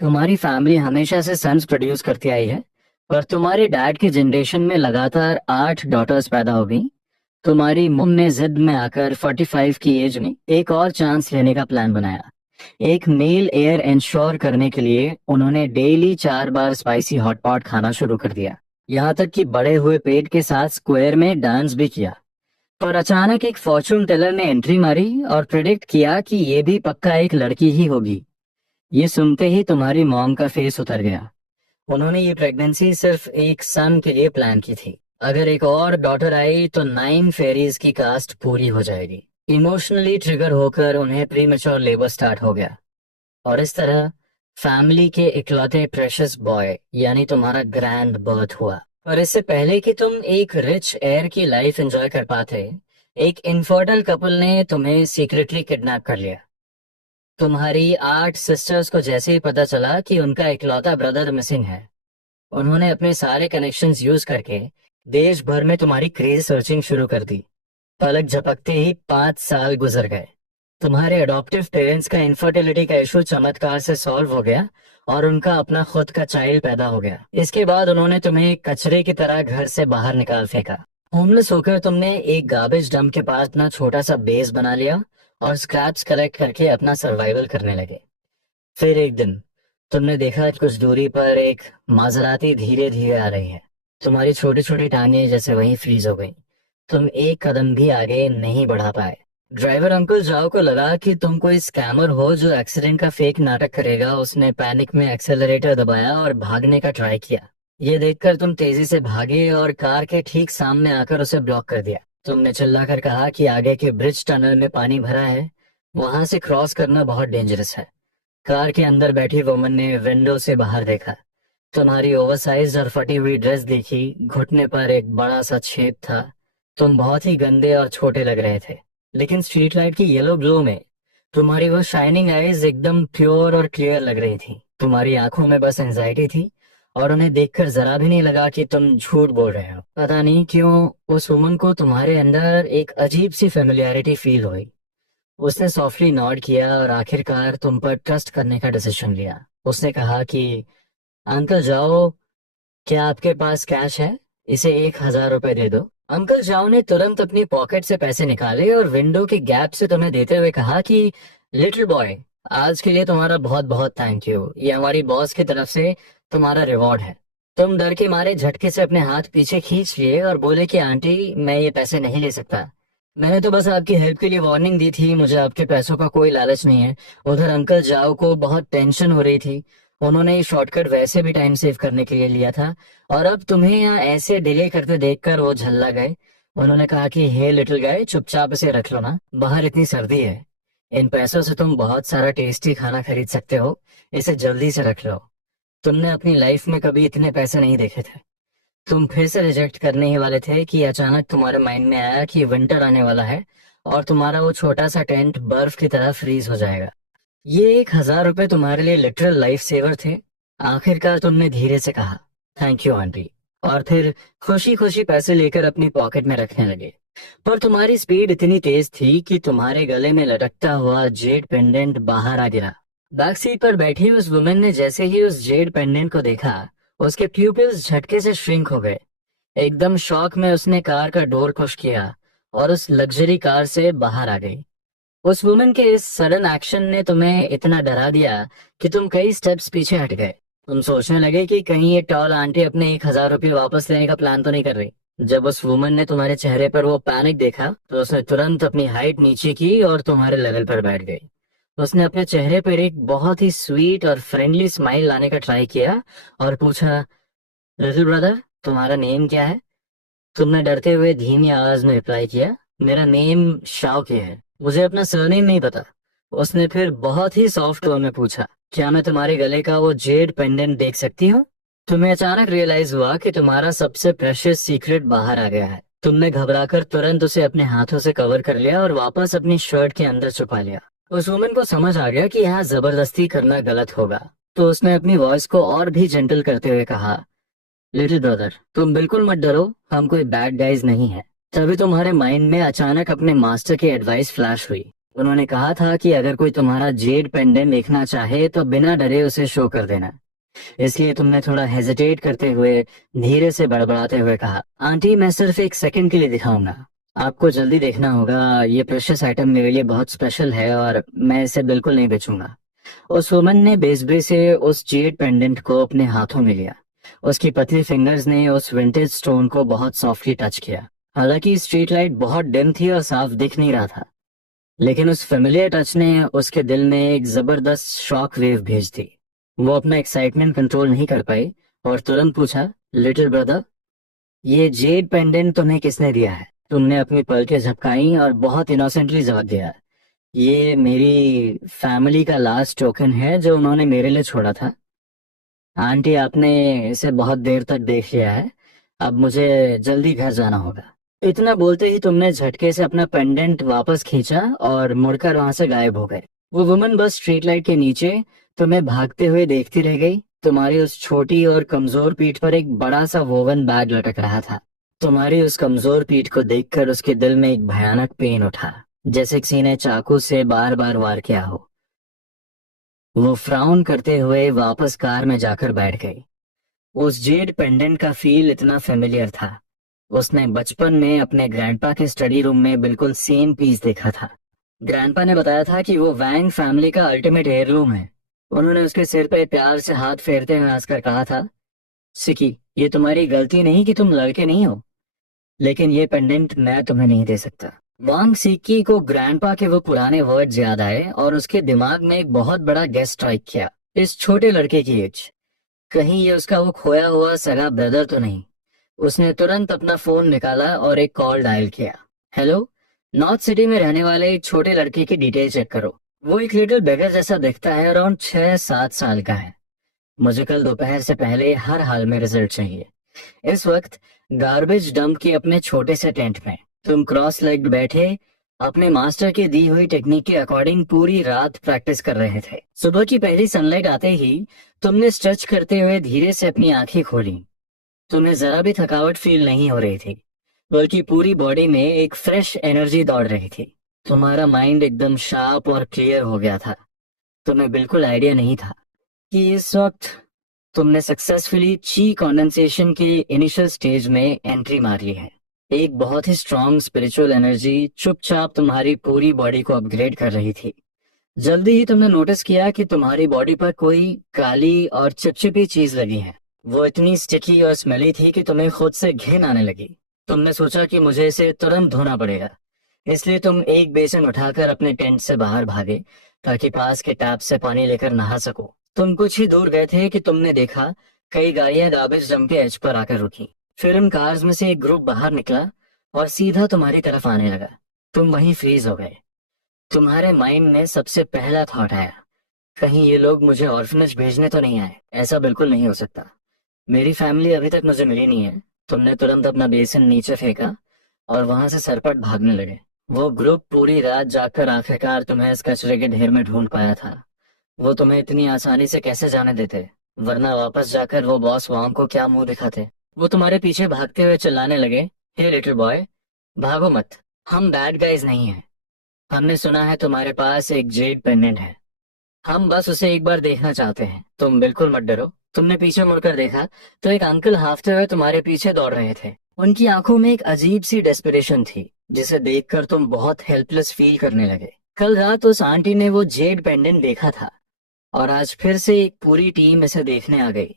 तुम्हारी फैमिली हमेशा से सन्स प्रोड्यूस करती आई है, पर तुम्हारे डैड की जनरेशन में लगातार 8 डॉटर्स पैदा हो गई। तुम्हारी मम ने जिद में आकर 45 की एज में एक और चांस लेने का प्लान बनाया। एक मेल एयर इंश्योर करने के लिए उन्होंने डेली 4 बार स्पाइसी हॉट पॉट खाना शुरू कर दिया। यहाँ तक कि बड़े हुए पेट के साथ स्क्वायर में डांस भी किया। पर अचानक एक फॉर्चून टेलर ने एंट्री मारी और प्रिडिक्ट किया कि ये भी पक्का एक लड़की ही होगी। ये सुनते ही तुम्हारी मॉम का फेस उतर गया। उन्होंने ये प्रेगनेंसी सिर्फ एक सन के लिए प्लान की थी। अगर एक और डॉटर आई तो 9 फेरीज की कास्ट पूरी हो जाएगी। इमोशनली ट्रिगर होकर उन्हें प्रीमेच्योर लेबर स्टार्ट हो गया। और इस तरह फैमिली के इकलौते प्रेशियस बॉय यानी तुम्हारा ग्रैंड बर्थ हुआ। और इससे पहले कि तुम एक रिच एयर की लाइफ एंजॉय कर पाते, एक इनफर्टाइल कपल ने तुम्हें सीक्रेटली किडनैप कर लिया। तुम्हारी 8 सिस्टर्स को जैसे ही पता चला कि उनका इकलौता ब्रदर मिसिंग है, उन्होंने अपने सारे कनेक्शंस यूज करके देश भर में तुम्हारी क्रेज सर्चिंग शुरू कर दी। पलक झपकते ही 5 साल गुजर गए। तुम्हारे अडॉप्टिव पेरेंट्स का इनफर्टिलिटी का इशू चमत्कार से सॉल्व हो गया और उनका अपना खुद का चाइल्ड पैदा हो गया। इसके बाद उन्होंने तुम्हें कचरे की तरह घर से बाहर निकाल फेंका। होमलेस होकर तुमने एक गार्बेज डंप के पास अपना छोटा सा बेस बना लिया और स्क्रैप्स कलेक्ट करके अपना सर्वाइवल करने लगे। फिर एक दिन तुमने देखा कि कुछ दूरी पर एक माजराती धीरे धीरे आ रही है। तुम्हारी छोटी छोटी टांगें जैसे वहीं फ्रीज हो गई। तुम एक कदम भी आगे नहीं बढ़ा पाए। ड्राइवर अंकल जाओ को लगा कि तुम कोई स्कैमर हो जो एक्सीडेंट का फेक नाटक करेगा। उसने पैनिक में एक्सेलरेटर दबाया और भागने का ट्राई किया। ये देखकर तुम तेजी से भागे और कार के ठीक सामने आकर उसे ब्लॉक कर दिया। तुमने चिल्लाकर कहा कि आगे के ब्रिज टनल में पानी भरा है, वहां से क्रॉस करना बहुत डेंजरस है। कार के अंदर बैठी वुमन ने विंडो से बाहर देखा। तुम्हारी ओवरसाइज और फटी हुई ड्रेस देखी। घुटने पर एक बड़ा सा छेद था। तुम बहुत ही गंदे और छोटे लग रहे थे, लेकिन स्ट्रीट लाइट की येलो ग्लो में तुम्हारी वो शाइनिंग आईज एकदम प्योर और क्लियर लग रही थी। तुम्हारी आंखों में बस एंजाइटी थी और उन्हें देखकर जरा भी नहीं लगा कि तुम झूठ बोल रहे हो। पता नहीं क्यों उस वुमन को तुम्हारे अंदर एक अजीब सी फेमिलियरिटी फील हुई। उसने सॉफ्टली नॉड किया और आखिरकार तुम पर ट्रस्ट करने का डिसीजन लिया। उसने कहा कि अंकल जाओ, क्या आपके पास कैश है? इसे 1,000 रुपए दे दो। अंकल जाओ ने तुरंत अपनी पॉकेट से पैसे निकाले और विंडो के गैप से तुम्हें देते हुए कहा कि लिटिल बॉय, आज के लिए तुम्हारा बहुत बहुत थैंक यू। ये हमारी बॉस की तरफ से तुम्हारा रिवॉर्ड है। तुम डर के मारे झटके से अपने हाथ पीछे खींच लिए और बोले कि आंटी, मैं ये पैसे नहीं ले सकता। मैंने तो बस आपकी हेल्प के लिए वार्निंग दी थी, मुझे आपके पैसों का कोई लालच नहीं है। उधर अंकल जाओ को बहुत टेंशन हो रही थी। उन्होंने ये शॉर्टकट वैसे भी टाइम सेव करने के लिए लिया था, और अब तुम्हें यहाँ ऐसे डिले करते देखकर वो झल्ला गए। उन्होंने कहा कि हे लिटिल गाय, चुपचाप इसे रख लो ना, बाहर इतनी सर्दी है। इन पैसों से तुम बहुत सारा टेस्टी खाना खरीद सकते हो। इसे जल्दी से रख लो। तुमने अपनी लाइफ में कभी इतने पैसे नहीं देखे थे। तुम फिर से रिजेक्ट करने ही वाले थे कि अचानक तुम्हारे माइंड में आया कि विंटर आने वाला है और तुम्हारा वो छोटा सा टेंट बर्फ की तरह फ्रीज हो जाएगा। ये 1,000 रुपए तुम्हारे लिए लिटरल लाइफ सेवर थे। आखिरकार तुमने धीरे से कहा थैंक यू आंटी, और फिर खुशी खुशी पैसे लेकर अपनी पॉकेट में रखने लगे। पर तुम्हारी स्पीड इतनी तेज थी कि तुम्हारे गले में लटकता हुआ जेड पेंडेंट बाहर आ गिरा। बैक सीट पर बैठी उस वुमेन ने जैसे ही उस जेड पेंडेंट को देखा, उसके प्यूपिल्स झटके से श्रिंक हो गए। एकदम शॉक में उसने कार का डोर खुश किया और उस लग्जरी कार से बाहर आ गई। उस वुमेन के इस सडन एक्शन ने तुम्हें इतना डरा दिया कि तुम कई स्टेप्स पीछे हट गए। तुम सोचने लगे कि कहीं ये टॉल आंटी अपने 1,000 रुपये वापस लेने का प्लान तो नहीं कर रही। जब उस वुमन ने तुम्हारे चेहरे पर वो पैनिक देखा तो उसने तुरंत अपनी हाइट नीचे की और तुम्हारे लेवल पर बैठ गई। उसने अपने चेहरे पर एक बहुत ही स्वीट और फ्रेंडली स्माइल लाने का ट्राई किया और पूछा, लिटिल ब्रदर, तुम्हारा नेम क्या है? तुमने डरते हुए धीमी आवाज में रिप्लाई किया, मेरा नेम शाओके है, मुझे अपना सरनेम नहीं पता। उसने फिर बहुत ही सॉफ्ट टोन में पूछा, क्या मैं तुम्हारे गले का वो जेड पेंडेंट देख सकती हूँ? तुम्हें अचानक रियलाइज हुआ कि तुम्हारा सबसे प्रेशियस सीक्रेट बाहर आ गया है। तुमने घबराकर तुरंत उसे अपने हाथों से कवर कर लिया और वापस अपनी शर्ट के अंदर छुपा लिया। उस वुमन को समझ आ गया कि यहाँ जबरदस्ती करना गलत होगा, तो उसने अपनी वॉइस को और भी जेंटल करते हुए कहा, लिटिल ब्रदर, तुम बिल्कुल मत डरो, हम कोई बैड गाइज नहीं है। तभी तुम्हारे माइंड में अचानक अपने मास्टर की एडवाइस फ्लैश हुई। उन्होंने कहा था कि अगर कोई तुम्हारा जेड पेंडेंट देखना चाहे तो बिना डरे उसे शो कर देना। इसलिए तुमने थोड़ा हेजिटेट करते हुए धीरे से बड़बड़ाते हुए कहा, आंटी मैं सिर्फ एक सेकंड के लिए दिखाऊंगा, आपको जल्दी देखना होगा, ये प्रेशियस आइटम मेरे लिए बहुत स्पेशल है और मैं इसे बिल्कुल नहीं बेचूंगा। उस वुमन ने बेसब्री से उस जेड पेंडेंट को अपने हाथों में लिया। उसकी पतली फिंगर्स ने उस विंटेज स्टोन को बहुत सॉफ्टली टच किया। हालांकि स्ट्रीट लाइट बहुत डिम थी और साफ दिख नहीं रहा था, लेकिन उस फेमिलियर टच ने उसके दिल में एक जबरदस्त शॉक वेव भेज दी। वो अपना एक्साइटमेंट कंट्रोल नहीं कर पाई और तुरंत पूछा, लिटिल ब्रदर, ये जेड पेंडेंट तुम्हें किसने दिया है? तुमने अपनी पलकें झपकाई और बहुत इनोसेंटली जवाब दिया, ये मेरी फैमिली का लास्ट टोकन है जो उन्होंने मेरे लिए छोड़ा था। आंटी आपने इसे बहुत देर तक देख लिया है, अब मुझे जल्दी घर जाना होगा। इतना बोलते ही तुमने झटके से अपना पेंडेंट वापस खींचा और मुड़कर वहां से गायब हो गए। वो वुमन बस स्ट्रीट लाइट के नीचे तुम्हें भागते हुए देखती रह गई। तुम्हारी उस छोटी और कमजोर पीठ पर एक बड़ा सा वोवन बैग लटक रहा था। तुम्हारी उस कमजोर पीठ को देखकर उसके दिल में एक भयानक पेन उठा, जैसे किसी ने चाकू से बार बार वार किया हो। वो फ्राउन करते हुए वापस कार में जाकर बैठ गई। उस जेड पेंडेंट का फील इतना फेमिलियर था। उसने बचपन में अपने ग्रैंडपा के स्टडी रूम में बिल्कुल सेम पीस देखा था। ग्रैंडपा ने बताया था कि वो वैंग फैमिली का अल्टीमेट हेयरलूम है। उन्होंने उसके सिर पे प्यार से हाथ फेरते हुए हंसकर कहा था, सिकी, ये तुम्हारी गलती नहीं कि तुम लड़के नहीं हो, लेकिन ये पेंडेंट मैं तुम्हें नहीं दे सकता। वांग सिक्की को ग्रैंडपा के वो पुराने वर्ड्स याद आए और उसके दिमाग में एक बहुत बड़ा गेस स्ट्राइक किया। इस छोटे लड़के की एज, कहीं ये उसका वो खोया हुआ सगा ब्रदर तो नहीं? उसने तुरंत अपना फोन निकाला और एक कॉल डायल किया। हेलो, नॉर्थ सिटी में रहने वाले एक छोटे लड़के की डिटेल चेक करो। वो एक लिटिल बेगर जैसा दिखता है, अराउंड 6-7 साल का है। मुझे कल दोपहर से पहले हर हाल में रिजल्ट चाहिए। इस वक्त गार्बेज डंप के अपने छोटे से टेंट में तुम क्रॉस लेग्ड बैठे अपने मास्टर की दी हुई टेक्निक के अकॉर्डिंग पूरी रात प्रैक्टिस कर रहे थे। सुबह की पहली सनलाइट आते ही तुमने स्ट्रेच करते हुए धीरे से अपनी आंखें खोली। तुम्हें जरा भी थकावट फील नहीं हो रही थी, बल्कि पूरी बॉडी में एक फ्रेश एनर्जी दौड़ रही थी। तुम्हारा माइंड एकदम शार्प और क्लियर हो गया था। तुम्हें बिल्कुल आइडिया नहीं था कि इस वक्त तुमने सक्सेसफुली ची कंडेंसेशन के इनिशियल स्टेज में एंट्री मारी है। एक बहुत ही स्ट्रॉन्ग स्पिरिचुअल एनर्जी चुपचाप तुम्हारी पूरी बॉडी को अपग्रेड कर रही थी। जल्दी ही तुमने नोटिस किया कि तुम्हारी बॉडी पर कोई काली और चिपचिपी चीज लगी है। वो इतनी स्टिकी और स्मेली थी कि तुम्हें खुद से घिन आने लगी। तुमने सोचा कि मुझे इसे तुरंत धोना पड़ेगा, इसलिए तुम एक बेसन उठाकर अपने टेंट से बाहर भागे ताकि पास के टैप से पानी लेकर नहा सको। तुम कुछ ही दूर गए थे कि तुमने देखा कई गाड़ियां गार्बेज डंप के एज पर आकर रुकी। फिर उन कार्स में से एक ग्रुप बाहर निकला और सीधा तुम्हारी तरफ आने लगा। तुम वहीं फ्रीज हो गए। तुम्हारे माइंड में सबसे पहला थॉट आया, कहीं ये लोग मुझे ऑर्फनेज भेजने तो नहीं आए? ऐसा बिल्कुल नहीं हो सकता, मेरी फैमिली अभी तक मुझे मिली नहीं है। तुमने तुरंत अपना बेसिन नीचे फेंका और वहां से सरपट भागने लगे। वो ग्रुप पूरी रात जाकर आखिरकार तुम्हें इस कचरे के ढेर में ढूंढ पाया था। वो तुम्हें इतनी आसानी से कैसे जाने देते, वरना वापस जाकर वो बॉस वांग को क्या मुंह दिखाते? वो तुम्हारे पीछे भागते हुए चिल्लाने लगे, हे लिटिल बॉय, भागो मत, हम बैड गाइज नहीं हैं। हमने सुना है तुम्हारे पास एक जेड पेंडेंट है, हम बस उसे एक बार देखना चाहते हैं, तुम बिल्कुल मत डरो। तुमने पीछे मुड़कर देखा तो एक अंकल हाफते हुए तुम्हारे पीछे दौड़ रहे थे। उनकी आंखों में एक अजीब सी डेस्परेशन थी, जिसे देखकर तुम बहुत हेल्पलेस फील करने लगे। कल रात उस आंटी ने वो जेड पेंडेंट देखा था और आज फिर से एक पूरी टीम इसे देखने आ गई।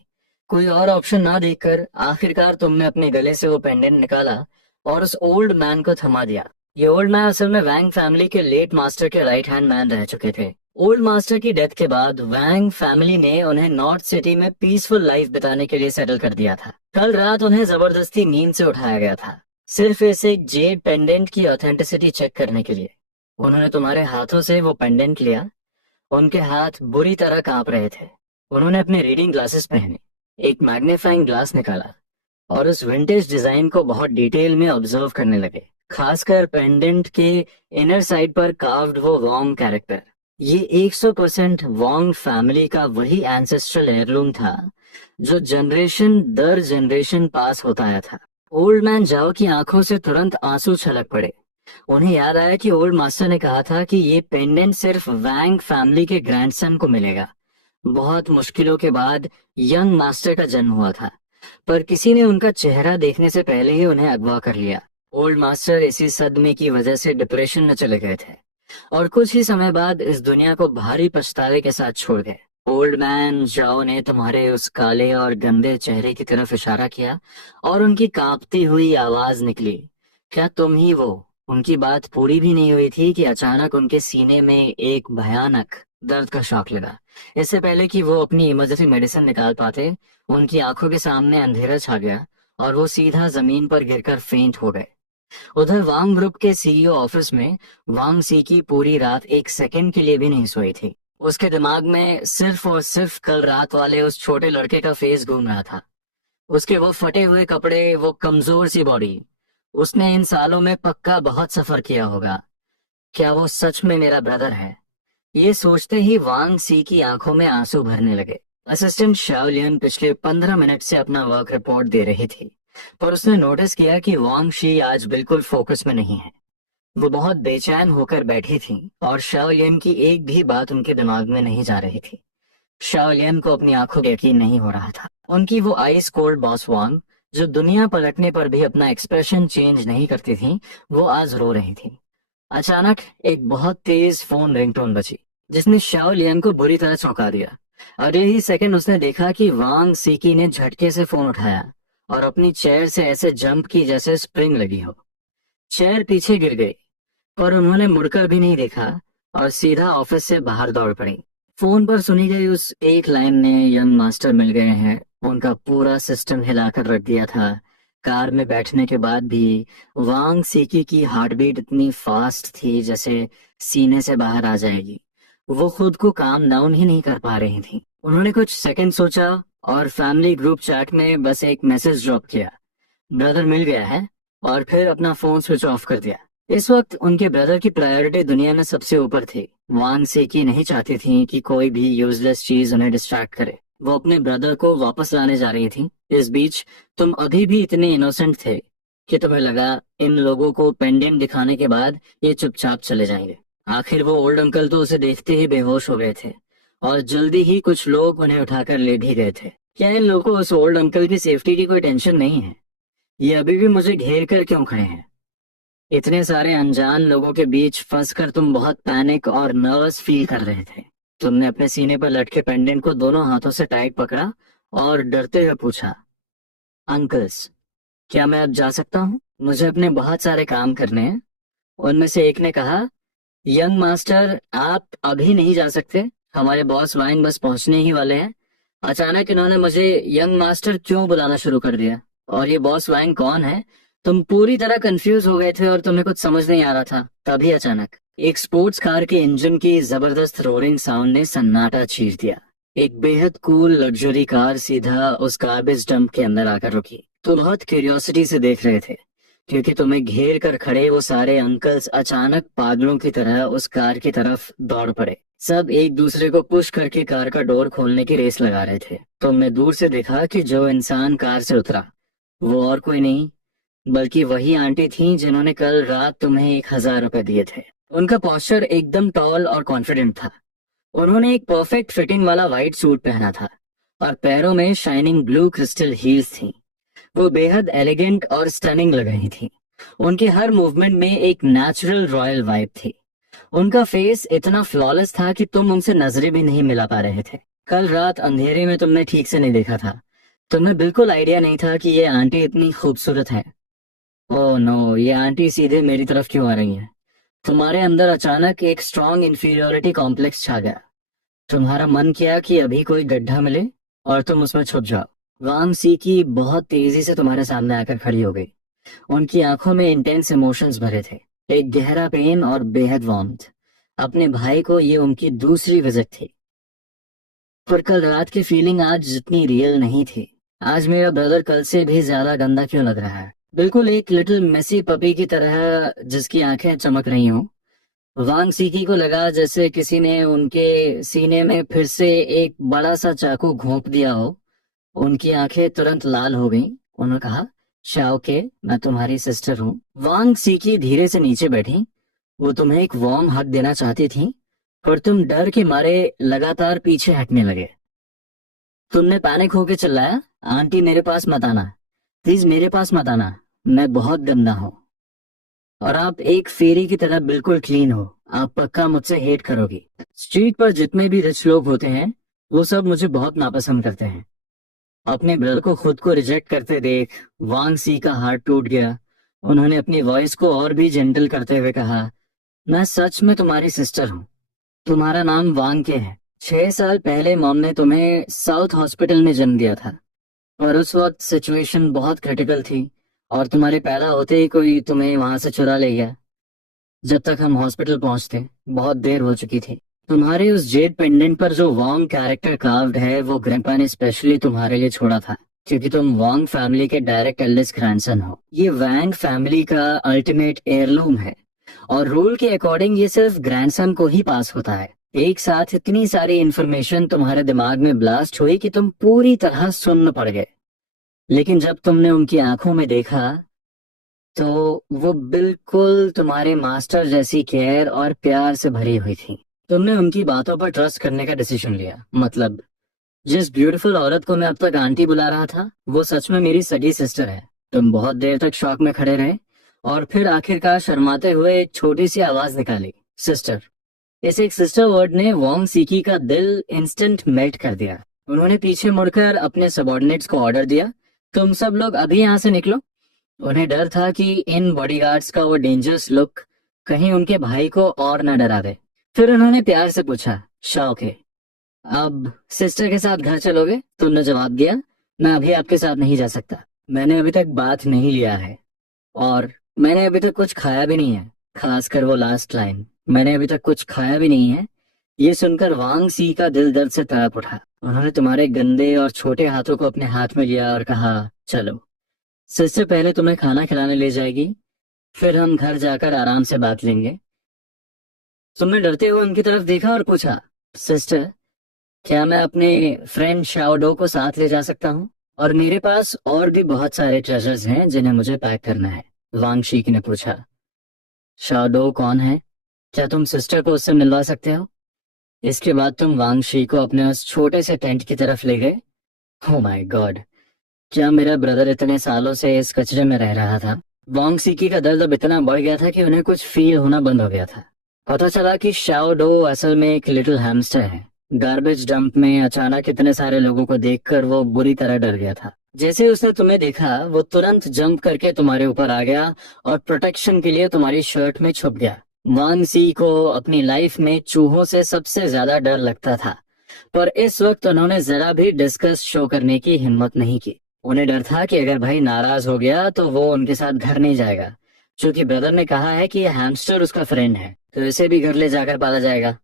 कोई और ऑप्शन ना देखकर आखिरकार तुमने अपने गले से वो पेंडेंट निकाला और उस ओल्ड मैन को थमा दिया। ये ओल्ड मैन असल में वैंग फैमिली के लेट मास्टर के राइट हैंड मैन रह चुके थे। ओल्ड मास्टर की डेथ के बाद वैंग फैमिली ने उन्हें नॉर्थ सिटी में पीसफुल लाइफ बिताने के लिए सेटल कर दिया था। कल रात उन्हें जबरदस्ती नींद से उठाया गया था, सिर्फ इस एक जेड पेंडेंट की ऑथेंटिसिटी चेक करने के लिए। उन्होंने तुम्हारे हाथों से वो पेंडेंट लिया। उनके हाथ बुरी तरह कांप रहे थे। उन्होंने अपने रीडिंग ग्लासेस पहने, एक मैग्नीफाइंग ग्लास निकाला और उस विंटेज डिजाइन को बहुत डिटेल में ऑब्जर्व करने लगे, खासकर पेंडेंट के इनर साइड पर कार्व्ड वो वॉन्ग कैरेक्टर। ये 100% वॉन्ग फैमिली का वही एंसेस्ट्रल हेयरलूम था जो जनरेशन दर जनरेशन पास होता आया था। ओल्ड मैन जाओ की आंखों से तुरंत आंसू छलक पड़े। उन्हें याद आया कि ओल्ड मास्टर ने कहा था कि ये पेंडेंट सिर्फ वैंग फैमिली के ग्रैंडसन को मिलेगा। बहुत मुश्किलों के बाद यंग मास्टर का जन्म हुआ था, पर किसी ने उनका चेहरा देखने से पहले ही उन्हें अगवा कर लिया। ओल्ड मास्टर इसी सदमे की वजह से डिप्रेशन में चले गए थे और कुछ ही समय बाद इस दुनिया को भारी पछतावे के साथ छोड़ गए। ओल्ड मैन जाओ ने तुम्हारे उस काले और गंदे चेहरे की तरफ इशारा किया और उनकी कांपती हुई आवाज निकली, क्या तुम ही वो? उनकी बात पूरी भी नहीं हुई थी कि अचानक उनके सीने में एक भयानक दर्द का शॉक लगा। इससे पहले कि वो अपनी इमरजेंसी मेडिसिन निकाल पाते, उनकी आंखों के सामने अंधेरा छा गया और वो सीधा जमीन पर गिरकर फेंट हो गए। उधर वांग ग्रुप के सीईओ ऑफिस में वांग सी की पूरी रात एक सेकंड के लिए भी नहीं सोई थी। उसके दिमाग में सिर्फ और सिर्फ कल रात वाले उस छोटे लड़के का फेस घूम रहा था। उसके वो फटे हुए कपड़े, वो कमजोर सी बॉडी। उसने इन सालों में पक्का बहुत सफर किया होगा। क्या वो सच में मेरा ब्रदर है? ये सोचते ही वांग सी की आंखों में आंसू भरने लगे। असिस्टेंट शाओलियन पिछले 15 मिनट से अपना वर्क रिपोर्ट दे रही थी, पर उसने नोटिस किया कि वांग शी आज बिल्कुल फोकस में नहीं है। वो बहुत बेचैन होकर बैठी थी और शाओलियन की एक भी बात उनके दिमाग में नहीं जा रही थी। शाओलियन को अपनी आंखों पर यकीन नहीं हो रहा था। उनकी वो आइस कोल्ड बॉस वांग, जो दुनिया पलटने पर भी अपना एक्सप्रेशन चेंज नहीं करती थी, वो आज रो रही थी। अचानक एक बहुत तेज फोन रिंगटोन बजी, जिसने शाओ लियन को बुरी तरह चौंका दिया। अगले ही सेकंड उसने देखा कि वांग सीकी ने झटके से फोन उठाया और अपनी चेयर से ऐसे जंप की जैसे स्प्रिंग लगी हो। चेयर पीछे गिर गई, पर उन्होंने मुड़कर भी नहीं देखा और सीधा ऑफिस से बाहर दौड़ पड़ी। फोन पर सुनी गई उस एक लाइन ने यंग मास्टर मिल गए हैं उनका पूरा सिस्टम हिलाकर रख दिया था। कार में बैठने के बाद भी वांग सीकी की हार्ट बीट इतनी फास्ट थी जैसे सीने से बाहर आ जाएगी। वो खुद को काम डाउन ही नहीं कर पा रही थी। उन्होंने कुछ सेकंड सोचा और फैमिली ग्रुप चैट में बस एक मैसेज ड्रॉप किया, ब्रदर मिल गया है, और फिर अपना फोन स्विच ऑफ कर दिया। इस वक्त उनके ब्रदर की प्रायोरिटी दुनिया में सबसे ऊपर थी। वांग सेकी नहीं चाहती थी कि कोई भी यूजलेस चीज उन्हें डिस्ट्रैक्ट करे। वो अपने ब्रदर को वापस लाने जा रही थी। इस बीच तुम अभी भी इतने इनोसेंट थे कि तुम्हें लगा इन लोगों को पेंडेंट दिखाने के बाद ये चुपचाप चले जाएंगे। आखिर वो ओल्ड अंकल तो उसे देखते ही बेहोश हो गए थे और जल्दी ही कुछ लोग उन्हें उठाकर ले भी गए थे। क्या इन लोगों को उस ओल्ड अंकल की सेफ्टी की कोई टेंशन नहीं है? ये अभी भी मुझे घेर कर क्यों खड़े हैं? इतने सारे अनजान लोगों के बीच फंसकर तुम बहुत पैनिक और नर्वस फील कर रहे थे। तुमने अपने सीने पर लटके पेंडेंट को दोनों हाथों से टाइट पकड़ा और डरते हुए पूछा, अंकल्स, क्या मैं अब जा सकता हूँ? मुझे अपने बहुत सारे काम करने हैं। उनमें से एक ने कहा, यंग मास्टर आप अभी नहीं जा सकते, हमारे बॉस वाइन बस पहुंचने ही वाले हैं। अचानक इन्होंने मुझे यंग मास्टर क्यों बुलाना शुरू कर दिया, और ये बॉस वाइन कौन है? तुम पूरी तरह कंफ्यूज हो गए थे और तुम्हें कुछ समझ नहीं आ रहा था। तभी अचानक एक स्पोर्ट्स कार के इंजन की जबरदस्त रोरिंग साउंड ने सन्नाटा चीर दिया। एक बेहद कूल लग्जरी कार सीधा उस गार्बेज डंप के अंदर आकर रुकी। तो बहुत क्यूरियोसिटी से देख रहे थे क्योंकि तुम्हें घेर कर खड़े वो सारे अंकल्स अचानक पागलों की तरह उस कार की तरफ दौड़ पड़े। सब एक दूसरे को पुश करके कार का डोर खोलने की रेस लगा रहे थे। तुमने दूर से देखा कि जो इंसान कार से उतरा वो और कोई नहीं बल्कि वही आंटी थी जिन्होंने कल रात तुम्हें 1,000 रुपए दिए थे। उनका पोस्चर एकदम टॉल और कॉन्फिडेंट था। उन्होंने एक परफेक्ट फिटिंग वाला व्हाइट सूट पहना था और पैरों में शाइनिंग ब्लू क्रिस्टल हील्स थी। वो बेहद एलिगेंट और स्टनिंग लग रही थी। उनके हर मूवमेंट में एक नेचुरल रॉयल वाइब थी। उनका फेस इतना फ्लॉलेस था कि तुम उनसे नजरें भी नहीं मिला पा रहे थे। कल रात अंधेरे में तुमने ठीक से नहीं देखा था। तुम्हें बिल्कुल आइडिया नहीं था कि ये आंटी इतनी खूबसूरत है। ओह नो, ये आंटी सीधे मेरी तरफ क्यों आ रही है? तुम्हारे अंदर अचानक एक स्ट्रॉन्ग इंफीरियोरिटी कॉम्प्लेक्स छा गया। तुम्हारा मन किया कि अभी कोई गड्ढा मिले और तुम उसमें छुप जाओ। वांग सी की बहुत तेजी से तुम्हारे सामने आकर खड़ी हो गई। उनकी आंखों में इंटेंस इमोशंस भरे थे, एक गहरा पेन और बेहद वार्मथ। अपने भाई को ये उनकी दूसरी विजिट थी। पर कल रात की फीलिंग आज जितनी रियल नहीं थी। आज मेरा ब्रदर कल से भी ज्यादा गंदा क्यों लग रहा है? बिल्कुल एक लिटिल मेसी पपी की तरह जिसकी आंखें चमक रही हों। वांग सीकी को लगा जैसे किसी ने उनके सीने में फिर से एक बड़ा सा चाकू घोंप दिया हो। उनकी आंखें तुरंत लाल हो गईं। उन्होंने कहा, शाओ के, मैं तुम्हारी सिस्टर हूँ। वांग सीकी धीरे से नीचे बैठी। वो तुम्हें एक वार्म हग देना चाहती थी, पर तुम डर के मारे लगातार पीछे हटने लगे। तुमने पैनिक होकर चिल्लाया, आंटी मेरे पास मत आना, प्लीज मेरे पास मत आना, मैं बहुत गंदा हूँ। और आप एक फेरी की तरह बिल्कुल क्लीन हो, आप पक्का मुझसे हेट करोगी। स्ट्रीट पर जितने भी रिच लोग होते हैं वो सब मुझे बहुत नापसंद करते हैं। अपने ब्रदर को खुद को रिजेक्ट करते देख वांग सी का हार्ट टूट गया। उन्होंने अपनी वॉइस को और भी जेंटल करते हुए कहा, मैं सच में तुम्हारी सिस्टर हूँ। तुम्हारा नाम वांग के है। 6 साल पहले मॉम ने तुम्हें साउथ हॉस्पिटल में जन्म दिया था, और उस वक्त सिचुएशन बहुत क्रिटिकल थी, और तुम्हारे पैदा होते ही कोई तुम्हें वहां से चुरा ले गया। जब तक हम हॉस्पिटल पहुंचते बहुत देर हो चुकी थी। तुम्हारे उस जेड पेंडेंट पर जो वांग कैरेक्टर कार्व्ड है वो ग्रैंपा ने स्पेशली तुम्हारे लिए छोड़ा था, क्योंकि तुम वांग फैमिली के डायरेक्ट एल्डेस्ट ग्रैंडसन हो। ये वांग फैमिली का अल्टीमेट एयरलूम है, और रूल के अकॉर्डिंग ये सिर्फ ग्रैंडसन को ही पास होता है। एक साथ इतनी सारी इंफॉर्मेशन तुम्हारे दिमाग में ब्लास्ट हुई कि तुम पूरी तरह सुन्न पड़ गए। लेकिन जब तुमने उनकी आंखों में देखा तो वो बिल्कुल तुम्हारे मास्टर जैसी केयर और प्यार से भरी हुई थी। तुमने उनकी बातों पर ट्रस्ट करने का डिसीजन लिया। मतलब, जिस ब्यूटीफुल औरत को मैं अब तक आंटी बुला रहा था वो सच में मेरी सगी सिस्टर है। तुम बहुत देर तक शॉक में खड़े रहे, और फिर आखिरकार शर्माते हुए एक छोटी सी आवाज निकाली, सिस्टर। इस एक सिस्टर वर्ड ने वोंग सीकी का दिल इंस्टेंट मेल्ट कर दिया। उन्होंने पीछे मुड़कर अपने सबॉर्डिनेट्स को ऑर्डर दिया, तुम सब लोग अभी यहाँ से निकलो। उन्हें डर था कि इन बॉडीगार्ड्स का वो डेंजरस लुक कहीं उनके भाई को और न डरा दे। फिर उन्होंने प्यार से पूछा, शौक है, अब सिस्टर के साथ घर चलोगे? तुमने जवाब दिया, मैं अभी आपके साथ नहीं जा सकता। मैंने अभी तक बात नहीं लिया है, और मैंने अभी तक कुछ खाया भी नहीं है। खासकर वो लास्ट लाइन, मैंने अभी तक कुछ खाया भी नहीं है। ये सुनकर वांग सी का दिल दर्द से तड़प उठा। उन्होंने तुम्हारे गंदे और छोटे हाथों को अपने हाथ में लिया और कहा, चलो, सिस्टर पहले तुम्हें खाना खिलाने ले जाएगी, फिर हम घर जाकर आराम से बात लेंगे। तुमने डरते हुए उनकी तरफ देखा और पूछा, सिस्टर, क्या मैं अपने फ्रेंड शाओडो को साथ ले जा सकता हूँ? और मेरे पास और भी बहुत सारे ट्रेजर्स हैं जिन्हें मुझे पैक करना है। वांग शीक ने पूछा, शाओडो कौन है? क्या तुम सिस्टर को उससे मिलवा सकते हो? इसके बाद तुम वांग शी को अपने उस छोटे से टेंट की तरफ ले गए। ओ माय गॉड, क्या मेरा ब्रदर इतने सालों से इस कचरे में रह रहा था? वांग सीकी का दर्द अब इतना बढ़ गया था कि उन्हें कुछ फील होना बंद हो गया था। पता चला कि शाओ डो असल में एक लिटिल हैमस्टर है। गार्बेज डंप में अचानक इतने सारे लोगों को देखकर वो बुरी तरह डर गया था। जैसे उसने तुम्हें देखा वो तुरंत जंप करके तुम्हारे ऊपर आ गया और प्रोटेक्शन के लिए तुम्हारी शर्ट में छुप गया। वांग सी को अपनी लाइफ में चूहों से सबसे ज्यादा डर लगता था, पर इस वक्त उन्होंने जरा भी डिस्कस शो करने की हिम्मत नहीं की। उन्हें डर था कि अगर भाई नाराज हो गया तो वो उनके साथ घर नहीं जाएगा, क्योंकि ब्रदर ने कहा है कि ये हैमस्टर उसका फ्रेंड है, तो इसे भी घर ले जाकर पाला जाएगा।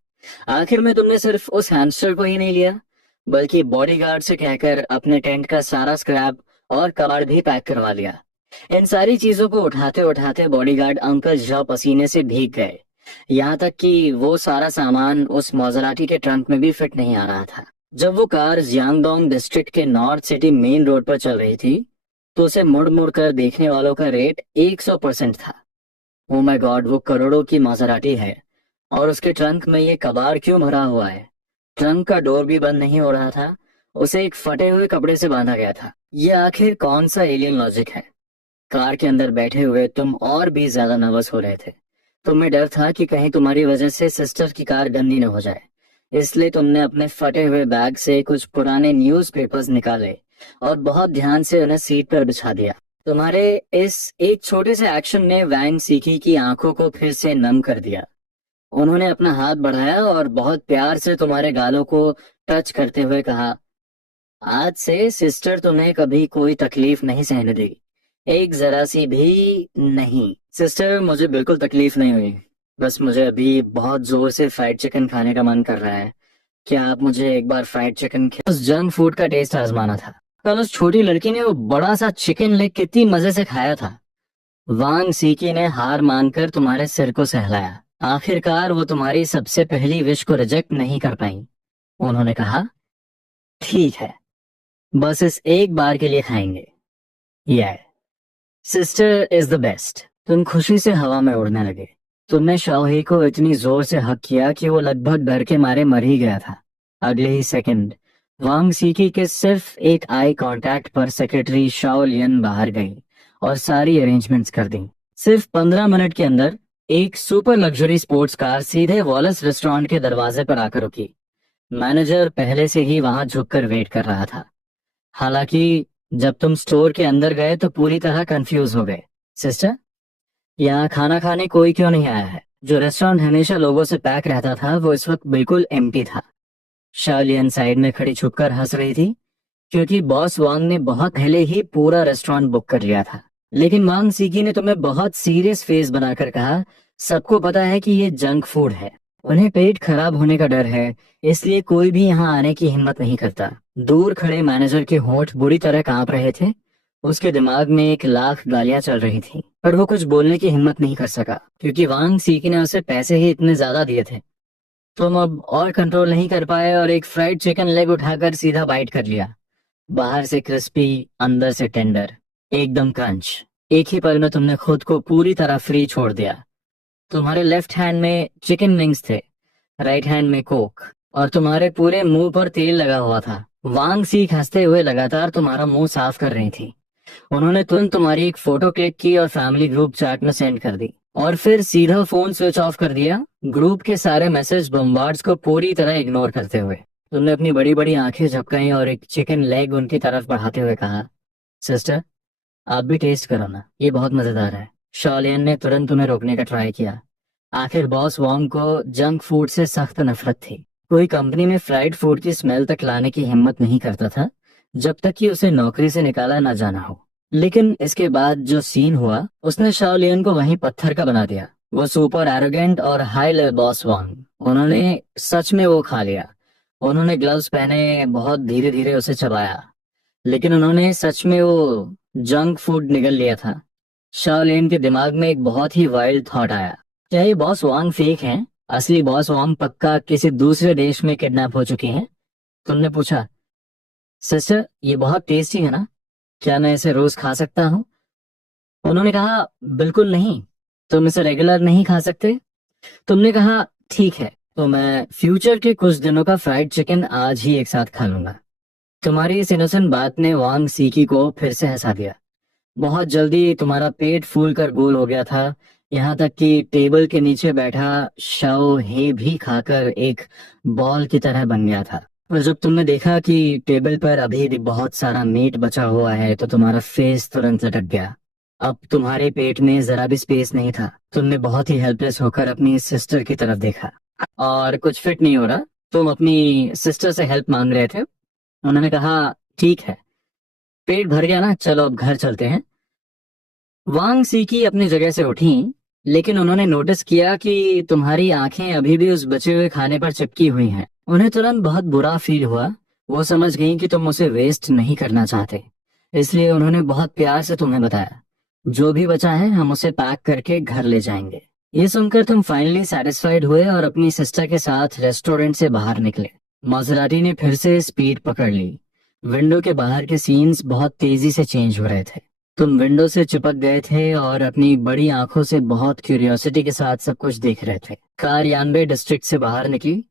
आखिर में तुमने सिर्फ उस हैमस्टर को ही नहीं लिया, बल्कि बॉडीगार्ड से कहकर अपने टेंट का सारा स्क्रैप और कबाड़ भी पैक करवा लिया। इन सारी चीजों को उठाते उठाते बॉडीगार्ड अंकल झा पसीने से भीग गए, यहाँ तक कि वो सारा सामान उस मोजराटी के ट्रंक में भी फिट नहीं आ रहा था। जब वो कार जियांगडोंग डिस्ट्रिक्ट के नॉर्थ सिटी मेन रोड पर चल रही थी तो उसे मुड़ मुड़ कर देखने वालों का रेट 100% था। ओ माय गॉड, वो करोड़ों की माजराटी है, और उसके ट्रंक में ये कबाड़ क्यों भरा हुआ है? ट्रंक का डोर भी बंद नहीं हो रहा था, उसे एक फटे हुए कपड़े से बांधा गया था। ये आखिर कौन सा एलियन लॉजिक है? कार के अंदर बैठे हुए तुम और भी ज्यादा नर्वस हो रहे थे। तुम्हें डर था कि कहीं तुम्हारी वजह से सिस्टर की कार गंदी न हो जाए, इसलिए तुमने अपने फटे हुए बैग से कुछ पुराने न्यूज़पेपर्स निकाले और बहुत ध्यान से उन्हें सीट पर बिछा दिया। तुम्हारे इस एक छोटे से एक्शन ने वैंग सीकी की आंखों को फिर से नम कर दिया। उन्होंने अपना हाथ बढ़ाया और बहुत प्यार से तुम्हारे गालों को टच करते हुए कहा, आज से सिस्टर तुम्हें कभी कोई तकलीफ नहीं सहने देगी, एक जरा सी भी नहीं। सिस्टर, मुझे बिल्कुल तकलीफ नहीं हुई, बस मुझे अभी बहुत जोर से फ्राइड चिकन खाने का मन कर रहा है। क्या आप मुझे एक बार फ्राइड चिकन उस जंक फूड का टेस्ट आजमाना था। कल उस छोटी लड़की ने वो बड़ा सा चिकन लेग कितनी मजे से खाया था। वांग सीकी ने हार मानकर तुम्हारे सिर को सहलाया। आखिरकार वो तुम्हारी सबसे पहली विश को रिजेक्ट नहीं कर पाई। उन्होंने कहा, ठीक है, बस इस एक बार के लिए खाएंगे। यह सिस्टर इज द बेस्ट। तुम खुशी से हवा में उड़ने लगे। तुमने शाओही को इतनी जोर से हक किया कि वो लगभग डर के मारे मर ही गया था। अगले ही सेकंड वांग सीकी के सिर्फ एक आई कांटेक्ट पर सेक्रेटरी शाओ लियन बाहर गई और सारी अरेंजमेंट्स कर दी। सिर्फ 15 मिनट के अंदर एक सुपर लग्जरी स्पोर्ट्स कार सीधे वॉलस रेस्टोरेंट के दरवाजे पर आकर रुकी। मैनेजर पहले से ही वहां झुककर वेट कर रहा था। हालांकि जब तुम स्टोर के अंदर गए तो पूरी तरह कंफ्यूज हो गए। सिस्टर, यहाँ खाना खाने कोई क्यों नहीं आया है? जो रेस्टोरेंट हमेशा लोगों से पैक रहता था वो इस वक्त बिल्कुल एम्प्टी था। शालियन साइड में खड़ी छुपकर हंस रही थी क्योंकि बॉस वांग ने बहुत पहले ही पूरा रेस्टोरेंट बुक कर लिया था। लेकिन वांग सीकी ने तुम्हें बहुत सीरियस फेस बनाकर कहा, सबको पता है कि ये जंक फूड है। उन्हें पेट खराब होने का डर है, इसलिए कोई भी यहाँ आने की हिम्मत नहीं करता। दूर खड़े मैनेजर के होंठ बुरी तरह कांप रहे थे। उसके दिमाग में 1 लाख गालियां चल रही थी, पर वो कुछ बोलने की हिम्मत नहीं कर सका क्योंकि वांग सीकी ने उसे पैसे ही इतने ज्यादा दिए थे। तुम अब और कंट्रोल नहीं कर पाए और एक फ्राइड चिकन लेग उठाकर सीधा बाइट कर लिया। बाहर से क्रिस्पी, अंदर से टेंडर, एकदम क्रंच। एक ही पल में तुमने खुद को पूरी तरह फ्री छोड़ दिया। तुम्हारे लेफ्ट हैंड में चिकन विंग्स थे, राइट हैंड में कोक, और तुम्हारे पूरे मुंह पर तेल लगा हुआ था। वांग सीख हंसते हुए लगातार तुम्हारा मुंह साफ कर रही थी। उन्होंने तुरंत तुम्हारी एक फोटो क्लिक की और फैमिली ग्रुप चैट में सेंड कर दी, और फिर सीधा फोन स्विच ऑफ कर दिया, ग्रुप के सारे मैसेज बम्बार्ड्स को पूरी तरह इग्नोर करते हुए। तुमने अपनी बड़ी बड़ी आंखें झपकाई और एक चिकन लेग उनकी तरफ बढ़ाते हुए कहा, सिस्टर, आप भी टेस्ट करो ना, ये बहुत मजेदार है। शॉलियन ने तुरंत तुम्हें रोकने का ट्राई किया। आखिर बॉस वॉन्ग को जंक फूड से सख्त नफरत थी। कोई कंपनी में फ्राइड फूड की स्मेल तक लाने की हिम्मत नहीं करता था जब तक कि उसे नौकरी से निकाला ना जाना हो। लेकिन इसके बाद जो सीन हुआ उसने शाओलियन को वहीं पत्थर का बना दिया। वो सुपर एरोगेंट और हाई लेवल बॉस वांग, उन्होंने सच में वो खा लिया। उन्होंने ग्लव्स पहने, बहुत धीरे धीरे उसे चबाया, लेकिन उन्होंने सच में वो जंक फूड निगल लिया था। शाओलिन के दिमाग में एक बहुत ही वाइल्ड थॉट आया, क्या ये बॉस वांग फेक हैं? असली बॉस वांग पक्का किसी दूसरे देश में किडनैप हो चुकी हैं। तुमने पूछा, सिस्टर, ये बहुत टेस्टी है ना, क्या मैं इसे रोज खा सकता हूँ? उन्होंने कहा, बिल्कुल नहीं, तुम इसे रेगुलर नहीं खा सकते। तुमने कहा, ठीक है, तो मैं फ्यूचर के कुछ दिनों का फ्राइड चिकन आज ही एक साथ खा लूंगा। तुम्हारी इस इनोसेंट बात ने वांग सीकी को फिर से हंसा दिया। बहुत जल्दी तुम्हारा पेट फूल कर गोल हो गया था, यहाँ तक कि टेबल के नीचे बैठा शाओ हे भी खाकर एक बॉल की तरह बन गया था। और जब तुमने देखा कि टेबल पर अभी भी बहुत सारा मीट बचा हुआ है तो तुम्हारा फेस तुरंत लटक गया। अब तुम्हारे पेट में जरा भी स्पेस नहीं था। तुमने बहुत ही हेल्पलेस होकर अपनी सिस्टर की तरफ देखा। और कुछ फिट नहीं हो रहा, तुम अपनी सिस्टर से हेल्प मांग रहे थे। उन्होंने कहा, ठीक है, पेट भर गया ना, चलो अब घर चलते हैं। वांग सीकी अपनी जगह से उठी, लेकिन उन्होंने नोटिस किया कि तुम्हारी आंखें अभी भी उस बचे हुए खाने पर चिपकी हुई हैं। उन्हें तुरंत बहुत बुरा फील हुआ। वो समझ गई कि तुम उसे वेस्ट नहीं करना चाहते, इसलिए उन्होंने बहुत प्यार से तुम्हें बताया, जो भी बचा है हम उसे पैक करके घर ले जाएंगे। ये सुनकर तुम फाइनली सेटिस्फाइड हुए और अपनी सिस्टर के साथ रेस्टोरेंट से बाहर निकले। माजराटी ने फिर से स्पीड पकड़ ली। विंडो के बाहर के सीन्स बहुत तेजी से चेंज हो रहे थे। तुम विंडो से चिपक गए थे और अपनी बड़ी आंखों से बहुत क्यूरियोसिटी के साथ सब कुछ देख रहे थे। कार यानबे डिस्ट्रिक्ट से बाहर निकली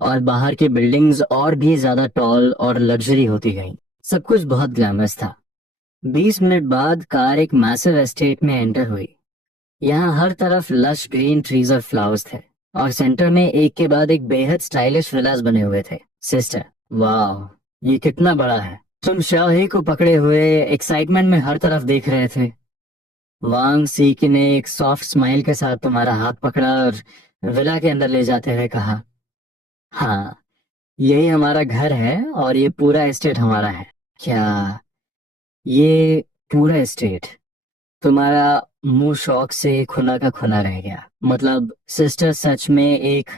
और बाहर की बिल्डिंग्स और भी ज्यादा टॉल और लग्जरी होती गईं। सब कुछ बहुत ग्लैमरस था। 20 मिनट बाद कार एक मैसिव एस्टेट में एंटर हुई। यहाँ हर तरफ लश ग्रीन ट्रीज और फ्लावर्स थे, और सेंटर में एक के बाद एक बेहद स्टाइलिश विलास बने हुए थे। सिस्टर, वाह, ये कितना बड़ा है। तुम शाही को पकड़े हुए एक्साइटमेंट में हर तरफ देख रहे थे। वांग सीकी ने एक सॉफ्ट स्माइल के साथ तुम्हारा हाथ पकड़ा और विला के अंदर ले जाते हुए कहा, हाँ, यही हमारा घर है और ये पूरा एस्टेट हमारा है। क्या ये पूरा एस्टेट? तुम्हारा मुंह शौक से खुला का खुला रह गया। मतलब सिस्टर सच में एक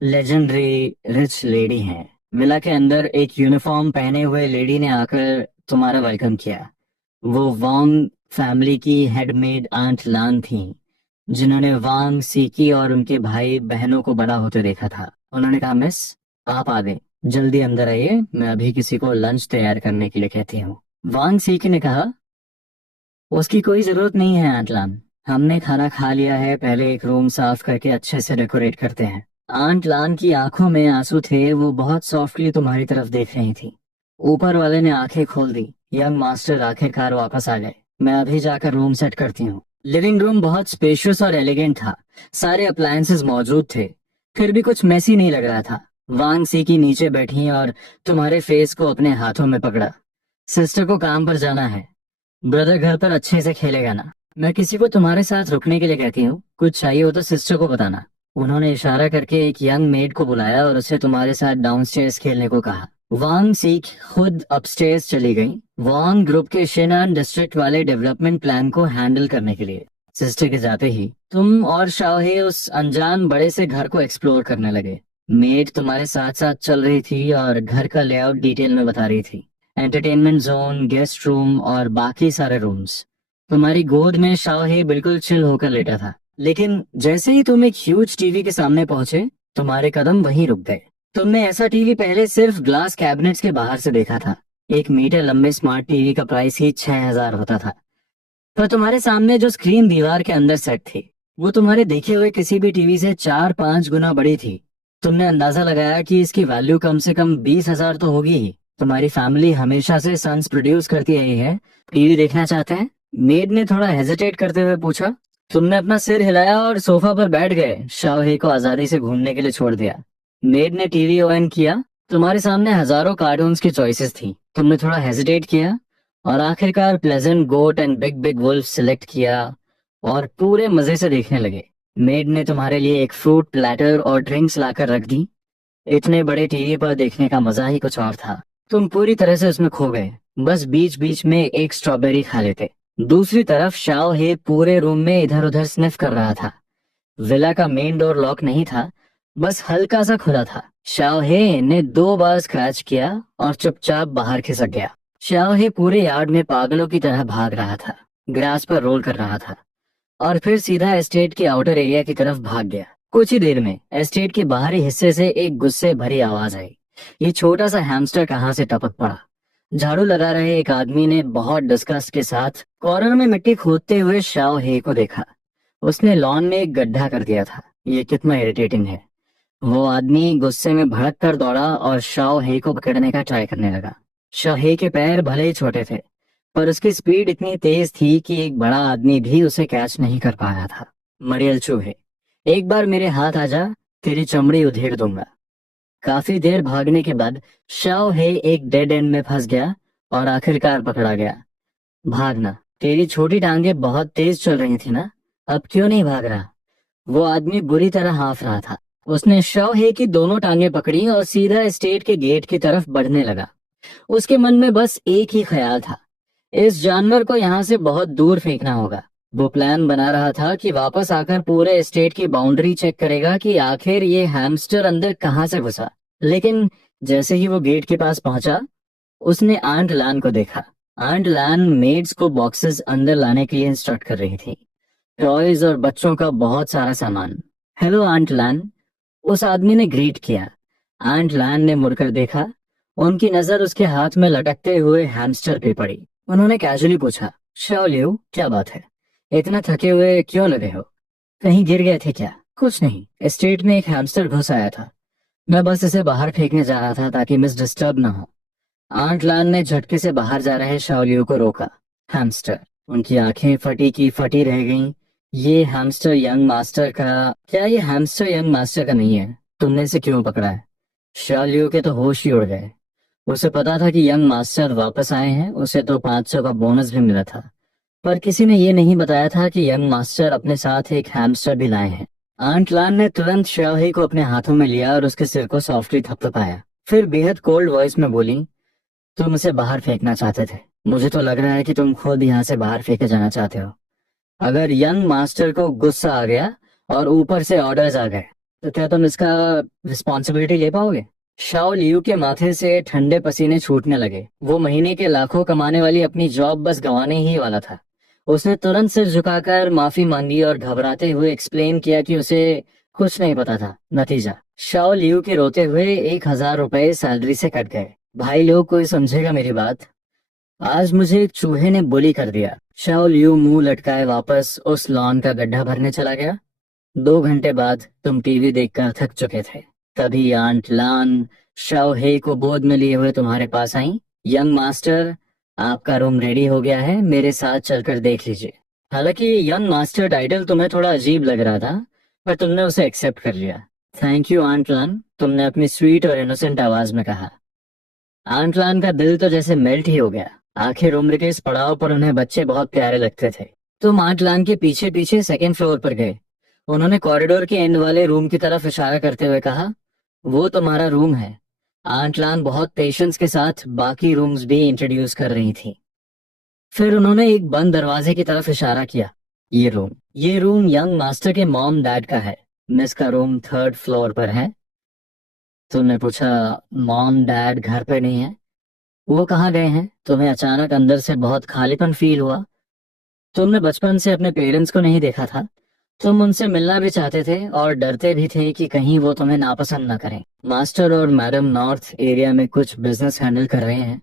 लेजेंडरी रिच लेडी है। विला के अंदर एक यूनिफॉर्म पहने हुए लेडी ने आकर तुम्हारा वेलकम किया। वो वांग फैमिली की हेडमेड आंट लान थी, जिन्होंने वांग सीकी और उनके भाई बहनों को बड़ा होते देखा था। उन्होंने कहा, मिस, आप आ गए, जल्दी अंदर आइए, मैं अभी किसी को लंच तैयार करने के लिए कहती हूँ। वांग सीकी ने कहा, उसकी कोई जरूरत नहीं है आंटलान। हमने खाना खा लिया है, पहले एक रूम साफ करके अच्छे से डेकोरेट करते हैं। आंट लान की आंखों में आंसू थे, वो बहुत सॉफ्टली तुम्हारी तरफ देख रही थी। ऊपर वाले ने आंखें खोल दी। यंग मास्टर आखिरकार वापस आ गए। मैं अभी जाकर रूम सेट करती हूँ। लिविंग रूम बहुत स्पेशियस और एलिगेंट था। सारे अप्लायंसेस मौजूद थे, फिर भी कुछ मैसी नहीं लग रहा था। वांग सी की नीचे बैठी और तुम्हारे फेस को अपने हाथों में पकड़ा। सिस्टर को काम पर जाना है, ब्रदर घर पर अच्छे से खेलेगा ना। मैं किसी को तुम्हारे साथ रुकने के लिए कहती हूँ, कुछ चाहिए हो तो सिस्टर को बताना। उन्होंने इशारा करके एक यंग मेड को बुलाया और उसे तुम्हारे साथ डाउनस्टेयर्स खेलने को कहा। वांग सीख खुद अपस्टेयर्स चली गई, वांग ग्रुप के शेनान डिस्ट्रिक्ट वाले डेवलपमेंट प्लान को हैंडल करने के लिए। सिस्टर के जाते ही तुम और शाओहे उस अनजान बड़े से घर को एक्सप्लोर करने लगे। मेड तुम्हारे साथ साथ चल रही थी और घर का लेआउट डिटेल में बता रही थी। एंटरटेनमेंट जोन, गेस्ट रूम और बाकी सारे रूम्स। तुम्हारी गोद में शाओहे बिल्कुल चिल होकर लेटा था। लेकिन जैसे ही तुम एक ह्यूज टीवी के सामने पहुंचे, तुम्हारे कदम वहीं रुक गए। तुमने ऐसा टीवी पहले सिर्फ ग्लास कैबिनेट्स के बाहर से देखा था। 1 मीटर लंबे स्मार्ट टीवी का प्राइस ही 6,000 होता था। पर तुम्हारे सामने जो स्क्रीन दीवार के अंदर सेट थी, वो तुम्हारे देखे हुए किसी भी टीवी से 4-5 गुना बड़ी थी। तुमने अंदाजा लगाया कि इसकी वैल्यू कम से कम 20,000 तो होगी ही। तुम्हारी फैमिली हमेशा से सन्स प्रोड्यूस करती आई है, टीवी देखना चाहते हैं? मेड ने थोड़ा हेजिटेट करते हुए पूछा। तुमने अपना सिर हिलाया और सोफा पर बैठ गए। शाओहे को आजादी से घूमने के लिए छोड़ दिया। मेड ने टीवी ऑन किया। तुम्हारे सामने हजारों कार्टून्स की चॉइसेस थी। तुमने थोड़ा हेजिटेट किया और आखिरकार Pleasant Goat and Big Big Wolf select किया और पूरे मजे से देखने लगे। मेड ने तुम्हारे लिए एक फ्रूट प्लेटर और ड्रिंक्स लाकर रख दी। इतने बड़े टीवी पर देखने का मजा ही कुछ और था। तुम पूरी तरह से उसमें खो गए, बस बीच बीच में एक स्ट्रॉबेरी खा लेते। दूसरी तरफ शाओ हे पूरे रूम में इधर उधर स्निफ कर रहा था। विला का मेन डोर लॉक नहीं था, बस हल्का सा खुला था। शाओ हे ने 2 बार स्क्रैच किया और चुपचाप बाहर खिसक गया। शाओ हे पूरे यार्ड में पागलों की तरह भाग रहा था, ग्रास पर रोल कर रहा था और फिर सीधा एस्टेट के आउटर एरिया की तरफ भाग गया। कुछ ही देर में एस्टेट के बाहरी हिस्से से एक गुस्से भरी आवाज आई। ये छोटा सा हैमस्टर कहाँ से टपक पड़ा। झाड़ू लगा रहे एक आदमी ने बहुत डिस्गस्ट के साथ कॉर्नर में मिट्टी खोदते हुए शाओ हे को देखा। उसने लॉन में एक गड्ढा कर दिया था। ये कितना इरिटेटिंग है। वो आदमी गुस्से में भड़क कर दौड़ा और शाओ हे को पकड़ने का ट्राई करने लगा। शाओ हे के पैर भले ही छोटे थे, पर उसकी स्पीड इतनी तेज थी कि एक बड़ा आदमी भी उसे कैच नहीं कर पाया था। मरियल चूहे, एक बार मेरे हाथ आ जा, तेरी चमड़ी उधेड़ दूंगा। काफी देर भागने के बाद शाओ हे एक डेड एंड में फंस गया और आखिरकार पकड़ा गया। भागना, तेरी छोटी टांगे बहुत तेज चल रही थी ना, अब क्यों नहीं भाग रहा? वो आदमी बुरी तरह हाफ रहा था। उसने शाओ हे की दोनों टांगे पकड़ी और सीधा एस्टेट के गेट की तरफ बढ़ने लगा। उसके मन में बस एक ही ख्याल था, इस जानवर को यहाँ से बहुत दूर फेंकना होगा। वो प्लान बना रहा था कि वापस आकर पूरे एस्टेट की बाउंड्री चेक करेगा कि आखिर ये हैमस्टर अंदर कहाँ से घुसा। लेकिन जैसे ही वो गेट के पास पहुंचा, उसने आंट लान को देखा। आंट लान मेड्स को बॉक्सेस अंदर लाने के लिए इंस्ट्रक्ट कर रही थी, टॉयज और बच्चों का बहुत सारा सामान। हेलो आंट लान, उस आदमी ने ग्रीट किया। आंट लान ने मुड़कर देखा। उनकी नजर उसके हाथ में लटकते हुए हैमस्टर पे पड़ी। उन्होंने कैजुअली पूछा, शाओ लियू, क्या बात है? इतना थके हुए क्यों लगे हो? कहीं गिर गए थे क्या? कुछ नहीं, एस्टेट में एक हैमस्टर घुस आया था। मैं बस इसे बाहर फेंकने जा रहा था ताकि मिस डिस्टर्ब ना हो। आंट लान ने झटके से बाहर जा रहे शाओ लियू को रोका। हैमस्टर, उनकी आंखें फटी की फटी रह गईं। ये हैमस्टर यंग मास्टर का, क्या ये हैमस्टर यंग मास्टर का नहीं है? तुमने इसे क्यों पकड़ा है? शाओ लियू के तो होश ही उड़ गए। उसे पता था कि यंग मास्टर वापस आए हैं, उसे तो 500 का बोनस भी मिला था, पर किसी ने ये नहीं बताया था कि यंग मास्टर अपने साथ एक हैमस्टर भी लाए हैं। आंट लान ने तुरंत शाओहे को अपने हाथों में लिया और उसके सिर को सॉफ्टली थपथपाया। फिर बेहद कोल्ड वॉइस में बोली, तुम उसे बाहर फेंकना चाहते थे। मुझे तो लग रहा है कि तुम खुद यहाँ से बाहर फेंके जाना चाहते हो। अगर यंग मास्टर को गुस्सा आ गया और ऊपर से ऑर्डर्स आ गए, तो क्या तुम इसका रिस्पॉन्सिबिलिटी ले पाओगे? शाओ लियू के माथे से ठंडे पसीने छूटने लगे। वो महीने के लाखों कमाने वाली अपनी जॉब बस गंवाने ही वाला था। उसने तुरंत सिर झुकाकर माफी मांगी और घबराते हुए एक्सप्लेन किया कि उसे कुछ नहीं पता था। नतीजा, शाओ लियू के रोते हुए 1,000 रुपए सैलरी से कट गए। भाई लोग, कोई समझेगा मेरी बात? आज मुझे एक चूहे ने बुली कर दिया। शाओ लियू मुंह लटकाए वापस उस लॉन का गड्ढा भरने चला गया। 2 घंटे बाद तुम टीवी देखकर थक चुके थे। तभी आंट लान शाओ हे को गोद में लिए हुए तुम्हारे पास आई। यंग मास्टर, आपका रूम रेडी हो गया है, मेरे साथ चलकर देख लीजिए। हालांकि यंग मास्टर टाइटल तुम्हें थोड़ा अजीब लग रहा था, पर तुमने उसे एक्सेप्ट कर लिया। थैंक यू आंट लान, तुमने अपनी स्वीट और इनोसेंट आवाज में कहा। आंट लान का दिल तो जैसे मेल्ट ही हो गया। आखिर उम्र के इस पड़ाव पर उन्हें बच्चे बहुत प्यारे लगते थे। तुम आंट लान के पीछे पीछे सेकंड फ्लोर पर गए। उन्होंने कॉरिडोर के एंड वाले रूम की तरफ इशारा करते हुए कहा, वो तुम्हारा रूम है। आंट लान बहुत पेशेंस के साथ बाकी रूम्स भी इंट्रोड्यूस कर रही थी। फिर उन्होंने एक बंद दरवाजे की तरफ इशारा किया। ये रूम यंग मास्टर के मॉम डैड का है। मिस का रूम थर्ड फ्लोर पर है। तुमने पूछा, मॉम डैड घर पे नहीं है? वो कहाँ गए हैं? तुम्हें अचानक अंदर से बहुत खालीपन फील हुआ। तुमने बचपन से अपने पेरेंट्स को नहीं देखा था। तुम उनसे मिलना भी चाहते थे और डरते भी थे कि कहीं वो तुम्हें नापसंद ना करें। मास्टर और मैडम नॉर्थ एरिया में कुछ बिजनेस हैंडल कर रहे हैं।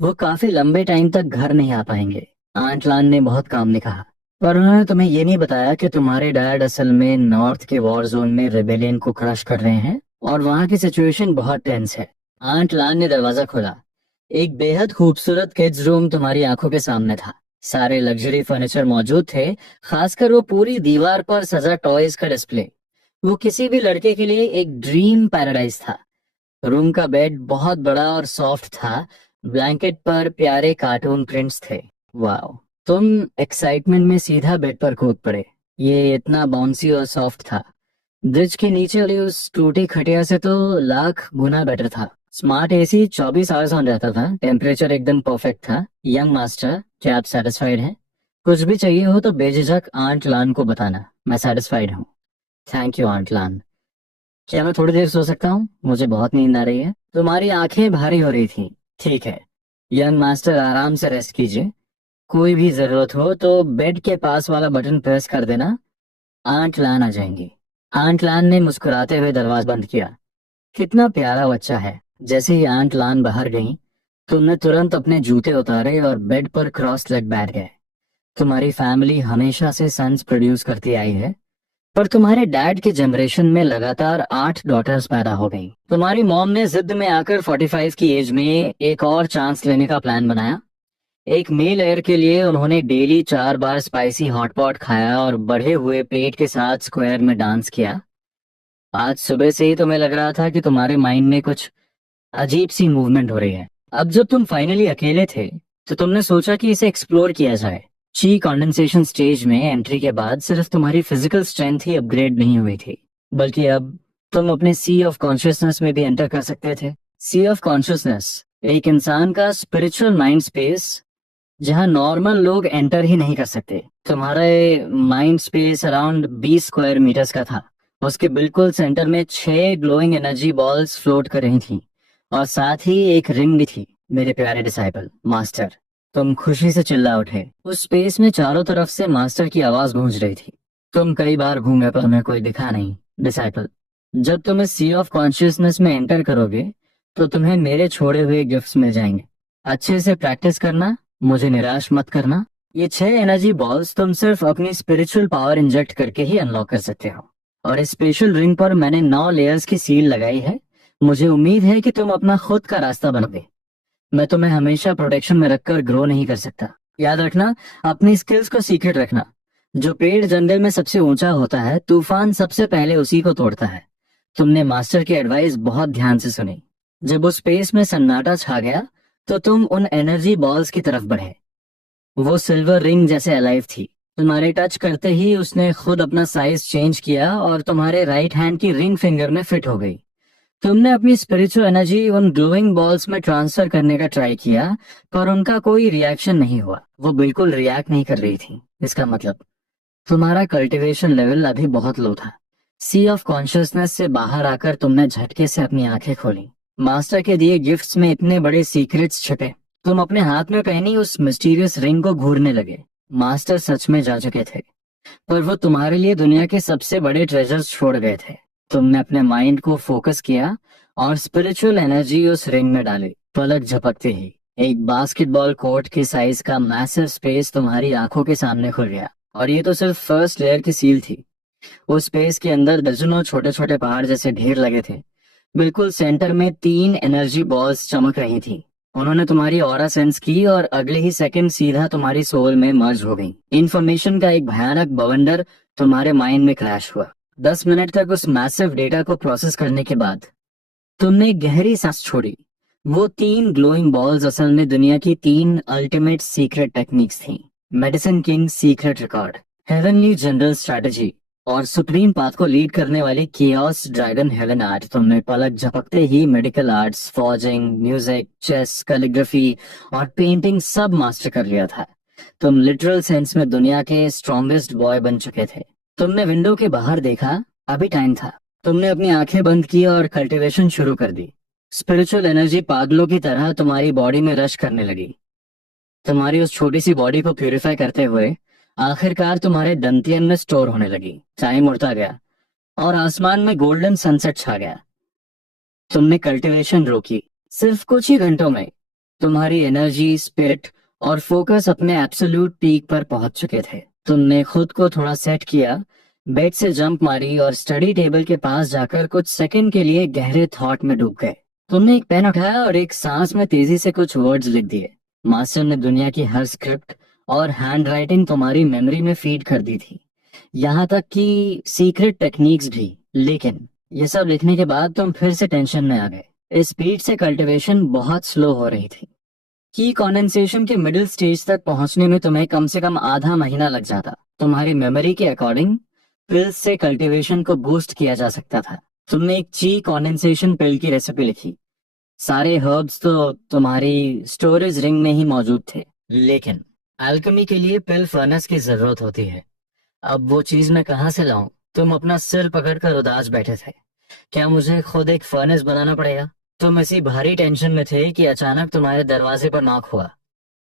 वो काफी लंबे टाइम तक घर नहीं आ पाएंगे। आंट लान ने बहुत काम ने कहा। पर उन्होंने तुम्हें ये नहीं बताया कि तुम्हारे डैड असल में नॉर्थ के वॉर जोन में रेबेलियन को क्रश कर रहे हैं और वहाँ की सिचुएशन बहुत टेंस है। आंट लान ने दरवाजा खोला। एक बेहद खूबसूरत किड्स रूम तुम्हारी आंखों के सामने था। सारे लग्जरी फर्नीचर मौजूद थे, खासकर वो पूरी दीवार पर सजा टॉयज का डिस्प्ले। वो किसी भी लड़के के लिए एक ड्रीम पैराडाइज था। रूम का बेड बहुत बड़ा और सॉफ्ट था। ब्लैंकेट पर प्यारे कार्टून प्रिंट्स थे। वाओ! तुम एक्साइटमेंट में सीधा बेड पर कूद पड़े। ये इतना बाउंसी और सॉफ्ट था। ब्रिज के नीचे वाली उस टूटी खटिया से तो लाख गुना बेटर था। स्मार्ट एसी 24 आवर्स ऑन रहता था। टेम्परेचर एकदम परफेक्ट था। यंग मास्टर, क्या आप सेटिस्फाइड हैं? कुछ भी चाहिए हो तो बेझिझक आंट लान को बताना। मैं सेटिस्फाइड हूँ। थैंक यू आंट लान। क्या मैं थोड़ी देर सो सकता हूँ? मुझे बहुत नींद आ रही है। तुम्हारी आंखें भारी हो रही थी। ठीक है यंग मास्टर, आराम से रेस्ट कीजिए। कोई भी जरूरत हो तो बेड के पास वाला बटन प्रेस कर देना। आंट लान आ जाएंगी। आंट लान ने मुस्कुराते हुए दरवाजा बंद किया। कितना प्यारा बच्चा है। जैसे ही आंट लान बाहर गई, तुमने तुरंत अपने जूते उतारे और बेड पर क्रॉस लेग बैठ गए। तुम्हारी फैमिली हमेशा से सन्स प्रोड्यूस करती आई है, पर तुम्हारे डैड के जनरेशन में लगातार 8 डॉटर्स पैदा हो गई। तुम्हारी मॉम ने जिद में आकर 45 की एज में एक और चांस लेने का प्लान बनाया। एक मेल एयर के लिए उन्होंने डेली 4 बार स्पाइसी हॉटपॉट खाया और बढ़े हुए पेट के साथ स्क्वायर में डांस किया। आज सुबह से ही तुम्हें लग रहा था कि तुम्हारे माइंड में कुछ अजीब सी मूवमेंट हो रही है। अब जब तुम फाइनली अकेले थे, तो तुमने सोचा कि इसे एक्सप्लोर किया जाए। ची कंडेंसेशन स्टेज में एंट्री के बाद सिर्फ तुम्हारी फिजिकल स्ट्रेंथ ही अपग्रेड नहीं हुई थी, बल्कि अब तुम अपने सी ऑफ कॉन्शियसनेस में भी एंटर कर सकते थे। सी ऑफ कॉन्शियसनेस एक इंसान का स्पिरिचुअल माइंड स्पेस, जहां नॉर्मल लोग एंटर ही नहीं कर सकते। तुम्हारा mind space around 20 square metres का था। उसके बिल्कुल सेंटर में 6 ग्लोइंग एनर्जी बॉल्स फ्लोट कर रही थी और साथ ही एक रिंग भी थी। मेरे प्यारे डिसाइपल मास्टर, तुम खुशी से चिल्ला उठे। उस स्पेस में चारों तरफ से मास्टर की आवाज गूंज रही थी। तुम कई बार घूमे पर हमें कोई दिखा नहीं। डिसाइपल, जब तुम इस सी ऑफ कॉन्शियसनेस में एंटर करोगे तो तुम्हें मेरे छोड़े हुए गिफ्ट्स मिल जाएंगे। अच्छे से प्रैक्टिस करना, मुझे निराश मत करना। ये 6 एनर्जी बॉल्स तुम सिर्फ अपनी स्पिरिचुअल पावर इंजेक्ट करके ही अनलॉक कर सकते हो। और इस स्पेशल रिंग पर मैंने 9 लेयर्स की सील लगाई है। मुझे उम्मीद है कि तुम अपना खुद का रास्ता बनोगे। मैं तुम्हें हमेशा प्रोटेक्शन में रखकर ग्रो नहीं कर सकता। याद रखना, अपनी स्किल्स को सीक्रेट रखना। जो पेड़ जंगल में सबसे ऊंचा होता है, तूफान सबसे पहले उसी को तोड़ता है। तुमने मास्टर की एडवाइस बहुत ध्यान से सुनी। जब उस स्पेस में सन्नाटा छा गया तो तुम उन एनर्जी बॉल्स की तरफ बढ़े। वो सिल्वर रिंग जैसे अलाइव थी। तुम्हारे टच करते ही उसने खुद अपना साइज चेंज किया और तुम्हारे राइट हैंड की रिंग फिंगर में फिट हो गई। तुमने अपनी स्पिरिचुअल एनर्जी उन ग्लोइंग बॉल्स में ट्रांसफर करने का ट्राई किया, पर उनका कोई रिएक्शन नहीं हुआ। वो बिल्कुल रिएक्ट नहीं कर रही थी। इसका मतलब तुम्हारा कल्टीवेशन लेवल अभी बहुत लो था। सी ऑफ कॉन्शियसनेस से बाहर आकर तुमने झटके से अपनी आंखें खोली। मास्टर के दिए गिफ्ट्स में इतने बड़े सीक्रेट्स छिपे। तुम अपने हाथ में पहनी उस मिस्टीरियस रिंग को घूरने लगे। मास्टर सच में जा चुके थे, पर वो तुम्हारे लिए दुनिया के सबसे बड़े ट्रेजर्स छोड़ गए थे। तुमने अपने माइंड को फोकस किया और स्पिरिचुअल एनर्जी उस रिंग में डाली। पलक झपकते ही एक बास्केटबॉल कोर्ट के साइज का मैसिव स्पेस तुम्हारी आंखों के सामने खुल गया। और ये तो सिर्फ फर्स्ट लेयर की सील थी। उस स्पेस के अंदर दर्जनों छोटे छोटे पहाड़ जैसे ढेर लगे थे। बिल्कुल सेंटर में 3 एनर्जी बॉल्स चमक रही थी। उन्होंने तुम्हारी ऑरा सेंस की और अगले ही सेकंड सीधा तुम्हारी सोल में मर्ज हो गई। इंफॉर्मेशन का एक भयानक बवंडर तुम्हारे माइंड में क्रैश हुआ। 10 मिनट तक उस मैसिव डेटा को प्रोसेस करने के बाद तुमने एक गहरी सांस छोड़ी। वो 3 ग्लोइंग बॉल्स असल में दुनिया की 3 अल्टीमेट सीक्रेट टेक्निक्स थी। Medicine king secret record, heavenly general strategy और सुप्रीम पाथ को लीड करने वाली केओस ड्रैगन हेवन आर्ट। तुमने पलक झपकते ही medical arts, forging, music, chess, calligraphy और पेंटिंग सब मास्टर कर लिया था। तुम लिटरल सेंस में दुनिया के स्ट्रॉन्गेस्ट बॉय बन चुके थे। तुमने विंडो के बाहर देखा, अभी टाइम था। तुमने अपनी आंखें बंद की और कल्टीवेशन शुरू कर दी। स्पिरिचुअल एनर्जी पागलों की तरह तुम्हारी बॉडी में रश करने लगी। तुम्हारी उस छोटी सी बॉडी को प्यूरिफाई करते हुए आखिरकार तुम्हारे दंतियन में स्टोर होने लगी। टाइम उड़ता गया और आसमान में गोल्डन सनसेट छा गया। तुमने कल्टीवेशन रोकी। सिर्फ कुछ ही घंटों में तुम्हारी एनर्जी, स्पिरिट और फोकस अपने एब्सोल्यूट पीक पर पहुंच चुके थे। तुमने खुद को थोड़ा सेट किया, बेड से जंप मारी और स्टडी टेबल के पास जाकर कुछ सेकंड के लिए गहरे थॉट में डूब गए। तुमने एक पेन उठाया और एक सांस में तेजी से कुछ वर्ड्स लिख दिए। मास्टर ने दुनिया की हर स्क्रिप्ट और हैंड राइटिंग तुम्हारी मेमोरी में फीड कर दी थी, यहाँ तक कि सीक्रेट टेक्निक्स भी। लेकिन ये सब लिखने के बाद तुम फिर से टेंशन में आ गए। इस स्पीड से कल्टीवेशन बहुत स्लो हो रही थी। की कंडेंसेशन के मिडिल स्टेज तक पहुंचने में तुम्हें कम से कम आधा महीना लग जाता। तुम्हारी मेमोरी के अकॉर्डिंग पिल्स से कल्टीवेशन को बूस्ट किया जा सकता था। तुमने एक ची कंडेंसेशन पिल की रेसिपी लिखी। सारे हर्ब्स तो तुम्हारी स्टोरेज रिंग में ही मौजूद थे, लेकिन अल्केमी के लिए पिल फर्नेस की जरूरत होती है। अब वो चीज मैं कहाँ से लाऊं? तुम अपना सिर पकड़कर उदास बैठे थे। क्या मुझे खुद एक फर्नेस बनाना पड़ेगा? तुम इसी भारी टेंशन में थे कि अचानक तुम्हारे दरवाजे पर नॉक हुआ।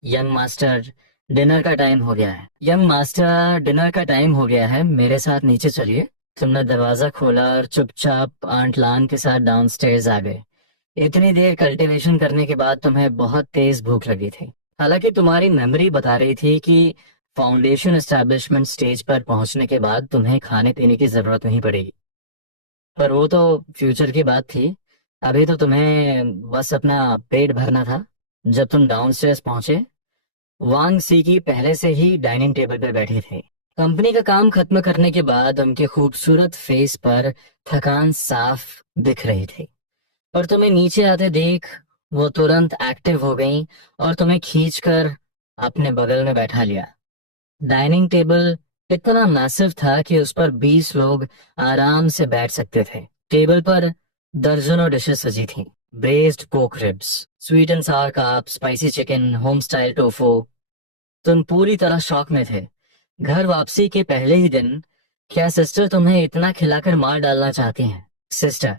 यंग मास्टर, डिनर का टाइम हो गया है। यंग मास्टर, डिनर का टाइम हो गया है, मेरे साथ नीचे चलिए। तुमने दरवाजा खोला और चुपचाप आंट लान के साथ डाउनस्टेयर्स आ गए। इतनी देर कल्टीवेशन करने के बाद तुम्हें बहुत तेज भूख लगी थी। हालांकि तुम्हारी मेमोरी बता रही थी कि फाउंडेशन एस्टैब्लिशमेंट स्टेज पर पहुंचने के बाद तुम्हें खाने पीने की जरूरत नहीं पड़ेगी, पर वो तो फ्यूचर की बात थी। अभी तो तुम्हें बस अपना पेट भरना था। जब तुम डाउनस्टेयर्स पहुंचे, वांग सी की पहले से ही डाइनिंग टेबल पर बैठे थे। कंपनी का काम खत्म करने के बाद उनके खूबसूरत फेस पर थकान साफ दिख रही थी, और तुम्हें नीचे आते देख वो तुरंत एक्टिव हो गई और तुम्हें खींचकर अपने बगल में बैठा लिया। डाइनिंग टेबल इतना मैसिव था कि उस पर 20 लोग आराम से बैठ सकते थे। टेबल पर दर्जनों डिशेस सजी थीं। Braced pork ribs, sweet and Sawar carp, spicy chicken, home style tofu. तुम पूरी तरह शॉक में थे। घर वापसी के पहले ही दिन, क्या सिस्टर तुम्हें इतना खिलाकर मार डालना चाहती हैं? सिस्टर,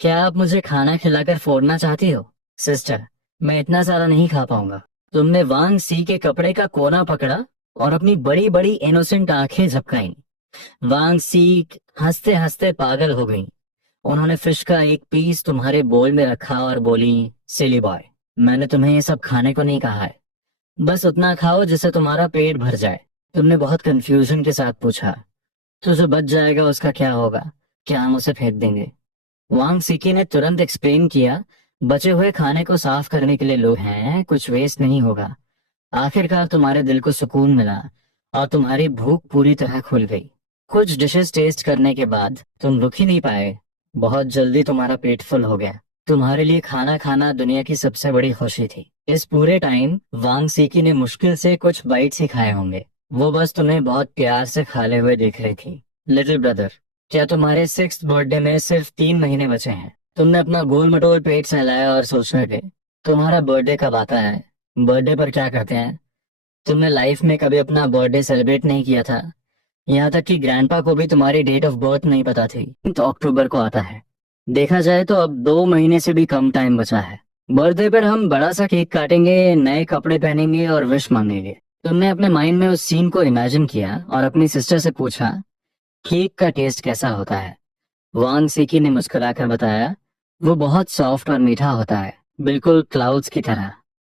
क्या आप मुझे खाना खिलाकर फोड़ना चाहती हो? सिस्टर, मैं इतना सारा नहीं खा पाऊंगा। तुमने वांग सी के कपड़े का कोना पकड़ा और अपनी बड़ी बड़ी इनोसेंट आंखें झपकाई। वांग सी हंसते हंसते पागल हो गई। उन्होंने फिश का एक पीस तुम्हारे बोल में रखा और बोली, सिली बॉय, मैंने तुम्हें ये सब खाने को नहीं कहा है, बस उतना खाओ जिससे तुम्हारा पेट भर जाए। तुमने बहुत कंफ्यूजन के साथ पूछा, तो जो बच जाएगा उसका क्या होगा? क्या हम उसे फेंक देंगे? वांग सीकी ने तुरंत एक्सप्लेन किया, बचे हुए खाने को साफ करने के लिए लोग हैं, कुछ वेस्ट नहीं होगा। आखिरकार तुम्हारे दिल को सुकून मिला और तुम्हारी भूख पूरी तरह खुल गई। कुछ डिशेस टेस्ट करने के बाद तुम रुक ही नहीं पाए। बहुत जल्दी तुम्हारा पेट फुल हो गया। तुम्हारे लिए खाना खाना दुनिया की सबसे बड़ी खुशी थी। इस पूरे टाइम वांग सीकी ने मुश्किल से कुछ बाइट्स ही खाए होंगे। वो बस तुम्हें बहुत प्यार से खाले हुए देख रही थी। लिटिल ब्रदर, क्या तुम्हारे 6th बर्थडे में सिर्फ 3 महीने बचे हैं? तुमने अपना गोल मटोल पेट सहलाया और सोचने लगे, तुम्हारा बर्थडे कब आता है? बर्थडे पर क्या करते हैं? तुमने लाइफ में कभी अपना बर्थडे सेलिब्रेट नहीं किया था। यहाँ तक कि ग्रैंडपा को भी तुम्हारी डेट ऑफ बर्थ नहीं पता थी। तो अक्टूबर को आता है। देखा जाए तो अब 2 महीने से भी कम टाइम बचा है। बर्थडे पर हम बड़ा सा केक काटेंगे, नए कपड़े पहनेंगे और विश मांगेंगे। तुमने अपने माइंड में उस सीन को इमेजिन किया और अपनी सिस्टर से पूछा, केक का टेस्ट कैसा होता है? वांग सीकी ने मुस्कुराकर बताया, वो बहुत सॉफ्ट और मीठा होता है, बिल्कुल क्लाउड्स की तरह।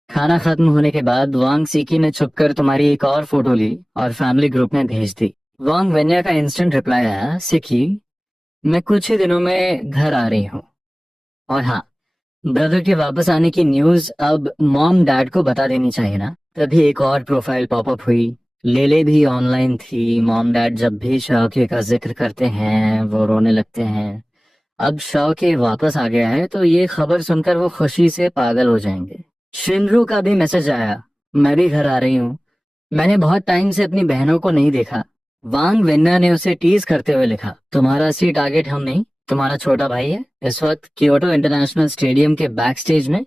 खाना खत्म होने के बाद वांग सीकी ने छुपकर तुम्हारी एक और फोटो ली और फैमिली ग्रुप में भेज दी। वांग वेन्या का इंस्टेंट रिप्लाई आया, सिकी मैं कुछ ही दिनों में घर आ रही हूँ। और हाँ, ब्रदर के वापस आने की न्यूज अब मॉम डैड को बता देनी चाहिए ना। तभी एक और प्रोफाइल पॉपअप हुई। लेले भी ऑनलाइन थी। मॉम डैड जब भी शौके का जिक्र करते हैं वो रोने लगते हैं। अब शौके वापस आ गया है तो ये खबर सुनकर वो खुशी से पागल हो जाएंगे। शिनरू का भी मैसेज आया, मैं भी घर आ रही हूँ। मैंने बहुत टाइम से अपनी बहनों को नहीं देखा। वांग वेन्ना ने उसे टीज करते हुए लिखा, तुम्हारा असली टारगेट हम नहीं, तुम्हारा छोटा भाई है। इस वक्त क्योटो इंटरनेशनल स्टेडियम के बैक स्टेज में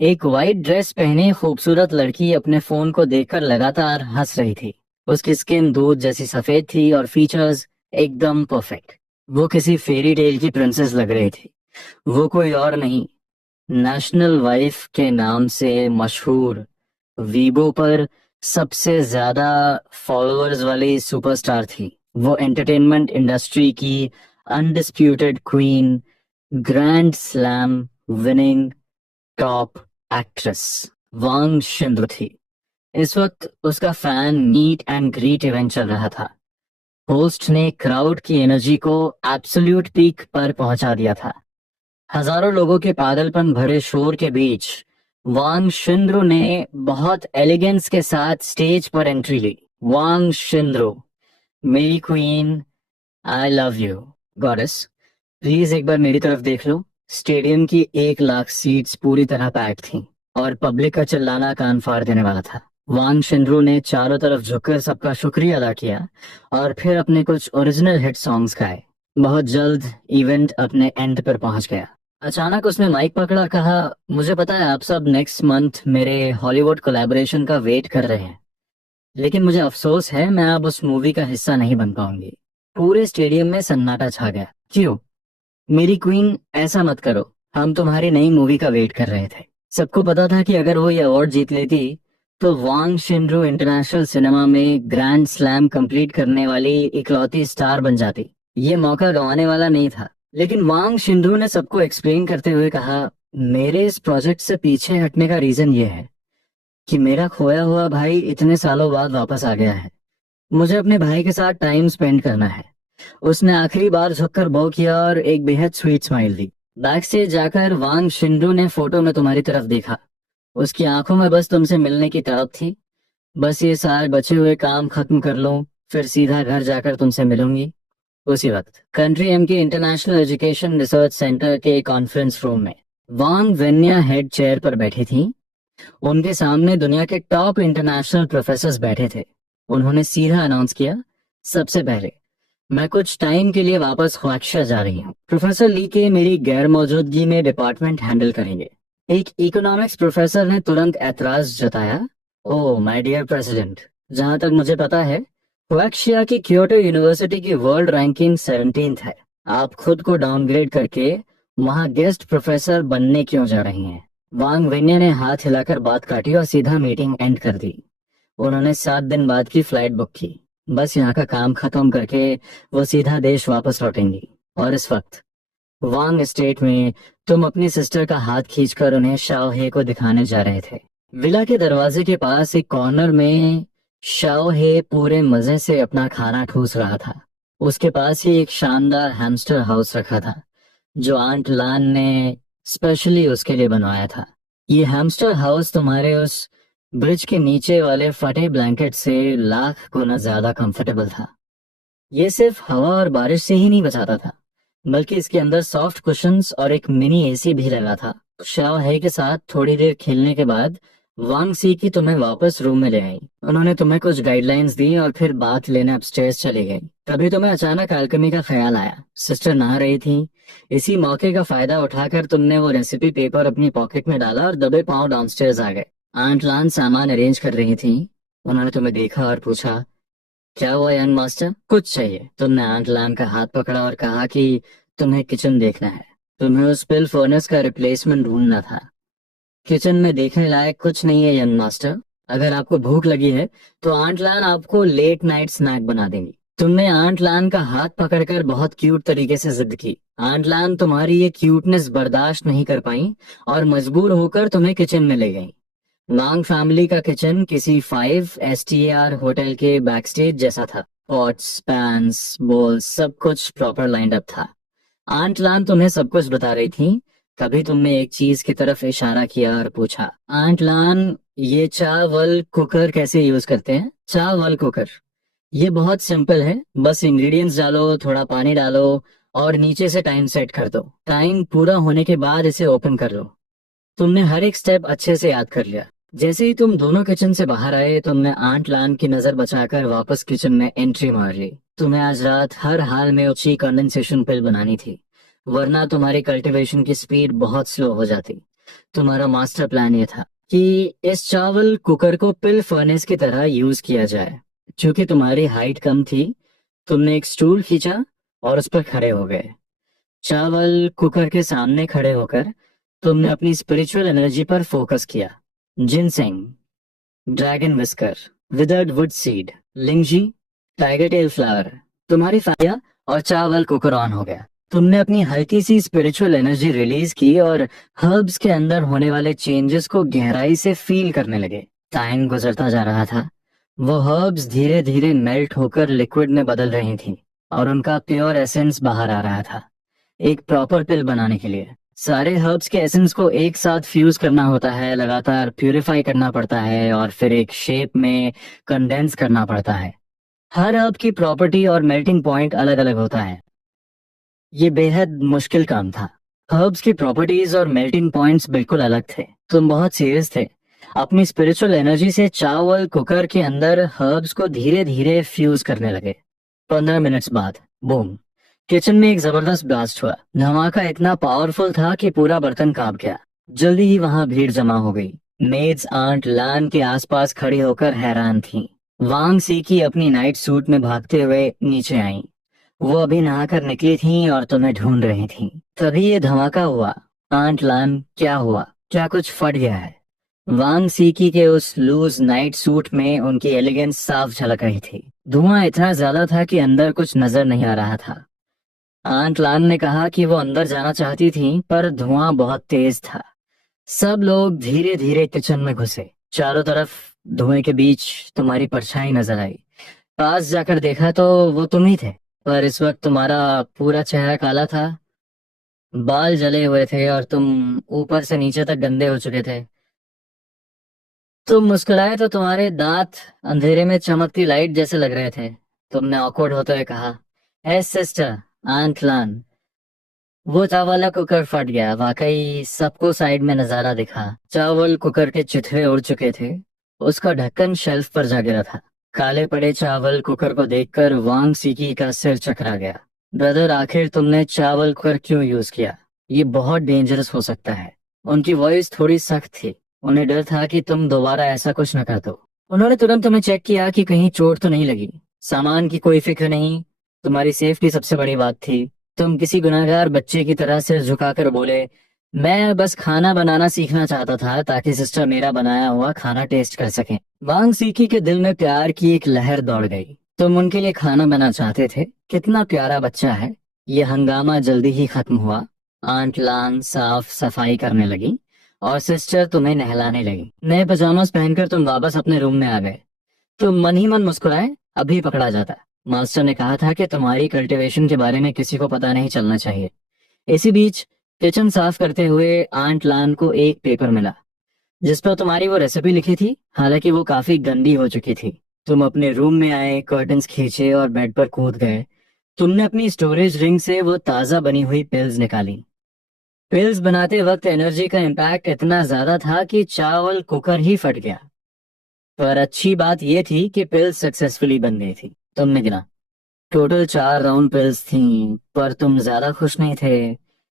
एक वाइट ड्रेस पहने खूबसूरत लड़की अपने फोन को देखकर लगातार हंस रही थी। उसकी स्किन दूध जैसी सफेद थी और फीचर्स एकदम परफेक्ट। वो किसी फेरी टेल की प्रिंसेस लग रही थी। वो कोई और नहीं, नेशनल वाइफ के नाम से मशहूर, वीबो पर सबसे ज्यादा फॉलोअर्स वाली सुपरस्टार थी। वो एंटरटेनमेंट इंडस्ट्री की undisputed queen, grand slam winning top actress Wang Shindo थी। इस वक्त उसका fan meet and greet event चल रहा था। होस्ट ने क्राउड की एनर्जी को एब्सोल्यूट पीक पर पहुंचा दिया था। हजारों लोगों के पागलपन भरे शोर के बीच वांग शिंद्रो ने बहुत एलिगेंस के साथ स्टेज पर एंट्री ली। वांग शिंद्रो, मेरी queen, I love you goddess, please एक बार मेरी तरफ देख लो। स्टेडियम की 1 लाख सीट्स पूरी तरह पैक्ड थी और पब्लिक का चिल्लाना कान फाड़ देने वाला था। वांग शिंद्रो ने चारों तरफ झुककर सबका शुक्रिया अदा किया और फिर अपने कुछ ओरिजिनल हिट सॉन्ग्स गाए। बहुत जल्द इवेंट अपने एंड पर पहुंच गया। अचानक उसने माइक पकड़ा, कहा, मुझे पता है आप सब नेक्स्ट मंथ मेरे हॉलीवुड कोलैबोरेशन का वेट कर रहे हैं, लेकिन मुझे अफसोस है मैं अब उस मूवी का हिस्सा नहीं बन पाऊंगी। पूरे स्टेडियम में सन्नाटा छा गया। क्यों? मेरी क्वीन, ऐसा मत करो, हम तुम्हारी नई मूवी का वेट कर रहे थे। सबको पता था कि अगर वो ये अवार्ड जीत लेती तो वांग शिनरू इंटरनेशनल सिनेमा में ग्रैंड स्लैम कंप्लीट करने वाली इकलौती स्टार बन जाती। ये मौका गंवाने वाला नहीं था। लेकिन वांग शिंदू ने सबको एक्सप्लेन करते हुए कहा, मेरे इस प्रोजेक्ट से पीछे हटने का रीजन ये है कि मेरा खोया हुआ भाई इतने सालों बाद वापस आ गया है। मुझे अपने भाई के साथ टाइम स्पेंड करना है। उसने आखिरी बार झुककर बो किया और एक बेहद स्वीट स्माइल दी। बैक स्टेज जाकर वांग शिंदू ने फोटो में तुम्हारी तरफ देखा। उसकी आंखों में बस तुमसे मिलने की तड़प थी। बस ये सारे बचे हुए काम खत्म कर लूं, फिर सीधा घर जाकर तुमसे मिलूंगी। उसी वक्त कंट्री एम के इंटरनेशनल एजुकेशन रिसर्च सेंटर के कॉन्फ्रेंस रूम में वांग वेन्या हेड चेयर पर बैठी थी। उनके सामने दुनिया के टॉप इंटरनेशनल प्रोफेसर्स बैठे थे। उन्होंने सीधा अनाउंस किया, सबसे पहले मैं कुछ टाइम के लिए वापस ख्वाक्षा जा रही हूँ। प्रोफेसर ली के मेरी गैर मौजूदगी में डिपार्टमेंट हैंडल करेंगे। एक इकोनॉमिक्स प्रोफेसर ने तुरंत ऐतराज जताया, ओह माय डियर प्रेसिडेंट, जहां तक मुझे पता है हुएक्शिया की क्योटो यूनिवर्सिटी की वर्ल्ड रैंकिंग 17th है। आप खुद को डाउनग्रेड करके वहां गेस्ट प्रोफेसर बनने क्यों जा रही हैं? वांग वेन्या ने हाथ हिलाकर बात काटी और सीधा मीटिंग एंड कर दी। उन्होंने 7 दिन बाद की फ्लाइट बुक की। बस यहाँ का काम खत्म करके वो सीधा देश वापस लौटेंगी। और इस वक्त वांग एस्टेट में तुम अपनी सिस्टर का हाथ खींचकर उन्हें शाओ हे को दिखाने जा रहे थे। विला के दरवाजे के पास एक कॉर्नर में शाओ हे पूरे मजे से अपना खाना ठूस रहा था। उसके पास ही एक शानदार हैमस्टर हाउस रखा था जो आंट लान ने स्पेशली उसके लिए बनवाया था। ये हैमस्टर हाउस तुम्हारे उस ब्रिज के नीचे वाले फटे ब्लैंकेट से लाख गुना ज्यादा कंफर्टेबल था। ये सिर्फ हवा और बारिश से ही नहीं बचाता था, बल्कि इसके अंदर सॉफ्ट कुशन्स और एक मिनी एसी भी लगा था। शाओ हे के साथ थोड़ी देर खेलने के बाद वांग सी की तुम्हें वापस रूम में ले आई। उन्होंने तुम्हें कुछ गाइडलाइंस दी और फिर बात लेने अपस्टेयर्स चली गई। तभी तुम्हें अचानक अल्केमी का ख्याल आया। सिस्टर नहा रही थी। इसी मौके का फायदा उठाकर तुमने वो रेसिपी पेपर अपनी पॉकेट में डाला और दबे पांव डाउनस्टेयर्स आ गए। आंट लान सामान अरेंज कर रही थी। उन्होंने तुम्हें देखा और पूछा, क्या हुआ यंग मास्टर, कुछ चाहिए? तुमने आंट लैम का हाथ पकड़ा और कहा कि तुम्हें किचन देखना है। तुम्हें उस पिल फर्नेस का रिप्लेसमेंट ढूंढना था। किचन में देखने लायक कुछ नहीं है यंग मास्टर। अगर आपको भूख लगी है तो आंट लैन आपको लेट नाइट स्नैक बना देंगी। तुमने आंट लैन का हाथ पकड़कर बहुत क्यूट तरीके से जिद की। आंट लैन तुम्हारी ये क्यूटनेस बर्दाश्त नहीं कर पाई और मजबूर होकर तुम्हें किचन में ले गई। वांग फैमिली का किचन किसी 5 STAR होटल के बैकस्टेज जैसा था। पॉट्स, पैन्स, बोल्स, सब कुछ प्रॉपर लाइंड अप था। आंट लान तुम्हें सब कुछ बता रही थी। कभी तुमने एक चीज की तरफ इशारा किया और पूछा, आंट लान, ये चावल कुकर कैसे यूज करते हैं? चावल कुकर, ये बहुत सिंपल है। बस इंग्रेडिएंट्स डालो, थोड़ा पानी डालो और नीचे से टाइम सेट कर दो। टाइम पूरा होने के बाद इसे ओपन कर लो। तुमने हर एक स्टेप अच्छे से याद कर लिया। जैसे ही तुम दोनों किचन से बाहर आए, तुमने आंट लान की नजर बचाकर वापस किचन में एंट्री मार ली। तुम्हें आज रात हर हाल में ऊंची कंडेंसेशन पिल बनानी थी, वरना तुम्हारी कल्टीवेशन की स्पीड बहुत स्लो हो जाती। तुम्हारा मास्टर प्लान ये था कि इस चावल कुकर को पिल फर्नेस की तरह यूज किया जाए। क्योंकि तुम्हारी हाइट कम थी, तुमने एक स्टूल खींचा और उस पर खड़े हो गए। चावल कुकर के सामने खड़े होकर तुमने अपनी स्पिरिचुअल एनर्जी पर फोकस किया। Ginseng, dragon whisker, withered wood seed, lingzhi, tiger tail flower, तुम्हारी फाया और चावल कुकर ऑन हो गया। तुमने अपनी हल्की सी स्पिरिचुअल एनर्जी रिलीज की और हर्ब्स के अंदर होने वाले चेंजेस को गहराई से फील करने लगे। टाइम गुजरता जा रहा था। वो हर्ब्स धीरे धीरे मेल्ट होकर लिक्विड में बदल रही थी और उनका प्योर एसेंस बाहर आ रहा था। एक प्रॉपर पिल बनाने के लिए सारे हर्ब्स के एसेंस को एक साथ फ्यूज करना होता है, लगातार प्यूरिफाई करना पड़ता है और फिर एक शेप में कंडेंस करना पड़ता है। हर हर्ब की प्रॉपर्टी और मेल्टिंग पॉइंट अलग अलग होता है। ये बेहद मुश्किल काम था। हर्ब्स की प्रॉपर्टीज और मेल्टिंग पॉइंट्स बिल्कुल अलग थे। तुम बहुत सीरियस थे। अपनी स्पिरिचुअल एनर्जी से चावल कुकर के अंदर हर्ब्स को धीरे धीरे फ्यूज करने लगे। 15 मिनट्स बाद बूम, किचन में एक जबरदस्त ब्लास्ट हुआ। धमाका इतना पावरफुल था कि पूरा बर्तन कांप गया। जल्दी ही वहां भीड़ जमा हो गई। मेड्स आंट लान के आसपास खड़ी होकर हैरान थीं। वांग सीकी अपनी नाइट सूट में भागते हुए नीचे आईं। वो अभी नहाकर निकली थीं और तुम्हें ढूंढ रही थीं। तभी ये धमाका हुआ। आंट लान, क्या हुआ? क्या कुछ फट गया है? वांग सीकी के उस लूज नाइट सूट में उनकी एलिगेंस साफ झलक रही थी। धुआं इतना ज्यादा था कि अंदर कुछ नजर नहीं आ रहा था। आंट लान ने कहा कि वो अंदर जाना चाहती थी, पर धुआं बहुत तेज था। सब लोग धीरे धीरे किचन में घुसे। चारों तरफ धुएं के बीच तुम्हारी परछाई नजर आई। पास जाकर देखा तो वो तुम ही थे, पर इस वक्त तुम्हारा पूरा चेहरा काला था। बाल जले हुए थे और तुम ऊपर से नीचे तक गंदे हो चुके थे। तुम मुस्कुराए तो तुम्हारे दांत अंधेरे में चमकती लाइट जैसे लग रहे थे। तुमने ऑकवर्ड होते हुए कहा, हे सिस्टर आंट लान, वो चावल कुकर फट गया। वाकई सबको साइड में नजारा दिखा। चावल कुकर के चिथड़े उड़ चुके थे। उसका ढक्कन शेल्फ पर जा गिरा था। काले पड़े चावल कुकर को देखकर वांग सीकी का सिर चकरा गया। ब्रदर, आखिर तुमने चावल कुकर क्यों यूज किया? ये बहुत डेंजरस हो सकता है। उनकी वॉइस थोड़ी सख्त थी। उन्हें डर था कि तुम दोबारा ऐसा कुछ न कर दो। उन्होंने तुरंत तुम्हें चेक किया कि कहीं चोट तो नहीं लगी। सामान की कोई फिक्र नहीं, तुम्हारी सेफ्टी सबसे बड़ी बात थी। तुम किसी गुनहगार बच्चे की तरह सिर झुकाकर बोले, मैं बस खाना बनाना सीखना चाहता था ताकि सिस्टर मेरा बनाया हुआ खाना टेस्ट कर सके। वांग सीकी के दिल में प्यार की एक लहर दौड़ गई। तुम उनके लिए खाना बना चाहते थे। कितना प्यारा बच्चा है। ये हंगामा जल्दी ही खत्म हुआ। आंट लान साफ सफाई करने लगी और सिस्टर तुम्हें नहलाने लगी। नए पजामास पहनकर तुम वापस अपने रूम में आ गए। तुम मन ही मन मुस्कुराए, अभी पकड़ा जाता। मास्टर ने कहा था कि तुम्हारी कल्टीवेशन के बारे में किसी को पता नहीं चलना चाहिए। इसी बीच किचन साफ करते हुए आंट लान को एक पेपर मिला जिस पर तुम्हारी वो रेसिपी लिखी थी, हालांकि वो काफी गंदी हो चुकी थी। तुम अपने रूम में आए, कर्टन्स खींचे और बेड पर कूद गए। तुमने अपनी स्टोरेज रिंग से वो ताजा बनी हुई पिल्स निकाली। पिल्स बनाते वक्त एनर्जी का इम्पैक्ट इतना ज्यादा था कि चावल कुकर ही फट गया। पर अच्छी बात यह थी कि पिल्स सक्सेसफुली बन गई थी। तुमने गिना, टोटल 4 राउंड पिल्स थी, पर तुम ज्यादा खुश नहीं थे।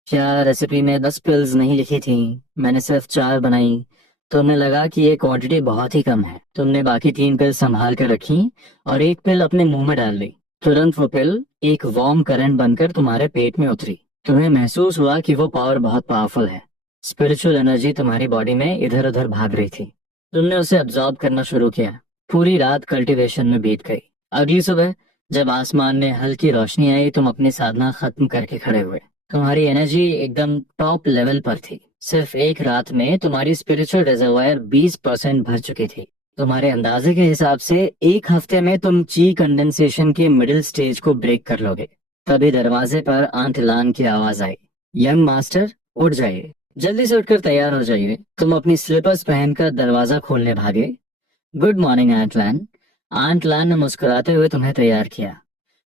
क्या रेसिपी में 10 पिल्स नहीं लिखी थी? मैंने सिर्फ 4 बनाई। तुमने लगा कि ये क्वांटिटी बहुत ही कम है। तुमने बाकी 3 पिल संभाल कर रखी और एक पिल अपने मुंह में डाल ली। तुरंत वो पिल एक वार्म करंट बनकर तुम्हारे पेट में उतरी। तुम्हें महसूस हुआ कि वो पावर बहुत पावरफुल है। स्पिरिचुअल एनर्जी तुम्हारी बॉडी में इधर उधर भाग रही थी। तुमने उसे अब्जॉर्ब करना शुरू किया। पूरी रात कल्टीवेशन में बीत गई। अगली सुबह जब आसमान में हल्की रोशनी आई, तुम अपनी साधना खत्म करके खड़े हुए। तुम्हारी एनर्जी एकदम टॉप लेवल पर थी। सिर्फ एक रात में तुम्हारी स्पिरिचुअल रिजर्वायर 20% भर चुकी थी। तुम्हारे अंदाजे के हिसाब से एक हफ्ते में तुम ची कंडेंसेशन के मिडिल स्टेज को ब्रेक कर लोगे। तभी दरवाजे पर आंट लान की आवाज आई, यंग मास्टर उठ जाइए, जल्दी से उठकर तैयार हो जाइए। तुम अपनी स्लीपर्स पहनकर दरवाजा खोलने भागे। Good morning आंटलान। आंटलान ने मुस्कुराते हुए तुम्हें तैयार किया।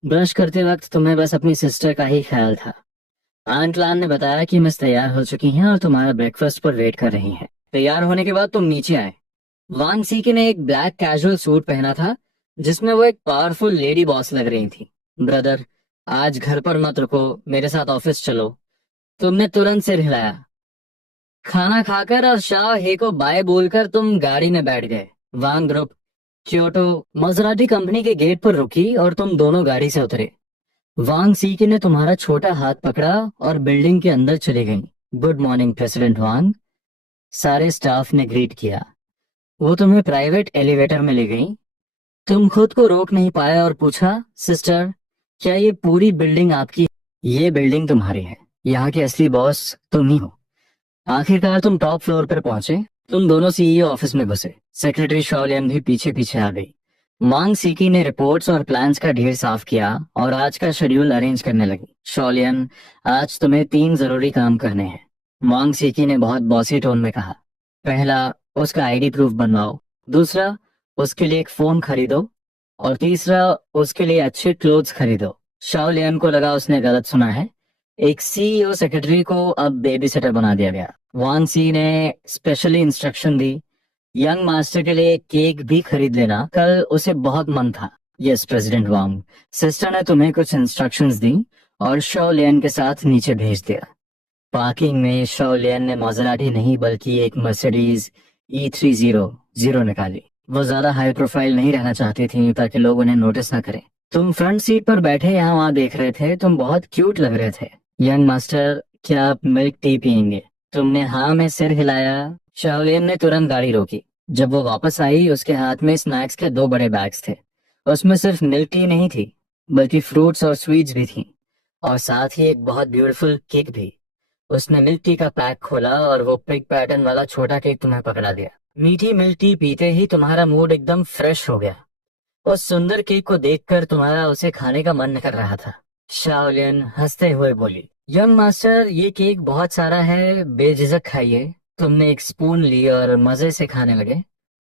ब्रश करते वक्त तुम्हें बस अपनी सिस्टर का ही ख्याल था। आंटलान ने बताया कि मिस तैयार हो चुकी हैं और तुम्हारा ब्रेकफास्ट पर वेट कर रही हैं। तैयार होने के बाद तुम नीचे आए। वांग सीकी ने एक ब्लैक कैजुअल सूट पहना था जिसमें वो एक पावरफुल लेडी बॉस लग रही थी। ब्रदर, आज घर पर मत रुको, मेरे साथ ऑफिस चलो। तुमने तुरंत सिर हिलाया। खाना खाकर और शाह हे को बाय बोलकर तुम गाड़ी में बैठ गए। वांग ग्रुप क्योटो मजराटी कंपनी के गेट पर रुकी और तुम दोनों गाड़ी से उतरे। वांग सीकी ने तुम्हारा छोटा हाथ पकड़ा और बिल्डिंग के अंदर चली गई। गुड मॉर्निंग प्रेसिडेंट वांग, सारे स्टाफ ने ग्रीट किया। वो तुम्हें प्राइवेट एलिवेटर में ले गई। तुम खुद को रोक नहीं पाए और पूछा, सिस्टर, क्या ये पूरी बिल्डिंग आपकी है? ये बिल्डिंग तुम्हारी है, यहाँ के असली बॉस तुम ही हो। आखिरकार तुम टॉप फ्लोर पर पहुंचे। तुम दोनों सीईओ ऑफिस में घुसे। सेक्रेटरी शॉलियन भी पीछे पीछे आ गई। मांग सीकी ने रिपोर्ट्स और प्लान्स का ढेर साफ किया और आज का शेड्यूल अरेंज करने लगी। शॉलियन, आज तुम्हें 3 जरूरी काम करने हैं, मांग सीकी ने बहुत बॉसी टोन में कहा। पहला, उसका आईडी प्रूफ बनवाओ। दूसरा, उसके लिए एक फोन खरीदो। और तीसरा, उसके लिए अच्छे क्लोथ्स खरीदो। शॉलियन को लगा उसने गलत सुना है। एक सीईओ सेक्रेटरी को अब बेबी सिटर बना दिया गया। वांग सी ने स्पेशली इंस्ट्रक्शन दी, यंग मास्टर के लिए केक भी खरीद लेना, कल उसे बहुत मन था। यस प्रेसिडेंट वांग, सिस्टर ने तुम्हें कुछ इंस्ट्रक्शंस दी और शो लियन के साथ नीचे भेज दिया। पार्किंग में शो लियन ने मजराटी नहीं बल्कि एक मर्सिडीज E300 निकाली। वो ज्यादा हाई प्रोफाइल नहीं रहना चाहती थी ताकि लोग उन्हें नोटिस ना करें। तुम फ्रंट सीट पर बैठे यहाँ वहाँ देख रहे थे। तुम बहुत क्यूट लग रहे थे। यंग मास्टर, क्या आप मिल्क टी पियेंगे? तुमने हाँ में सिर हिलाया। शाओलियन ने तुरंत गाड़ी रोकी। जब वो वापस आई उसके हाथ में स्नैक्स के 2 बड़े बैग्स थे। उसमें सिर्फ मिल्क टी नहीं थी बल्कि फ्रूट्स और स्वीट्स भी थी, और साथ ही एक बहुत ब्यूटीफुल केक भी। उसने मिल्क टी का पैक खोला और वो पिग पैटर्न वाला छोटा केक तुम्हें पकड़ा दिया। मीठी मिल्क टी पीते ही तुम्हारा मूड एकदम फ्रेश हो गया। उस सुंदर केक को देखकर तुम्हारा उसे खाने का मन कर रहा था। शाओलियन हंसते हुए बोली, यंग मास्टर, ये केक बहुत सारा है, बेझिझक खाइए। तुमने एक स्पून ली और मजे से खाने लगे।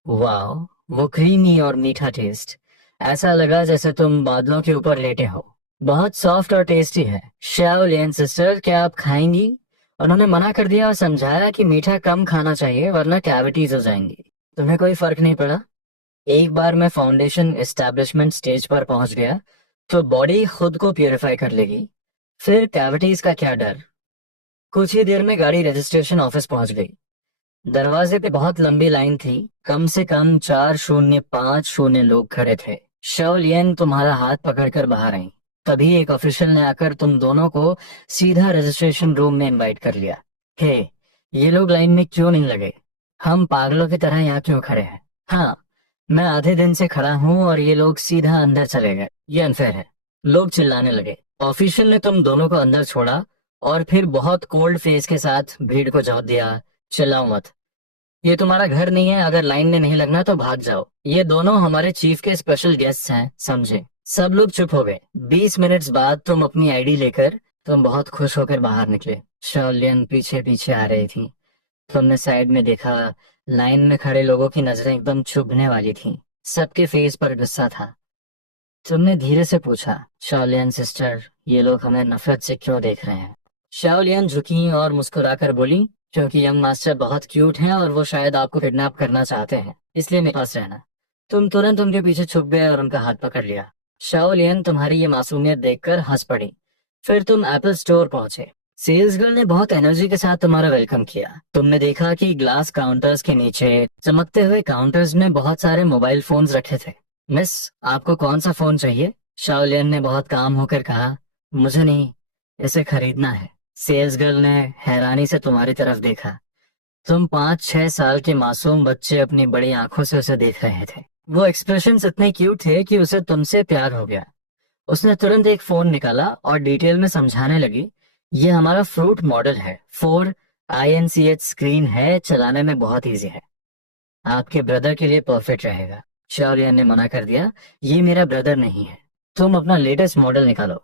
वाह, वो क्रीमी और मीठा टेस्ट, ऐसा लगा जैसे तुम बादलों के ऊपर लेटे हो। बहुत सॉफ्ट और टेस्टी है। शाओलियन सिस्टर, क्या आप खाएंगी? उन्होंने मना कर दिया और समझाया कि मीठा कम खाना चाहिए वरना कैविटीज हो जाएंगी। तुम्हें कोई फर्क नहीं पड़ा? एक बार मैं फाउंडेशन एस्टैब्लिशमेंट स्टेज पर पहुंच गया तो बॉडी खुद को प्यूरिफाई कर लेगी, फिर कैविटीज का क्या डर। कुछ ही देर में गाड़ी रजिस्ट्रेशन ऑफिस पहुंच गई। दरवाजे पे बहुत लंबी लाइन थी, कम से कम 4050 लोग खड़े थे। शौलियन तुम्हारा हाथ पकड़कर बाहर आई। तभी एक ऑफिशियल ने आकर तुम दोनों को सीधा रजिस्ट्रेशन रूम में इनवाइट कर लिया। हे, ये लोग लाइन में क्यों नहीं लगे? हम पागलों की तरह यहाँ क्यों खड़े हैं? हाँ, मैं आधे दिन से खड़ा हूँ और ये लोग सीधा अंदर चले गए। ये अनफेयर है। लोग चिल्लाने लगे। ऑफिशियल ने तुम दोनों को अंदर छोड़ा और फिर बहुत कोल्ड फेस के साथ भीड़ को जवाब दिया, चिल्लाओ मत, ये तुम्हारा घर नहीं है, अगर लाइन में नहीं लगना तो भाग जाओ। ये दोनों हमारे चीफ के स्पेशल गेस्ट हैं, समझे? सब लोग चुप हो गए। 20 मिनट्स बाद तुम अपनी आईडी लेकर तुम बहुत खुश होकर बाहर निकले। शॉलियन पीछे पीछे आ रही थी। तुमने साइड में देखा, लाइन में खड़े लोगों की नजरें एकदम चुभने वाली थीं। सबके फेस पर गुस्सा था। तुमने धीरे से पूछा, शॉलियन सिस्टर, ये लोग हमें नफरत से क्यों देख रहे हैं? शॉलियन झुकी और मुस्कुराकर बोली, क्योंकि यंग मास्टर बहुत क्यूट हैं और वो शायद आपको किडनैप करना चाहते हैं, इसलिए मेरे पास रहना। तुम तुरंत उनके पीछे छुप गए और उनका हाथ पकड़ लिया। शॉलियन तुम्हारी ये मासूमियत देखकर हंस पड़ी। फिर तुम एप्पल स्टोर पहुंचे। सेल्स गर्ल ने बहुत एनर्जी के साथ तुम्हारा वेलकम किया। तुमने देखा कि ग्लास काउंटर्स के नीचे चमकते हुए काउंटर्स में बहुत सारे मोबाइल फोन्स रखे थे। मिस, आपको कौन सा फोन चाहिए? शॉलियन ने बहुत काम होकर कहा, मुझे नहीं, इसे खरीदना है। सेल्स गर्ल ने हैरानी से तुम्हारी तरफ देखा। तुम 5-6 साल के मासूम बच्चे अपनी बड़ी आंखों से उसे देख रहे थे। वो एक्सप्रेशंस इतने क्यूट थे कि उसे तुमसे प्यार हो गया। उसने तुरंत एक फोन निकाला और डिटेल में समझाने लगी, ये हमारा फ्रूट मॉडल है, 4 INCH स्क्रीन है, चलाने में बहुत इजी है, आपके ब्रदर के लिए परफेक्ट रहेगा। शाओलियन ने मना कर दिया, ये मेरा ब्रदर नहीं है, तुम अपना लेटेस्ट मॉडल निकालो।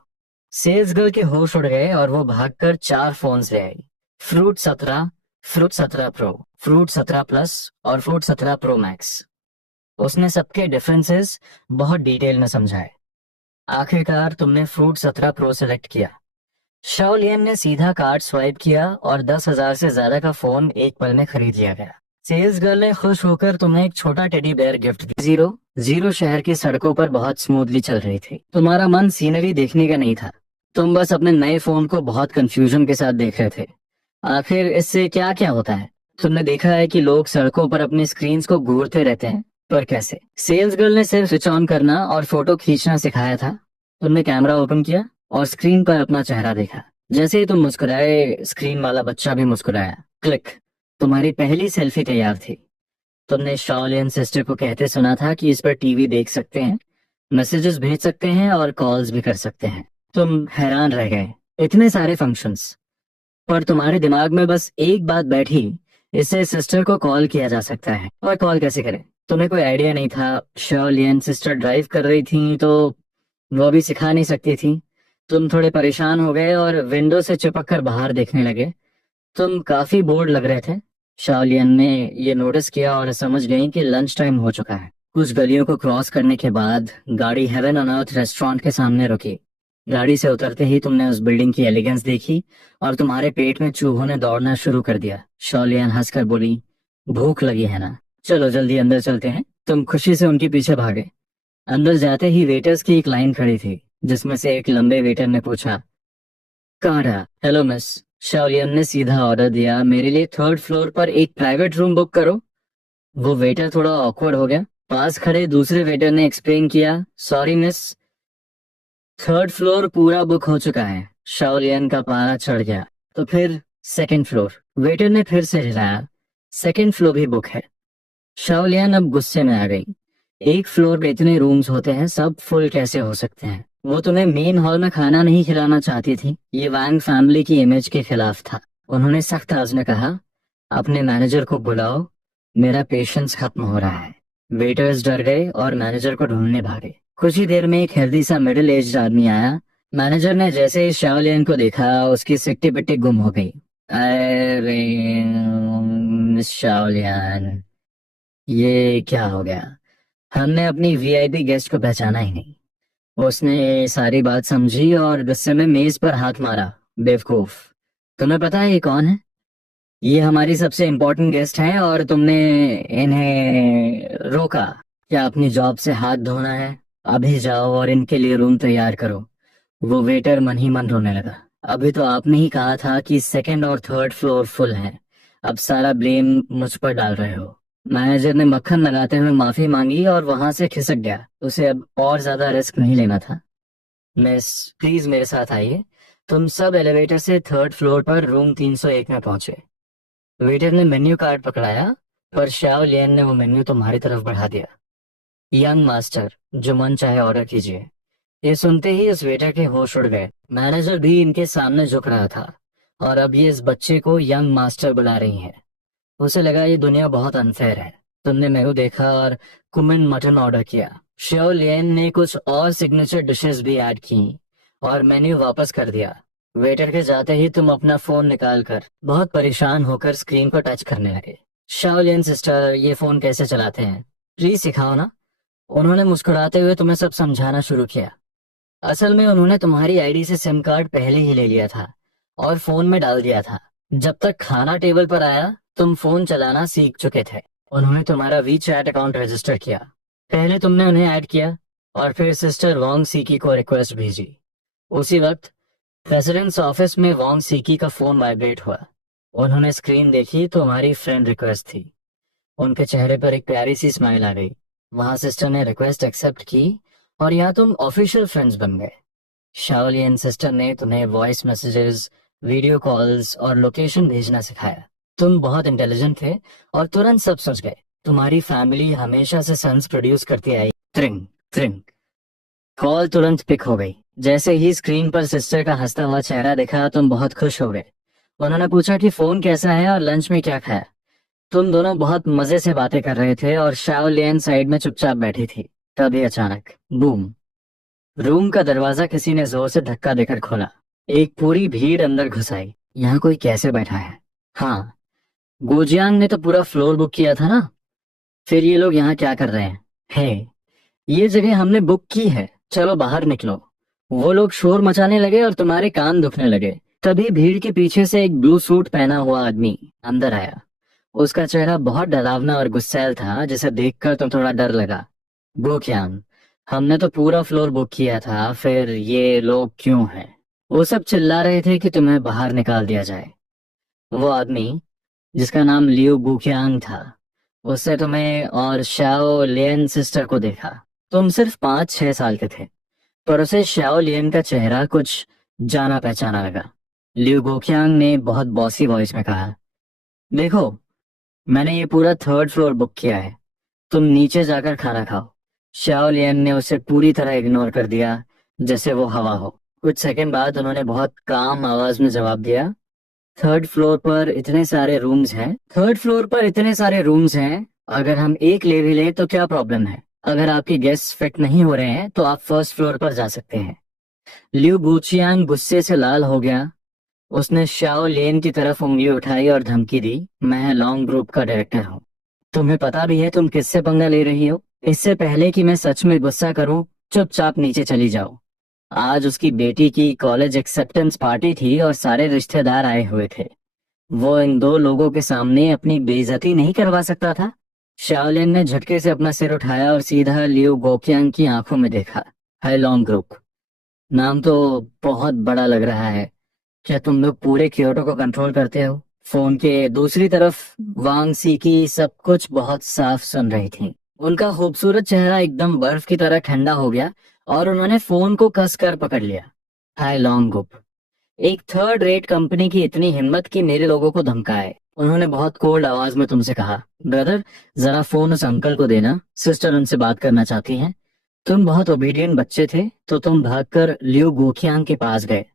सेल्स गर्ल के होश उड़ गए और वो भागकर 4 फोन्स ले आई। Fruit 17, fruit 17 pro, fruit 17 plus और फ्रूट 17 प्रो मैक्स। उसने सबके डिफरेंसेस बहुत डिटेल में समझाए। आखिरकार तुमने फ्रूट 17 प्रो सेलेक्ट किया। शाओलियन ने सीधा कार्ड स्वाइप किया और 10,000 से ज्यादा का फोन एक पल में खरीद लिया गया। सेल्स गर्ल ने खुश होकर तुम्हें एक छोटा टेडी बेयर गिफ्ट दिया। जीरो जीरो शहर की सड़कों पर बहुत स्मूथली चल रही थी। तुम्हारा मन सीनरी देखने का नहीं था, तुम बस अपने नए फोन को बहुत कंफ्यूजन के साथ देख रहे थे। आखिर इससे क्या क्या होता है? तुमने देखा है कि लोग सड़कों पर अपनी स्क्रीन्स को घूरते रहते हैं, पर कैसे? सेल्स गर्ल ने सिर्फ स्विच ऑन करना और फोटो खींचना सिखाया था। तुमने कैमरा ओपन किया और स्क्रीन पर अपना चेहरा देखा। जैसे ही तुम मुस्कुराए, स्क्रीन वाला बच्चा भी मुस्कुराया। क्लिक, तुम्हारी पहली सेल्फी तैयार थी। तुमने शाओलियन सिस्टर को कहते सुना था कि इस पर टीवी देख सकते हैं, मैसेजेस भेज सकते हैं और कॉल्स भी कर सकते हैं। तुम हैरान रह गए, इतने सारे फंक्शंस। पर तुम्हारे दिमाग में बस एक बात बैठी, इससे सिस्टर को कॉल किया जा सकता है। और कॉल कैसे करें? तुम्हें कोई आइडिया नहीं था। शाओलियन सिस्टर ड्राइव कर रही थी तो वो भी सिखा नहीं सकती थी। तुम थोड़े परेशान हो गए और विंडो से चिपक कर बाहर देखने लगे। तुम काफी बोर्ड लग रहे थे। शाओलियन ने ये नोटिस किया और समझ गई कि लंच टाइम हो चुका है। कुछ गलियों को क्रॉस करने के बाद गाड़ी हेवन ऑन अर्थ रेस्टोरेंट के सामने रुकी। गाड़ी से उतरते ही तुमने उस बिल्डिंग की एलिगेंस देखी और तुम्हारे पेट में चूहों ने दौड़ना शुरू कर दिया। शाओलियन हंसकर बोली, भूख लगी है ना? चलो जल्दी अंदर चलते हैं। तुम खुशी से उनके पीछे भागे। अंदर जाते ही वेटर्स की एक लाइन खड़ी थी, जिसमें से एक लंबे वेटर ने पूछा, कहाँ रहा? Hello miss. शाओलियन ने सीधा ऑर्डर दिया, मेरे लिए 3rd फ्लोर पर एक प्राइवेट रूम बुक करो। वो वेटर थोड़ा ऑकवर्ड हो गया। पास खड़े दूसरे वेटर ने एक्सप्लेन किया, सॉरी मिस, 3rd फ्लोर पूरा बुक हो चुका है। शाओलियन का पारा चढ़ गया। तो फिर 2nd फ्लोर? वेटर ने फिर से हिलाया, 2nd फ्लोर भी बुक है। शाओलियन अब गुस्से में आ गई। एक फ्लोर पे इतने रूम्स होते हैं, सब फुल कैसे हो सकते हैं? वो तुम्हें मेन हॉल में खाना नहीं खिलाना चाहती थी, ये वांग फैमिली की इमेज के खिलाफ था। उन्होंने सख्त आवाज में कहा, अपने मैनेजर को बुलाओ, मेरा पेशेंस खत्म हो रहा है। वेटर्स डर गए और मैनेजर को ढूंढने भागे। कुछ ही देर में एक हेल्दी सा मिडिल एज्ड आदमी आया। मैनेजर ने जैसे ही शाओलियन को देखा, उसकी सिट्टी पिट्टी गुम हो गई। अरे मिस शाओलियन, ये क्या हो गया? हमने अपनी VIP गेस्ट को पहचाना ही नहीं। उसने सारी बात समझी और गुस्से में मेज पर हाथ मारा। बेवकूफ, तुम्हें पता है ये कौन है? ये हमारी सबसे इम्पोर्टेंट गेस्ट हैं और तुमने इन्हें रोका। क्या अपनी जॉब से हाथ धोना है? अभी जाओ और इनके लिए रूम तैयार करो। वो वेटर मन ही मन रोने लगा। अभी तो आपने ही कहा था कि 2nd और 3rd फ्लोर फुल है, अब सारा ब्लेम मुझ पर डाल रहे हो। मैनेजर ने मक्खन लगाते हुए माफी मांगी और वहां से खिसक गया। उसे अब और ज्यादा रिस्क नहीं लेना था। मिस, प्लीज मेरे साथ आइए। तुम सब एलिवेटर से 3rd फ्लोर पर रूम 301 में पहुंचे। वेटर ने मेन्यू कार्ड पकड़ाया, पर शाओ लियन ने वो मेन्यू तुम्हारी तरफ बढ़ा दिया। यंग मास्टर, जो मन चाहे ऑर्डर कीजिए। ये सुनते ही उस वेटर के होश उड़ गए। मैनेजर भी इनके सामने झुक रहा था और अब ये इस बच्चे को यंग मास्टर बुला रही है। उसे लगा ये दुनिया बहुत अनफेयर है। तुमने मेनू देखा और कुमिन मटन ऑर्डर किया। श्यो लियन ने कुछ और सिग्नेचर डिशेस भी ऐड की और मेन्यू वापस कर दिया। वेटर के जाते ही तुम अपना फोन निकाल कर बहुत परेशान होकर स्क्रीन को टच करने लगे। शाओलियन सिस्टर, ये फोन कैसे चलाते हैं, प्लीज सिखाओ ना। उन्होंने मुस्कुराते हुए तुम्हें सब समझाना शुरू किया। असल में उन्होंने तुम्हारी आईडी से सिम कार्ड पहले ही ले लिया था और फोन में डाल दिया था। जब तक खाना टेबल पर आया, तुम फोन चलाना सीख चुके थे। उन्होंने तुम्हारा वीचैट अकाउंट रजिस्टर किया। पहले तुमने उन्हें ऐड किया और फिर सिस्टर वोंग सीकी को रिक्वेस्ट भेजी। उसी वक्त प्रेसिडेंट्स ऑफिस में वोंग सीकी का फोन वाइब्रेट हुआ। उन्होंने स्क्रीन देखी तो हमारी फ्रेंड रिक्वेस्ट थी। उनके चेहरे पर एक प्यारी सी स्माइल आ गई। वहां सिस्टर ने रिक्वेस्ट एक्सेप्ट की और यहाँ तुम ऑफिशियल फ्रेंड्स बन गए। शाओलियन सिस्टर ने तुम्हें वॉइस मैसेजेस, वीडियो कॉल्स और लोकेशन भेजना सिखाया। तुम बहुत इंटेलिजेंट थे और तुरंत सब समझ गए। तुम्हारी फैमिली हमेशा से सन्स प्रोड्यूस करती आई। त्रिंग त्रिंग, कॉल तुरंत पिक हो गई। जैसे ही स्क्रीन पर सिस्टर का हंसता हुआ चेहरा दिखा, तुम बहुत खुश हो गए। उन्होंने पूछा कि फोन कैसा है और लंच में क्या खाया। तुम दोनों बहुत मजे से बातें कर रहे थे और शाओ लियन साइड में चुपचाप बैठी थी। तभी अचानक बूम, रूम का दरवाजा किसी ने जोर से धक्का देकर खोला। एक पूरी भीड़ अंदर घुस आई। यहाँ कोई कैसे बैठा है? हाँ, गोजियांग ने तो पूरा फ्लोर बुक किया था ना। फिर ये लोग यहाँ क्या कर रहे हैं? हे, ये जगह हमने बुक की है, चलो बाहर निकलो। वो लोग शोर मचाने लगे और तुम्हारे कान दुखने लगे। तभी भीड़ के पीछे से एक ब्लू सूट पहना हुआ आदमी अंदर आया। उसका चेहरा बहुत डरावना और गुस्सैल था, जिसे देखकर तो थोड़ा डर लगा। गोक्यान, हमने तो पूरा फ्लोर बुक किया था, फिर ये लोग क्यों हैं? वो सब चिल्ला रहे थे कि तुम्हें बाहर निकाल दिया जाए। वो आदमी, जिसका नाम लियो गुक्यांग था, उससे तुम्हें और शाओ लियन सिस्टर को देखा। तुम सिर्फ 5-6 साल के थे, पर उसे शाओ लियन का चेहरा कुछ जाना पहचाना लगा। लियो गुक्यांग ने बहुत बॉसी वॉइस में कहा, देखो, मैंने ये पूरा 3rd फ्लोर बुक किया है, तुम नीचे जाकर खाना खाओ। शाओ लियन ने उसे पूरी तरह इग्नोर कर दिया, जैसे वो हवा हो। कुछ सेकंड बाद उन्होंने बहुत काम आवाज में जवाब दिया, 3rd फ्लोर पर इतने सारे रूम्स हैं, अगर हम एक ले भी लें तो क्या प्रॉब्लम है? अगर आपके गेस्ट फिट नहीं हो रहे हैं तो आप 1st फ्लोर पर जा सकते हैं। लिu गुचियांग गुस्से से लाल हो गया। उसने शाओ लेन की तरफ उंगली उठाई और धमकी दी, मैं लॉन्ग ग्रुप का डायरेक्टर हूँ। तुम्हें पता भी है तुम किससे पंगा ले रही हो? इससे पहले कि मैं सच में गुस्सा करूं, चुपचाप नीचे चली जाओ। आज उसकी बेटी की कॉलेज एक्सेप्टेंस पार्टी थी और सारे रिश्तेदार आए हुए थे। वो इन दो लोगों के सामने अपनी बेइज्जती नहीं करवा सकता था। शाओलिन ने झटके से अपना सिर उठाया और सीधा लियो गोक्यांग की आंखों में देखा। हाय लॉन्ग ग्रुप, नाम तो बहुत बड़ा लग रहा है। क्या तुम लोग पूरे क्योटो को कंट्रोल करते हो? फोन के दूसरी तरफ वांग सी की सब कुछ बहुत साफ सुन रही थी। उनका खूबसूरत चेहरा एकदम बर्फ की तरह ठंडा हो गया और उन्होंने फोन को कसकर पकड़ लिया। हाय लॉन्ग ग्रुप, एक 3rd रेट कंपनी की इतनी हिम्मत कि मेरे लोगों को धमकाए। उन्होंने बहुत कोल्ड आवाज में तुमसे कहा, ब्रदर जरा फोन उस अंकल को देना, सिस्टर उनसे बात करना चाहती हैं। तुम बहुत ओबीडियंट बच्चे थे तो तुम भागकर लियो गोखियांग के पास गए।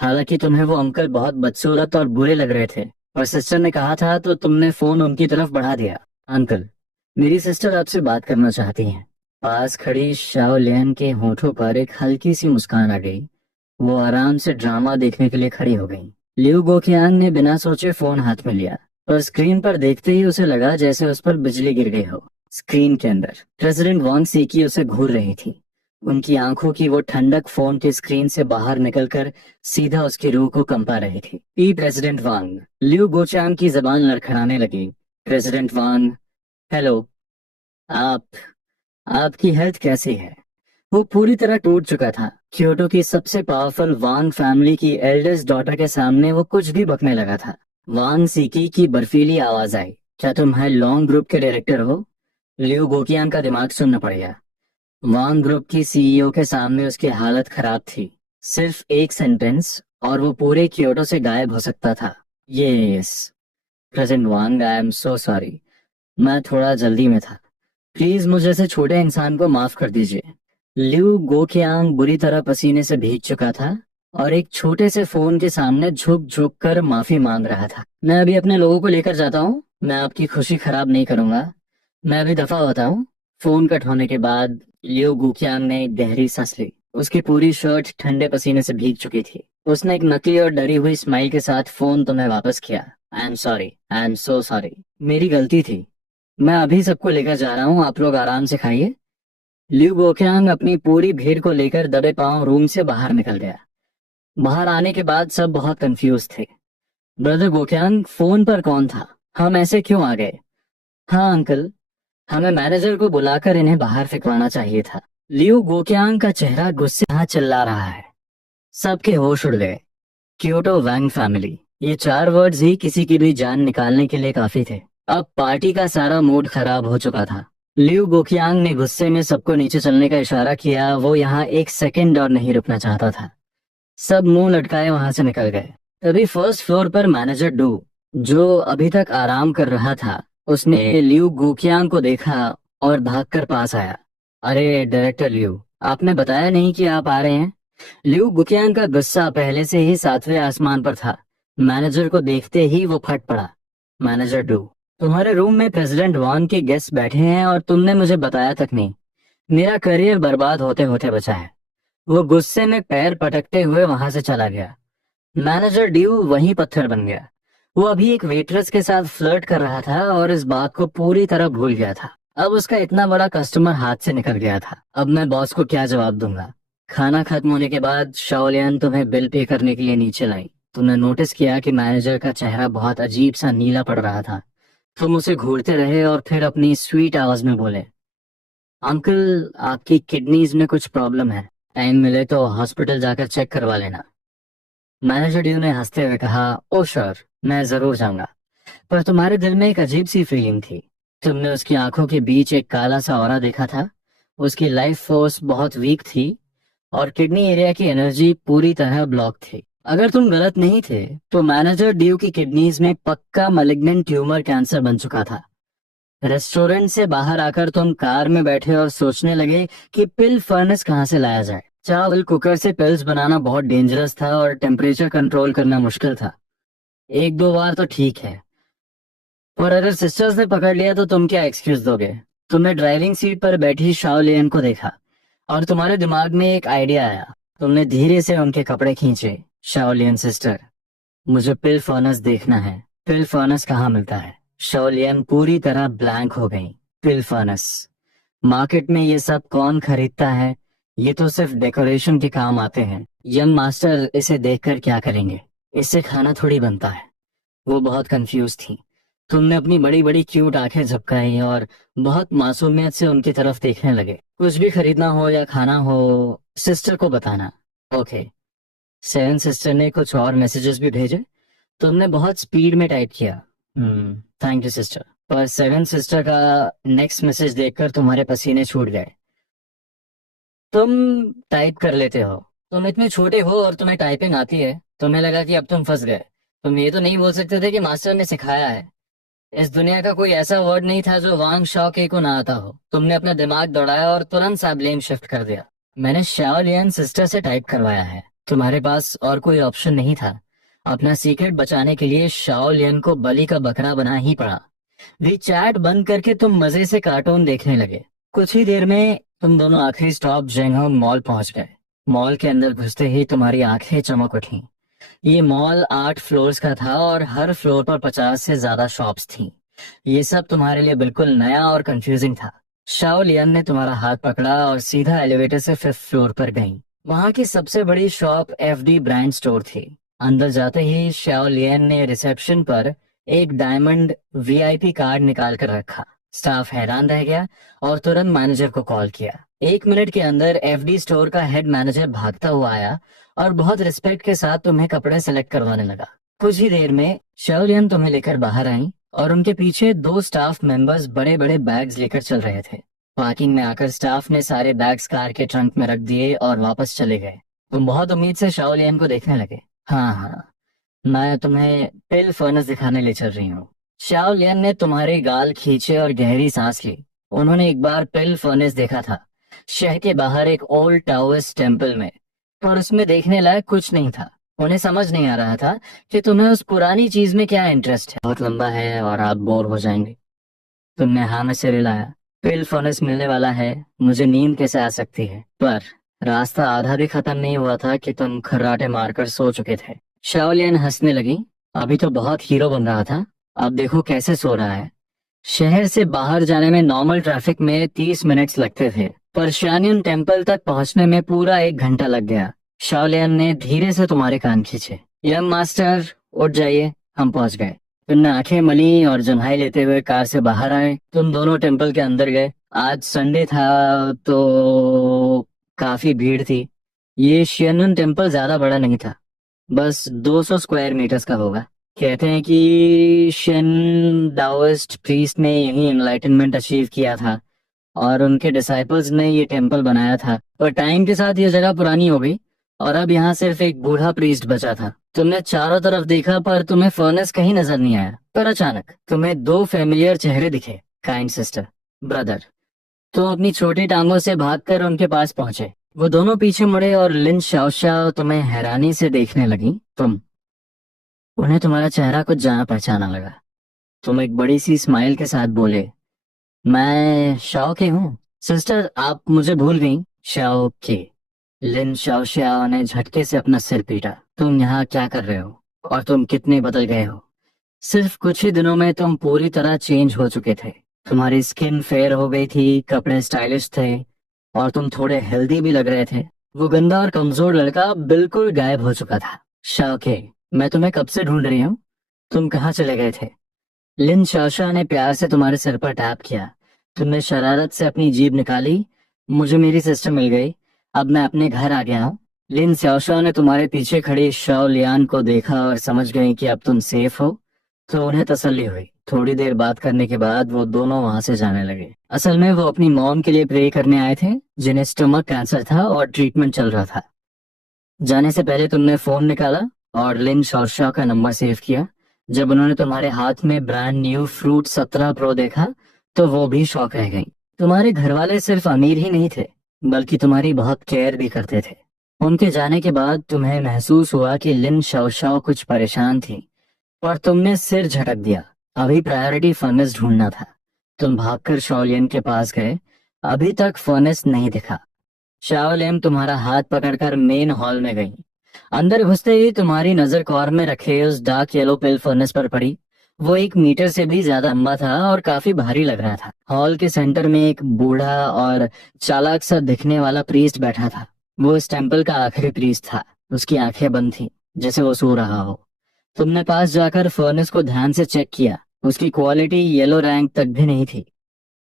हालांकि तुम्हें वो अंकल बहुत बदसूरत और बुरे लग रहे थे और सिस्टर ने कहा था तो तुमने फोन उनकी तरफ बढ़ा दिया। अंकल, मेरी सिस्टर आपसे बात करना चाहती हैं। पास खड़ी शाओ लियन के होठों पर एक हल्की सी मुस्कान आ गई। वो आराम से ड्रामा देखने के लिए खड़ी हो गई। लिu गोकियांग ने बिना सोचे फोन हाथ में लिया और स्क्रीन पर देखते ही उसे लगा जैसे उस पर बिजली गिर गई हो। स्क्रीन के अंदर प्रेसिडेंट वांग सीकी उसे घूर रही थी। उनकी आंखों की वो ठंडक फोन के स्क्रीन से बाहर निकलकर सीधा उसकी रूह को कंपा रही थी। प्रेसिडेंट वांग, लिu गोचांग की जबान लड़खड़ाने लगी। प्रेसिडेंट वांग, हेलो, आप आपकी हेल्थ कैसी है? वो पूरी तरह टूट चुका था। क्योटो की सबसे पावरफुल वांग फैमिली की एल्डेस्ट डॉटर के सामने वो कुछ भी बकने लगा था। वांग सीकी की बर्फीली आवाज आई, क्या तुम है लॉन्ग ग्रुप के डायरेक्टर हो? लियो गोकियान का दिमाग सुनना पड़ गया। वांग ग्रुप की सीईओ के सामने उसकी हालत खराब थी। सिर्फ एक सेंटेंस और वो पूरे क्योटो से गायब हो सकता था। Yes, president Wang, I am so sorry, मैं थोड़ा जल्दी में था। प्लीज मुझे ऐसे छोटे इंसान को माफ कर दीजिए। लिu गोकियांग बुरी तरह पसीने से भीग चुका था और एक छोटे से फोन के सामने झुक झुक कर माफी मांग रहा था। मैं अभी अपने लोगों को लेकर जाता हूँ, मैं आपकी खुशी खराब नहीं करूंगा, मैं अभी दफा होता हूँ। फोन कट होने के बाद लिu गोकियांग ने एक गहरी सांस ली। उसकी पूरी शर्ट ठंडे पसीने से भीग चुकी थी। उसने एक नकली और डरी हुई स्माइल के साथ फोन तुम्हें वापस किया। I am sorry, I am so sorry, मेरी गलती थी। मैं अभी सबको लेकर जा रहा हूँ, आप लोग आराम से खाइए। लिu गोकियांग अपनी पूरी भीड़ को लेकर दबे पांव रूम से बाहर निकल गया। बाहर आने के बाद सब बहुत कंफ्यूज थे। ब्रदर गोकियांग, फोन पर कौन था? हम ऐसे क्यों आ गए? हाँ अंकल, हमें मैनेजर को बुलाकर इन्हें बाहर फेंकवाना चाहिए था। लिu गोकियांग का चेहरा गुस्से से चिल्ला रहा है। सबके होश उड़ गए। क्योटो वैंग फैमिली, ये 4 वर्ड्स ही किसी की भी जान निकालने के लिए काफी थे। अब पार्टी का सारा मूड खराब हो चुका था। लिu गोकियांग ने गुस्से में सबको नीचे चलने का इशारा किया। वो यहाँ एक सेकंड और नहीं रुकना चाहता था। सब मुंह लटकाए वहां से निकल गए। तभी 1st फ्लोर पर मैनेजर डू, जो अभी तक आराम कर रहा था, उसने लिu गोकियांग को देखा और भागकर पास आया। अरे डायरेक्टर लिu, आपने बताया नहीं कि आप आ रहे हैं। लिu गोकियांग का गुस्सा पहले से ही 7वें आसमान पर था। मैनेजर को देखते ही वो फट पड़ा। मैनेजर 2, तुम्हारे रूम में प्रेसिडेंट वॉन के गेस्ट बैठे हैं और तुमने मुझे बताया तक नहीं। मेरा करियर बर्बाद होते होते बचा है। वो गुस्से में पैर पटकते हुए वहां से चला गया। मैनेजर ड्यू वहीं पत्थर बन गया। वो अभी एक वेट्रेस के साथ फ्लर्ट कर रहा था और इस बात को पूरी तरह भूल गया था। अब उसका इतना बड़ा कस्टमर हाथ से निकल गया था। अब मैं बॉस को क्या जवाब दूंगा। खाना खत्म होने के बाद शाओलियन तुम्हें बिल पे करने के लिए नीचे लाई। तुमने नोटिस किया कि मैनेजर का चेहरा बहुत अजीब सा नीला पड़ रहा था। तुम उसे घूरते रहे और फिर अपनी स्वीट आवाज में बोले, अंकल आपकी किडनीज में कुछ प्रॉब्लम है। टाइम मिले तो हॉस्पिटल जाकर चेक करवा लेना। मैनेजर ड्यू ने हंसते हुए कहा, ओ श्योर, मैं जरूर जाऊंगा। पर तुम्हारे दिल में एक अजीब सी फीलिंग थी। तुमने उसकी आंखों के बीच एक काला सा ऑरा देखा था। उसकी लाइफ फोर्स बहुत वीक थी और किडनी एरिया की एनर्जी पूरी तरह ब्लॉक थी। अगर तुम गलत नहीं थे तो मैनेजर ड्यू की किडनीज में पक्का मलिग्नेंट ट्यूमर कैंसर बन चुका था। रेस्टोरेंट से बाहर आकर तुम कार में बैठे और सोचने लगे कि पिल फर्नेस कहाँ से लाया जाए। चावल कुकर से पिल्स बनाना बहुत डेंजरस था और टेम्परेचर कंट्रोल करना मुश्किल था। एक दो बार तो ठीक है, पर अगर सिस्टर्स ने पकड़ लिया तो तुम क्या एक्सक्यूज दोगे। तुमने ड्राइविंग सीट पर बैठी शाओ लियन को देखा और तुम्हारे दिमाग में एक आइडिया आया। तुमने धीरे से उनके कपड़े खींचे। शाओ लियन सिस्टर, मुझे पिल फर्नेस देखना है। पिल फर्नेस कहाँ मिलता है। शाओ लियन पूरी तरह ब्लैंक हो गई। पिल फर्नेस, मार्केट में ये सब कौन खरीदता है। ये तो सिर्फ डेकोरेशन के काम आते हैं। यंग मास्टर इसे देखकर क्या करेंगे। इससे खाना थोड़ी बनता है। वो बहुत कंफ्यूज थी। तुमने अपनी बड़ी बड़ी क्यूट आंखें झपकाई और बहुत मासूमियत से उनकी तरफ देखने लगे। कुछ भी खरीदना हो या खाना हो सिस्टर को बताना। ओके। सेवन सिस्टर ने कुछ और मैसेजेस भी भेजे। तुमने बहुत स्पीड में टाइप किया। Thank you sister. पर सेवन सिस्टर का नेक्स्ट मैसेज देखकर तुम्हारे पसीने छूट गए। तुम टाइप कर लेते हो। तुम इतने छोटे हो और तुम्हें टाइपिंग आती है। तुम्हें लगा कि अब तुम फंस गए। तुम ये तो नहीं बोल सकते थे कि मास्टर ने सिखाया है। इस दुनिया का कोई ऐसा वर्ड नहीं था जो वांग शाओ के को ना आता हो। तुमने अपना दिमाग दौड़ाया और तुरंत सा ब्लेम शिफ्ट कर दिया। मैंने शाओ लियन सिस्टर से टाइप करवाया है। तुम्हारे पास और कोई ऑप्शन नहीं था। अपना सीक्रेट बचाने के लिए शाओ लियन को बलि का बकरा बना ही पड़ा। वी चैट बंद करके तुम मजे से कार्टून देखने लगे। कुछ ही देर में तुम दोनों आखिरी स्टॉप जेंगहोंग मॉल पहुंच गए। मॉल के अंदर घुसते ही तुम्हारी आंखें चमक उठी। ये मॉल 8 फ्लोर्स का था और हर फ्लोर पर 50 से ज्यादा शॉप्स थी। ये सब तुम्हारे लिए बिल्कुल नया और कंफ्यूजिंग था। शाओ लियन ने तुम्हारा हाथ पकड़ा और सीधा एलिवेटर से 5th फ्लोर पर गई। वहां की सबसे बड़ी शॉप एफडी ब्रांड स्टोर थी। अंदर जाते ही शाओ लियन ने रिसेप्शन पर एक डायमंड वीआईपी कार्ड निकाल कर रखा। स्टाफ हैरान रह गया और तुरंत मैनेजर को कॉल किया। 1 मिनट के अंदर एफडी स्टोर का हेड मैनेजर भागता हुआ आया और बहुत रिस्पेक्ट के साथ तुम्हें कपड़े सेलेक्ट करवाने लगा। कुछ ही देर में शाओलियन तुम्हें लेकर बाहर आई और उनके पीछे 2 स्टाफ मेंबर्स बड़े बड़े बैग्स लेकर चल रहे थे। पार्किंग में आकर स्टाफ ने सारे बैग्स कार के ट्रंक में रख दिए और वापस चले गए। तुम बहुत उम्मीद से शाओलियन को देखने लगे। हाँ हाँ, मैं तुम्हें पिल फर्नेस दिखाने ले चल रही हूँ। शाओलियन ने तुम्हारे गाल खींचे और गहरी सांस ली। उन्होंने एक बार पिल फर्नेस देखा था, शहर के बाहर एक ओल्ड टाओइस्ट टेम्पल में, पर उसमें देखने लायक कुछ नहीं था। उन्हें समझ नहीं आ रहा था कि तुम्हें उस पुरानी चीज में क्या इंटरेस्ट है। बहुत लंबा है और आप बोर हो जाएंगे। तुमने हाँ में सिर हिलाया। पिल फर्नेस मिलने वाला है, मुझे नींद कैसे आ सकती है। पर रास्ता आधा भी खत्म नहीं हुआ था कि तुम खर्राटे मारकर सो चुके थे। शाओलियन हंसने लगी। अभी तो बहुत हीरो बन रहा था, अब देखो कैसे सो रहा है। शहर से बाहर जाने में नॉर्मल ट्रैफिक में 30 मिनट्स लगते थे, पर शानियन टेम्पल तक पहुंचने में पूरा 1 घंटा लग गया। शाओलियन ने धीरे से तुम्हारे कान खींचे। यंग मास्टर, उठ जाइए, हम पहुंच गए। तुमने आंखें मली और जुन्हाई लेते हुए कार से बाहर आए। तुम दोनों टेम्पल के अंदर गए। आज संडे था तो काफी भीड़ थी। ये शियनन टेम्पल ज्यादा बड़ा नहीं था, बस 200 स्क्वायर मीटर्स का होगा। कहते हैं कि शन दाओइस्ट प्रीस्ट ने यही एनलाइटनमेंट अचीव किया था और उनके डिसाइपल्स ने ये टेम्पल बनाया था। पर टाइम के साथ ये जगह पुरानी हो गई और अब यहाँ सिर्फ एक बूढ़ा प्रीस्ट बचा था। तुमने चारों तरफ देखा पर तुम्हें फर्नेस कहीं नजर नहीं आया। पर अचानक तुम्हें 2 फेमिलियर चेहरे दिखे। Kind sister, brother. तुम अपनी छोटी टांगों से भागकर उनके पास पहुंचे। वो दोनों पीछे मुड़े और लिन शाओशाओ तुम्हें हैरानी से देखने लगी। तुम उन्हें तुम्हारा चेहरा कुछ जाना पहचाना लगा। तुम एक बड़ी सी स्माइल के साथ बोले, मैं शाओ के हूँ। सिस्टर, आप मुझे भूल गई। शाओ के। लिन शाओ ने झटके से अपना सिर पीटा। तुम यहाँ क्या कर रहे हो? और तुम कितने बदल गए हो? सिर्फ कुछ ही दिनों में तुम पूरी तरह चेंज हो चुके थे। तुम्हारी स्किन फेयर हो गई थी, कपड़े स्टाइलिश थे, और तुम थोड़े हेल्दी भी लग रहे थे। वो गंदा और कमजोर लड़का बिल्कुल गायब हो चुका था। शाओके, मैं तुम्हें कब से ढूंढ रही हूँ। तुम कहाँ चले गए थे? लिन शाओशा ने प्यार से तुम्हारे सिर पर टैप किया। तुमने शरारत से अपनी जीभ निकाली। मुझे मेरी सिस्टर मिल गई। अब मैं अपने घर आ गया हूँ। लिन शाओशा ने तुम्हारे पीछे खड़ी शाओ लियान को देखा और समझ गई कि अब तुम सेफ हो, तो उन्हें तसल्ली हुई। थोड़ी देर बात करने के बाद वो दोनों वहां से जाने लगे। असल में वो अपनी मॉम के लिए प्रे करने आए थे, जिन्हें स्टमक कैंसर था और ट्रीटमेंट चल रहा था। जाने से पहले तुमने फोन निकाला और लिन शॉर्शॉ का नंबर सेव किया। जब उन्होंने तुम्हारे हाथ में ब्रांड न्यू फ्रूट 17 प्रो देखा, तो वो भी शॉक रह गई। तुम्हारे घर वाले सिर्फ अमीर ही नहीं थे, बल्कि तुम्हारी बहुत केयर भी करते थे। उनके जाने के बाद तुम्हें महसूस हुआ कि लिन शॉर्शॉ कुछ परेशान थी, और तुमने सिर झटक दिया। अभी प्रायोरिटी फर्नेस ढूंढना था। तुम भागकर शॉलियन के पास गए। अभी तक फर्नेस नहीं दिखा। शाओलिन तुम्हारा हाथ पकड़कर मेन हॉल में गई। अंदर घुसते ही तुम्हारी नजर कॉर्नर में रखे उस डार्क येलो पिल फर्नेस पर पड़ी। वो 1 मीटर से भी ज्यादा लंबा था और काफी भारी लग रहा था। हॉल के सेंटर में एक बूढ़ा और चालाक सा दिखने वाला प्रीस्ट बैठा था। वो इस टेम्पल का आखिरी प्रीस्ट था। उसकी आंखें बंद थी, जैसे वो सो रहा हो। तुमने पास जाकर फर्नेस को ध्यान से चेक किया। उसकी क्वालिटी येलो रैंक तक भी नहीं थी,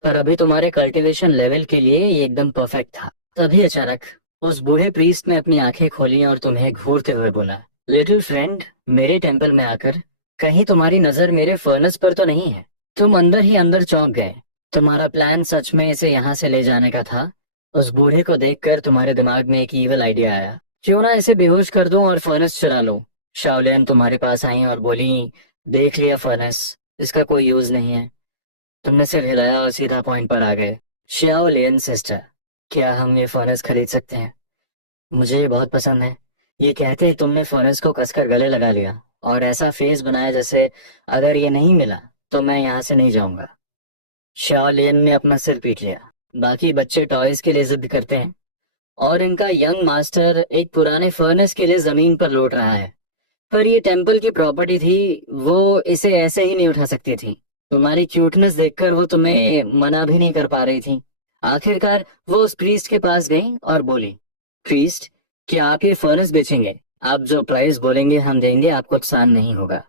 पर अभी तुम्हारे कल्टीवेशन लेवल के लिए ये एकदम परफेक्ट था। तभी अचानक उस बूढ़े प्रीस्ट ने अपनी आंखें खोली और तुम्हें घूरते हुए बोला, लिटिल फ्रेंड, मेरे टेंपल में आकर कहीं तुम्हारी नजर मेरे फर्नेस पर तो नहीं है? तुम अंदर ही अंदर चौंक गए। तुम्हारा प्लान सच में इसे यहाँ से ले जाने का था। उस बूढ़े को देखकर तुम्हारे दिमाग में एक ईवल आइडिया आया। क्यों ना इसे बेहोश कर दूं और फर्नेस चुरा लूं। शाओलिन तुम्हारे पास आई और बोली, देख लिया फर्नेस, इसका कोई यूज नहीं है। तुमने सिर हिलाया और सीधा पॉइंट पर आ गए। शाओलिन सिस्टर, क्या हम ये फर्नेस खरीद सकते हैं? मुझे ये बहुत पसंद है। ये कहते ही तुमने फर्नेस को कसकर गले लगा लिया और ऐसा फेस बनाया जैसे अगर ये नहीं मिला तो मैं यहाँ से नहीं जाऊंगा। शाओलिन ने अपना सिर पीट लिया। बाकी बच्चे टॉयज के लिए जिद करते हैं, और इनका यंग मास्टर एक पुराने फर्नेस के लिए जमीन पर लौट रहा है। पर ये टेम्पल की प्रॉपर्टी थी, वो इसे ऐसे ही नहीं उठा सकती थी। तुम्हारी क्यूटनेस देखकर वो तुम्हें मना भी नहीं कर पा रही थी। आखिरकार वो उस प्रीस्ट के पास गई और बोली, प्रीस्ट, क्या आप ये फर्नेस बेचेंगे? आप जो प्राइस बोलेंगे हम देंगे, आपको नुकसान नहीं होगा।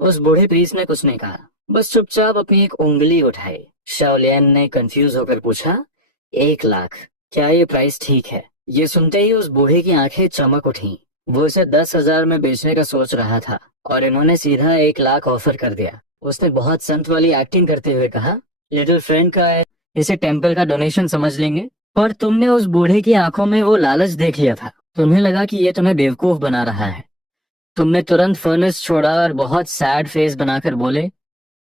उस बूढ़े प्रीस्ट ने कुछ नहीं कहा, बस चुपचाप अपनी एक उंगली उठाई। शाओलियन ने कंफ्यूज होकर पूछा, 1 लाख, क्या ये प्राइस ठीक है? ये सुनते ही उस बूढ़े की आंखें चमक उठी। वो इसे 10,000 में बेचने का सोच रहा था, और इन्होंने सीधा 1 लाख ऑफर कर दिया। उसने बहुत संत वाली एक्टिंग करते हुए कहा, लिटिल फ्रेंड का है, इसे टेम्पल का डोनेशन समझ लेंगे। पर तुमने उस बूढ़े की आंखों में वो लालच देख लिया था। तुम्हें लगा कि ये तुम्हें बेवकूफ बना रहा है। तुमने तुरंत फर्नेस छोड़ा और बहुत सैड फेस बनाकर बोले,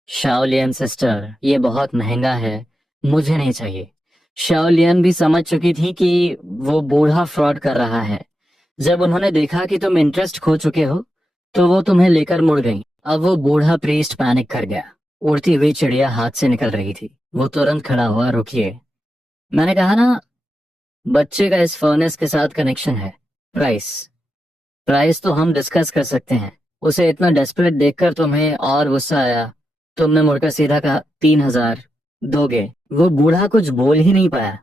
शाओलियन सिस्टर, ये बहुत महंगा है, मुझे नहीं चाहिए। शाओलियन भी समझ चुकी थी कि वो बूढ़ा फ्रॉड कर रहा है। जब उन्होंने देखा कि तुम इंटरेस्ट खो चुके हो, तो वो तुम्हें लेकर मुड़ गई। अब वो बूढ़ा प्रीस्ट पैनिक कर गया। उड़ती हुई चिड़िया हाथ से निकल रही थी। वो तुरंत खड़ा हुआ, रुकिए, मैंने कहा ना, बच्चे का इस फर्नेस के साथ कनेक्शन है। प्राइस प्राइस तो हम डिस्कस कर सकते हैं। उसे इतना डेस्परेट देखकर तुम्हें और गुस्सा आया। तुमने मुड़कर सीधा कहा, 3,000 दोगे? वो बूढ़ा कुछ बोल ही नहीं पाया।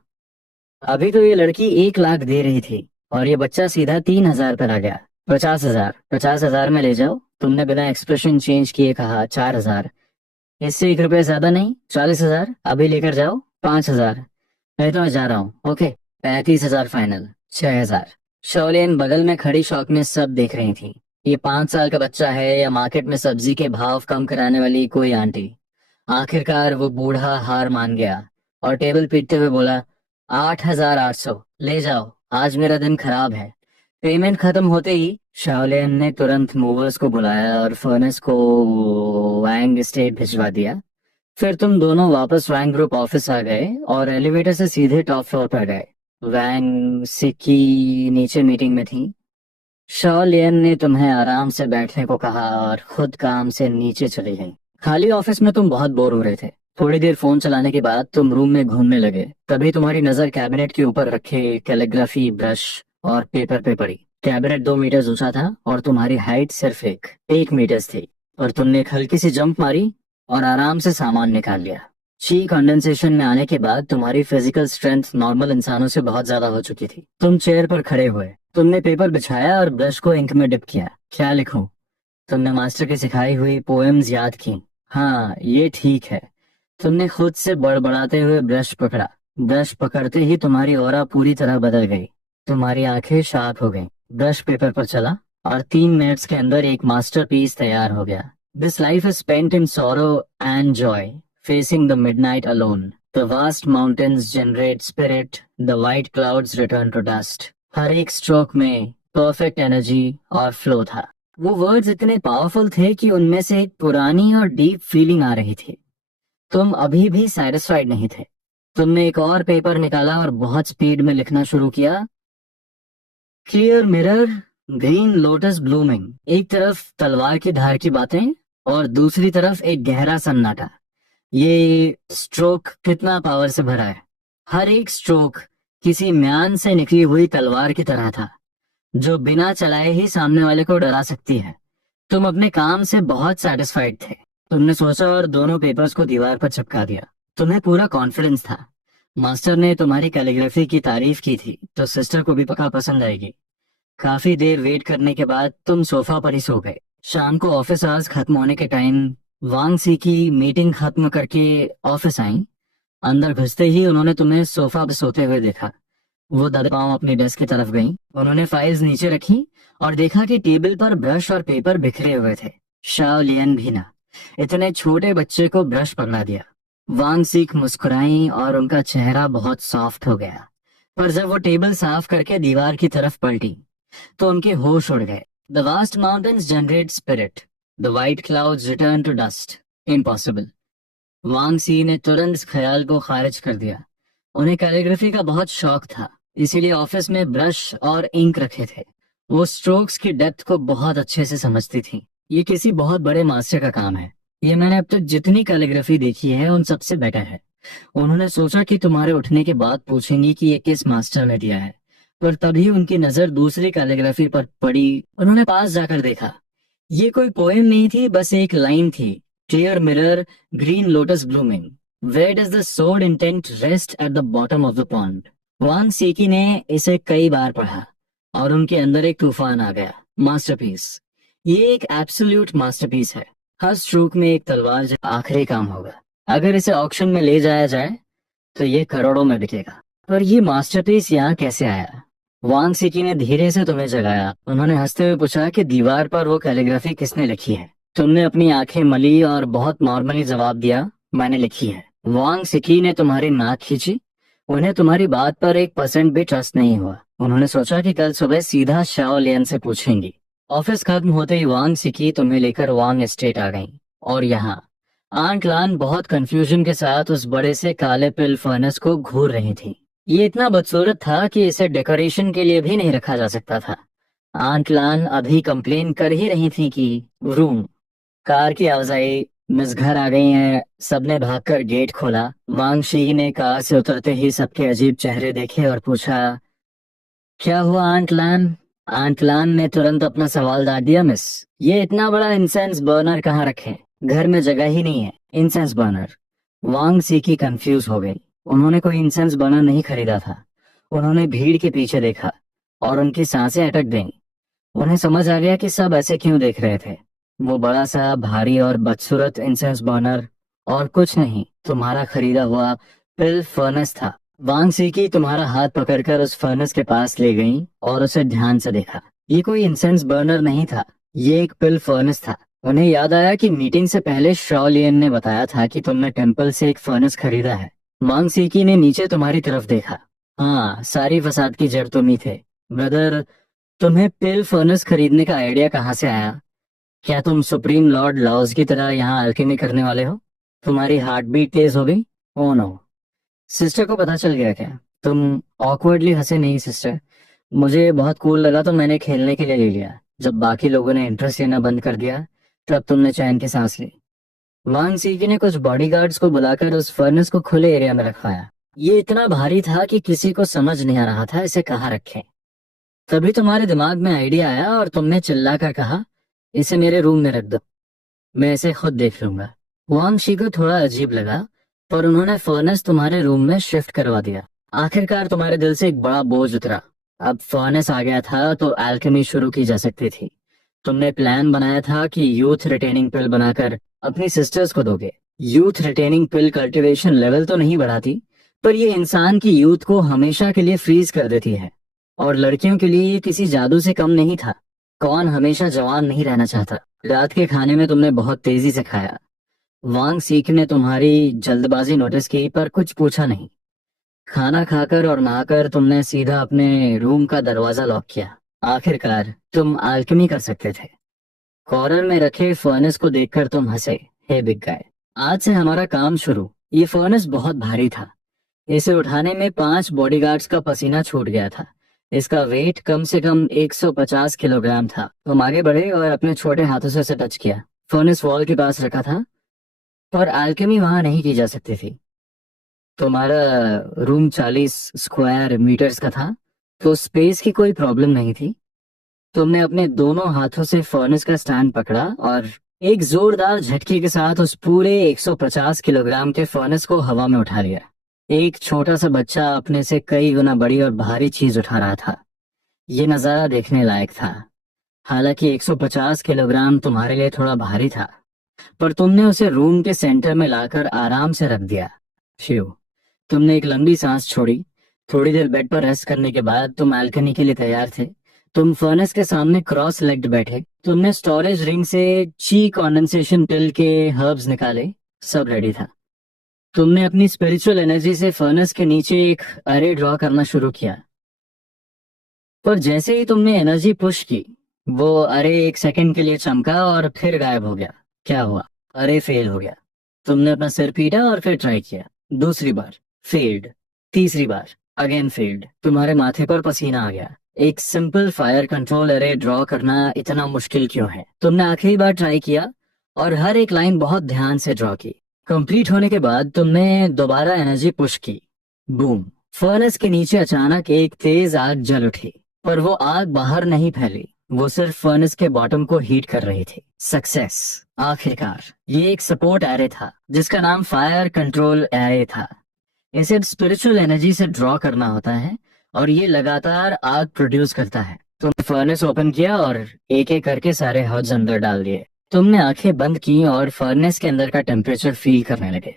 अभी तो ये लड़की 1 लाख दे रही थी, और ये बच्चा सीधा 3,000 पर आ गया। 50,000, 50,000 में ले जाओ। तुमने बिना एक्सप्रेशन चेंज किए कहा, 4,000। इससे 1 रुपया ज्यादा नहीं, 40,000 अभी लेकर जाओ। 5,000, मैं तो मैं जा रहा हूँ। Okay, 35,000 final. 6,000। शौलिन बगल में खड़ी शौक में सब देख रही थी। ये 5 साल का बच्चा है या मार्केट में सब्जी के भाव कम कराने वाली कोई आंटी? आखिरकार वो बूढ़ा हार मान गया और टेबल पीटते हुए बोला, 8,800 ले जाओ, आज मेरा दिन खराब है। पेमेंट खत्म होते ही शाओलिन ने तुरंत मूवर्स को बुलाया और फर्नेस को वैंग स्टेट भिजवा दिया। फिर तुम दोनों वापस वैंग ग्रुप ऑफिस आ गए और एलिवेटर से सीधे टॉप फ्लोर पर गए। वैंग सिक्की नीचे मीटिंग में थी। शॉलियन ने तुम्हें आराम से बैठने को कहा और खुद काम से नीचे चली गई। खाली ऑफिस में तुम बहुत बोर हो रहे थे। थोड़ी देर फोन चलाने के बाद तुम रूम में घूमने लगे। तभी तुम्हारी नजर कैबिनेट के ऊपर रखे कैलीग्राफी ब्रश और पेपर पे पड़ी। कैबिनेट 2 मीटर ऊंचा था और तुम्हारी हाइट सिर्फ 1 मीटर थी। और तुमने एक हल्की सी जंप मारी और आराम से सामान निकाल लिया। ची कंडेंसेशन में आने के बाद तुम्हारी फिजिकल स्ट्रेंथ नॉर्मल इंसानों से बहुत ज्यादा हो चुकी थी। तुम चेयर पर खड़े हुए, तुमने पेपर बिछाया और ब्रश को इंक में डिप किया। क्या लिखूं? तुमने मास्टर की सिखाई हुई पोएम्स याद की। हाँ, ये ठीक है। तुमने खुद से बड़बड़ाते हुए ब्रश पकड़ा। ब्रश पकड़ते ही तुम्हारी ऑरा पूरी तरह बदल गई। तुम्हारी आंखें शार्प हो गईं। ब्रश पेपर पर चला और 3 मिनट्स के अंदर एक मास्टरपीस तैयार हो गया। This life is spent in sorrow and Joy, facing the midnight alone. The vast mountains generate spirit, the white clouds return to dust. हर एक स्ट्रोक में परफेक्ट एनर्जी और फ्लो था। वो वर्ड्स इतने पावरफुल थे कि उनमें से एक पुरानी और डीप फीलिंग आ रही थी। तुम अभी भी सेटिस्फाइड नहीं थे। तुमने एक और पेपर निकाला और बहुत स्पीड में लिखना शुरू किया। Clear mirror, green lotus blooming. एक तरफ तलवार की धार की बातें और दूसरी तरफ एक गहरा सन्नाटा। ये स्ट्रोक कितना पावर से भरा है। हर एक स्ट्रोक किसी म्यान से निकली हुई तलवार की तरह था, जो बिना चलाए ही सामने वाले को डरा सकती है। तुम अपने काम से बहुत सेटिस्फाइड थे। तुमने सोचा और दोनों पेपर्स को दीवार पर चिपका दिया। तुम्हें पूरा कॉन्फिडेंस था। मास्टर ने तुम्हारी कैलीग्राफी की तारीफ की थी, तो सिस्टर को भी पक्का पसंद आएगी। काफी देर वेट करने के बाद तुम सोफा पर ही सो गए। शाम को ऑफिस आवर्स खत्म होने के टाइम वांग सी की मीटिंग खत्म करके ऑफिस आई। अंदर घुसते ही उन्होंने तुम्हें सोफा पर सोते हुए देखा। वो दादा पांव अपनी डेस्क की तरफ गईं। उन्होंने फाइल्स नीचे रखी और देखा कि टेबल पर ब्रश और पेपर बिखरे हुए थे। शाओ लियन भी ना, इतने छोटे बच्चे को ब्रश पकड़ा दिया। वांग सीख मुस्कुराई और उनका चेहरा बहुत सॉफ्ट हो गया। पर जब वो टेबल साफ करके दीवार की तरफ पलटी तो उनके होश उड़ गए। The vast mountains generate spirit, the white clouds return to dust. Impossible. Wang Si ने तुरंत इस ख्याल को खारिज कर दिया। उन्हें कैलीग्राफी का बहुत शौक था, इसीलिए ऑफिस में ब्रश और इंक रखे थे। वो स्ट्रोक्स की डेप्थ को बहुत अच्छे से समझती थी। ये किसी बहुत बड़े मास्टर का काम है। ये मैंने अब तक जितनी कैलीग्राफी देखी है उन सबसे बेटर है। उन्होंने सोचा कि तुम्हारे उठने के बाद पूछेंगी कि ये किस मास्टर ने दिया है, पर तभी उनकी नजर दूसरी कैलीग्राफी पर पड़ी। उन्होंने पास जाकर देखा। ये कोई पोएम नहीं थी, बस एक लाइन थी। Clear mirror, green lotus blooming, where does the sword intent rest at the bottom of the pond. Wang Siqi ने इसे कई बार पढ़ा और उनके अंदर एक तूफान आ गया। मास्टरपीस। ये एक एब्सोल्यूट मास्टरपीस है। हर स्ट्रोक में एक तलवार जो आखिरी काम होगा। अगर इसे ऑक्शन में ले जाया जाए तो ये करोड़ों में बिकेगा। पर ये मास्टरपीस यहाँ कैसे आया? वांग सीकी ने धीरे से तुम्हें जगाया। उन्होंने हंसते हुए पूछा कि दीवार पर वो कैलीग्राफी किसने लिखी है। तुमने अपनी आंखें मली और बहुत नॉर्मली जवाब दिया, मैंने लिखी है। वांग सीकी ने तुम्हारी नाक खींची। उन्हें तुम्हारी बात पर 1% भी ट्रस्ट नहीं हुआ। उन्होंने सोचा कि कल सुबह सीधा शाओ लियन से पूछेंगी। ऑफिस खत्म होते ही वांग सीकी तुम्हें लेकर वांग एस्टेट आ गई। और यहाँ आंट लान बहुत कंफ्यूजन के साथ उस बड़े से काले पिल फर्नेस को घूर रही थी। ये इतना बदसूरत था कि इसे डेकोरेशन के लिए भी नहीं रखा जा सकता था। आंट लान अभी कंप्लेन कर ही रही थी कि रूम। कार की आवाज आई, मिस घर आ गई हैं। सबने भागकर गेट खोला। वांग शी ने कार से उतरते ही सबके अजीब चेहरे देखे और पूछा, क्या हुआ आंट लान? आंट लान ने तुरंत अपना सवाल डाल दिया, मिस, ये इतना बड़ा इंसेंस बर्नर कहाँ रखे? घर में जगह ही नहीं है। Incense burner? Wang Siqi confuse हो गई। उन्होंने कोई इंसेंस बर्नर नहीं खरीदा था। उन्होंने भीड़ के पीछे देखा और उनकी सांसें अटक गईं। उन्हें समझ आ गया कि सब ऐसे क्यों देख रहे थे। वो बड़ा सा भारी और बदसूरत इंसेंस बर्नर और कुछ नहीं, तुम्हारा खरीदा हुआ पिल फर्नेस था। वांग सीकी तुम्हारा हाथ पकड़कर उस फर्नेस के पास ले गई और उसे ध्यान से देखा। ये कोई इंसेंस बर्नर नहीं था, ये एक पिल फर्नेस था। उन्हें याद आया कि मीटिंग से पहले शॉ लियन ने बताया था कि तुमने टेम्पल से एक फर्नेस खरीदा है। वांग सीकी ने नीचे तुम्हारी तरफ देखा। हाँ, सारी फसाद की जड़ तुम ही थे। ब्रदर, तुम्हें पिल फर्नेस खरीदने का आइडिया कहाँ से आया? क्या तुम सुप्रीम लॉर्ड लाओस की तरह यहाँ अल्केमी करने वाले हो? तुम्हारी हार्ट बीट तेज हो गई? Oh no. सिस्टर को पता चल गया क्या? तुम ऑकवर्डली हंसे नहीं सिस्टर। मुझे बहुत कूल लगा तो मैंने खेलने के लिए ले लिया। जब बाकी लोगों ने इंटरेस्ट लेना बंद कर दिया तब तुमने चैन की सांस ली। वांग सीकी ने कुछ बॉडीगार्ड्स को बुलाकर उस फर्नेस को खुले एरिया में रखवाया। ये इतना भारी था कि किसी को समझ नहीं आ रहा था इसे कहाँ रखें। तभी तुम्हारे दिमाग में आइडिया आया और तुमने चिल्लाकर कहा, इसे मेरे रूम में रख दो, मैं इसे खुद देख लूंगा। वांग शी को थोड़ा अजीब लगा, पर उन्होंने फर्नेस तुम्हारे रूम में शिफ्ट करवा दिया। आखिरकार तुम्हारे दिल से एक बड़ा बोझ उतरा। अब फर्नेस आ गया था तो अल्केमी शुरू की जा सकती थी। तुमने प्लान बनाया था कि यूथ रिटेनिंग पिल बनाकर अपनी सिस्टर्स को दोगे। यूथ रिटेनिंग पिल कल्टीवेशन लेवल तो नहीं बढ़ाती, पर ये इंसान की यूथ को हमेशा के लिए फ्रीज कर देती है। और लड़कियों के लिए ये किसी जादू से कम नहीं था। कौन हमेशा जवान नहीं रहना चाहता। रात के खाने में तुमने बहुत तेजी से खाया। वांग सीख ने तुम्हारी जल्दबाजी नोटिस की पर कुछ पूछा नहीं। खाना खाकर और नहाकर तुमने सीधा अपने रूम का दरवाजा लॉक किया। आखिरकार तुम अल्केमी कर सकते थे। कॉर्नर में रखे फर्नेस को देखकर तुम हंसे। हे बिग गाय, आज से हमारा काम शुरू। ये फर्नेस बहुत भारी था। इसे उठाने में 5 बॉडीगार्ड्स का पसीना छूट गया था। इसका वेट कम से कम 150 किलोग्राम था। तुम आगे बढ़े और अपने छोटे हाथों से उसे टच किया। फर्नेस वॉल के पास रखा था, पर अल्केमी वहां नहीं की जा सकती थी। तुम्हारा रूम 40 स्क्वायर मीटर्स का था, तो स्पेस की कोई प्रॉब्लम नहीं थी। तुमने अपने दोनों हाथों से फर्नेस का स्टैंड पकड़ा और एक जोरदार झटके के साथ उस पूरे 150 किलोग्राम के फर्नेस को हवा में उठा लिया। एक छोटा सा बच्चा अपने से कई गुना बड़ी और भारी चीज उठा रहा था। ये नजारा देखने लायक था। हालांकि 150 किलोग्राम तुम्हारे लिए थोड़ा भारी था, पर तुमने उसे रूम के सेंटर में लाकर आराम से रख दिया। शिव, तुमने एक लंबी सांस छोड़ी। थोड़ी देर बेड पर रेस्ट करने के बाद तुम अल्केमी के लिए तैयार थे। तुम फर्नेस के सामने क्रॉस लेग्ड बैठे। तुमने स्टोरेज रिंग से ची कंडेंसेशन पिल के हर्ब्स निकाले। सब रेडी था। तुमने अपनी स्पिरिचुअल एनर्जी से फर्नेस के नीचे एक अरे ड्रॉ करना शुरू किया, पर जैसे ही तुमने एनर्जी पुश की, वो अरे एक सेकंड के लिए चमका और फिर गायब हो गया। क्या हुआ? अरे फेल हो गया। तुमने अपना सिर पीटा और फिर ट्राई किया। दूसरी बार फेल्ड। तीसरी बार अगेन फेल्ड। तुम्हारे माथे पर पसीना आ गया। एक सिंपल फायर कंट्रोल अरे ड्रॉ करना इतना मुश्किल क्यों है? तुमने आखिरी बार ट्राई किया और हर एक लाइन बहुत ध्यान से ड्रॉ की। कंप्लीट होने के बाद तुमने दोबारा एनर्जी पुश की। बूम! फर्नेस के नीचे अचानक एक तेज आग जल उठी, पर वो आग बाहर नहीं फैली, वो सिर्फ फर्नेस के बॉटम को हीट कर रही थी। सक्सेस! आखिरकार ये एक सपोर्ट एरे था जिसका नाम फायर कंट्रोल एरे था। इसे स्पिरिचुअल एनर्जी से ड्रॉ करना होता है और ये लगातार आग प्रोड्यूस करता है। तुमने फर्नेस ओपन किया और एक एक करके सारे हर्ब्स अंदर डाल दिए। तुमने आंखें बंद की और फर्नेस के अंदर का टेम्परेचर फील करने लगे।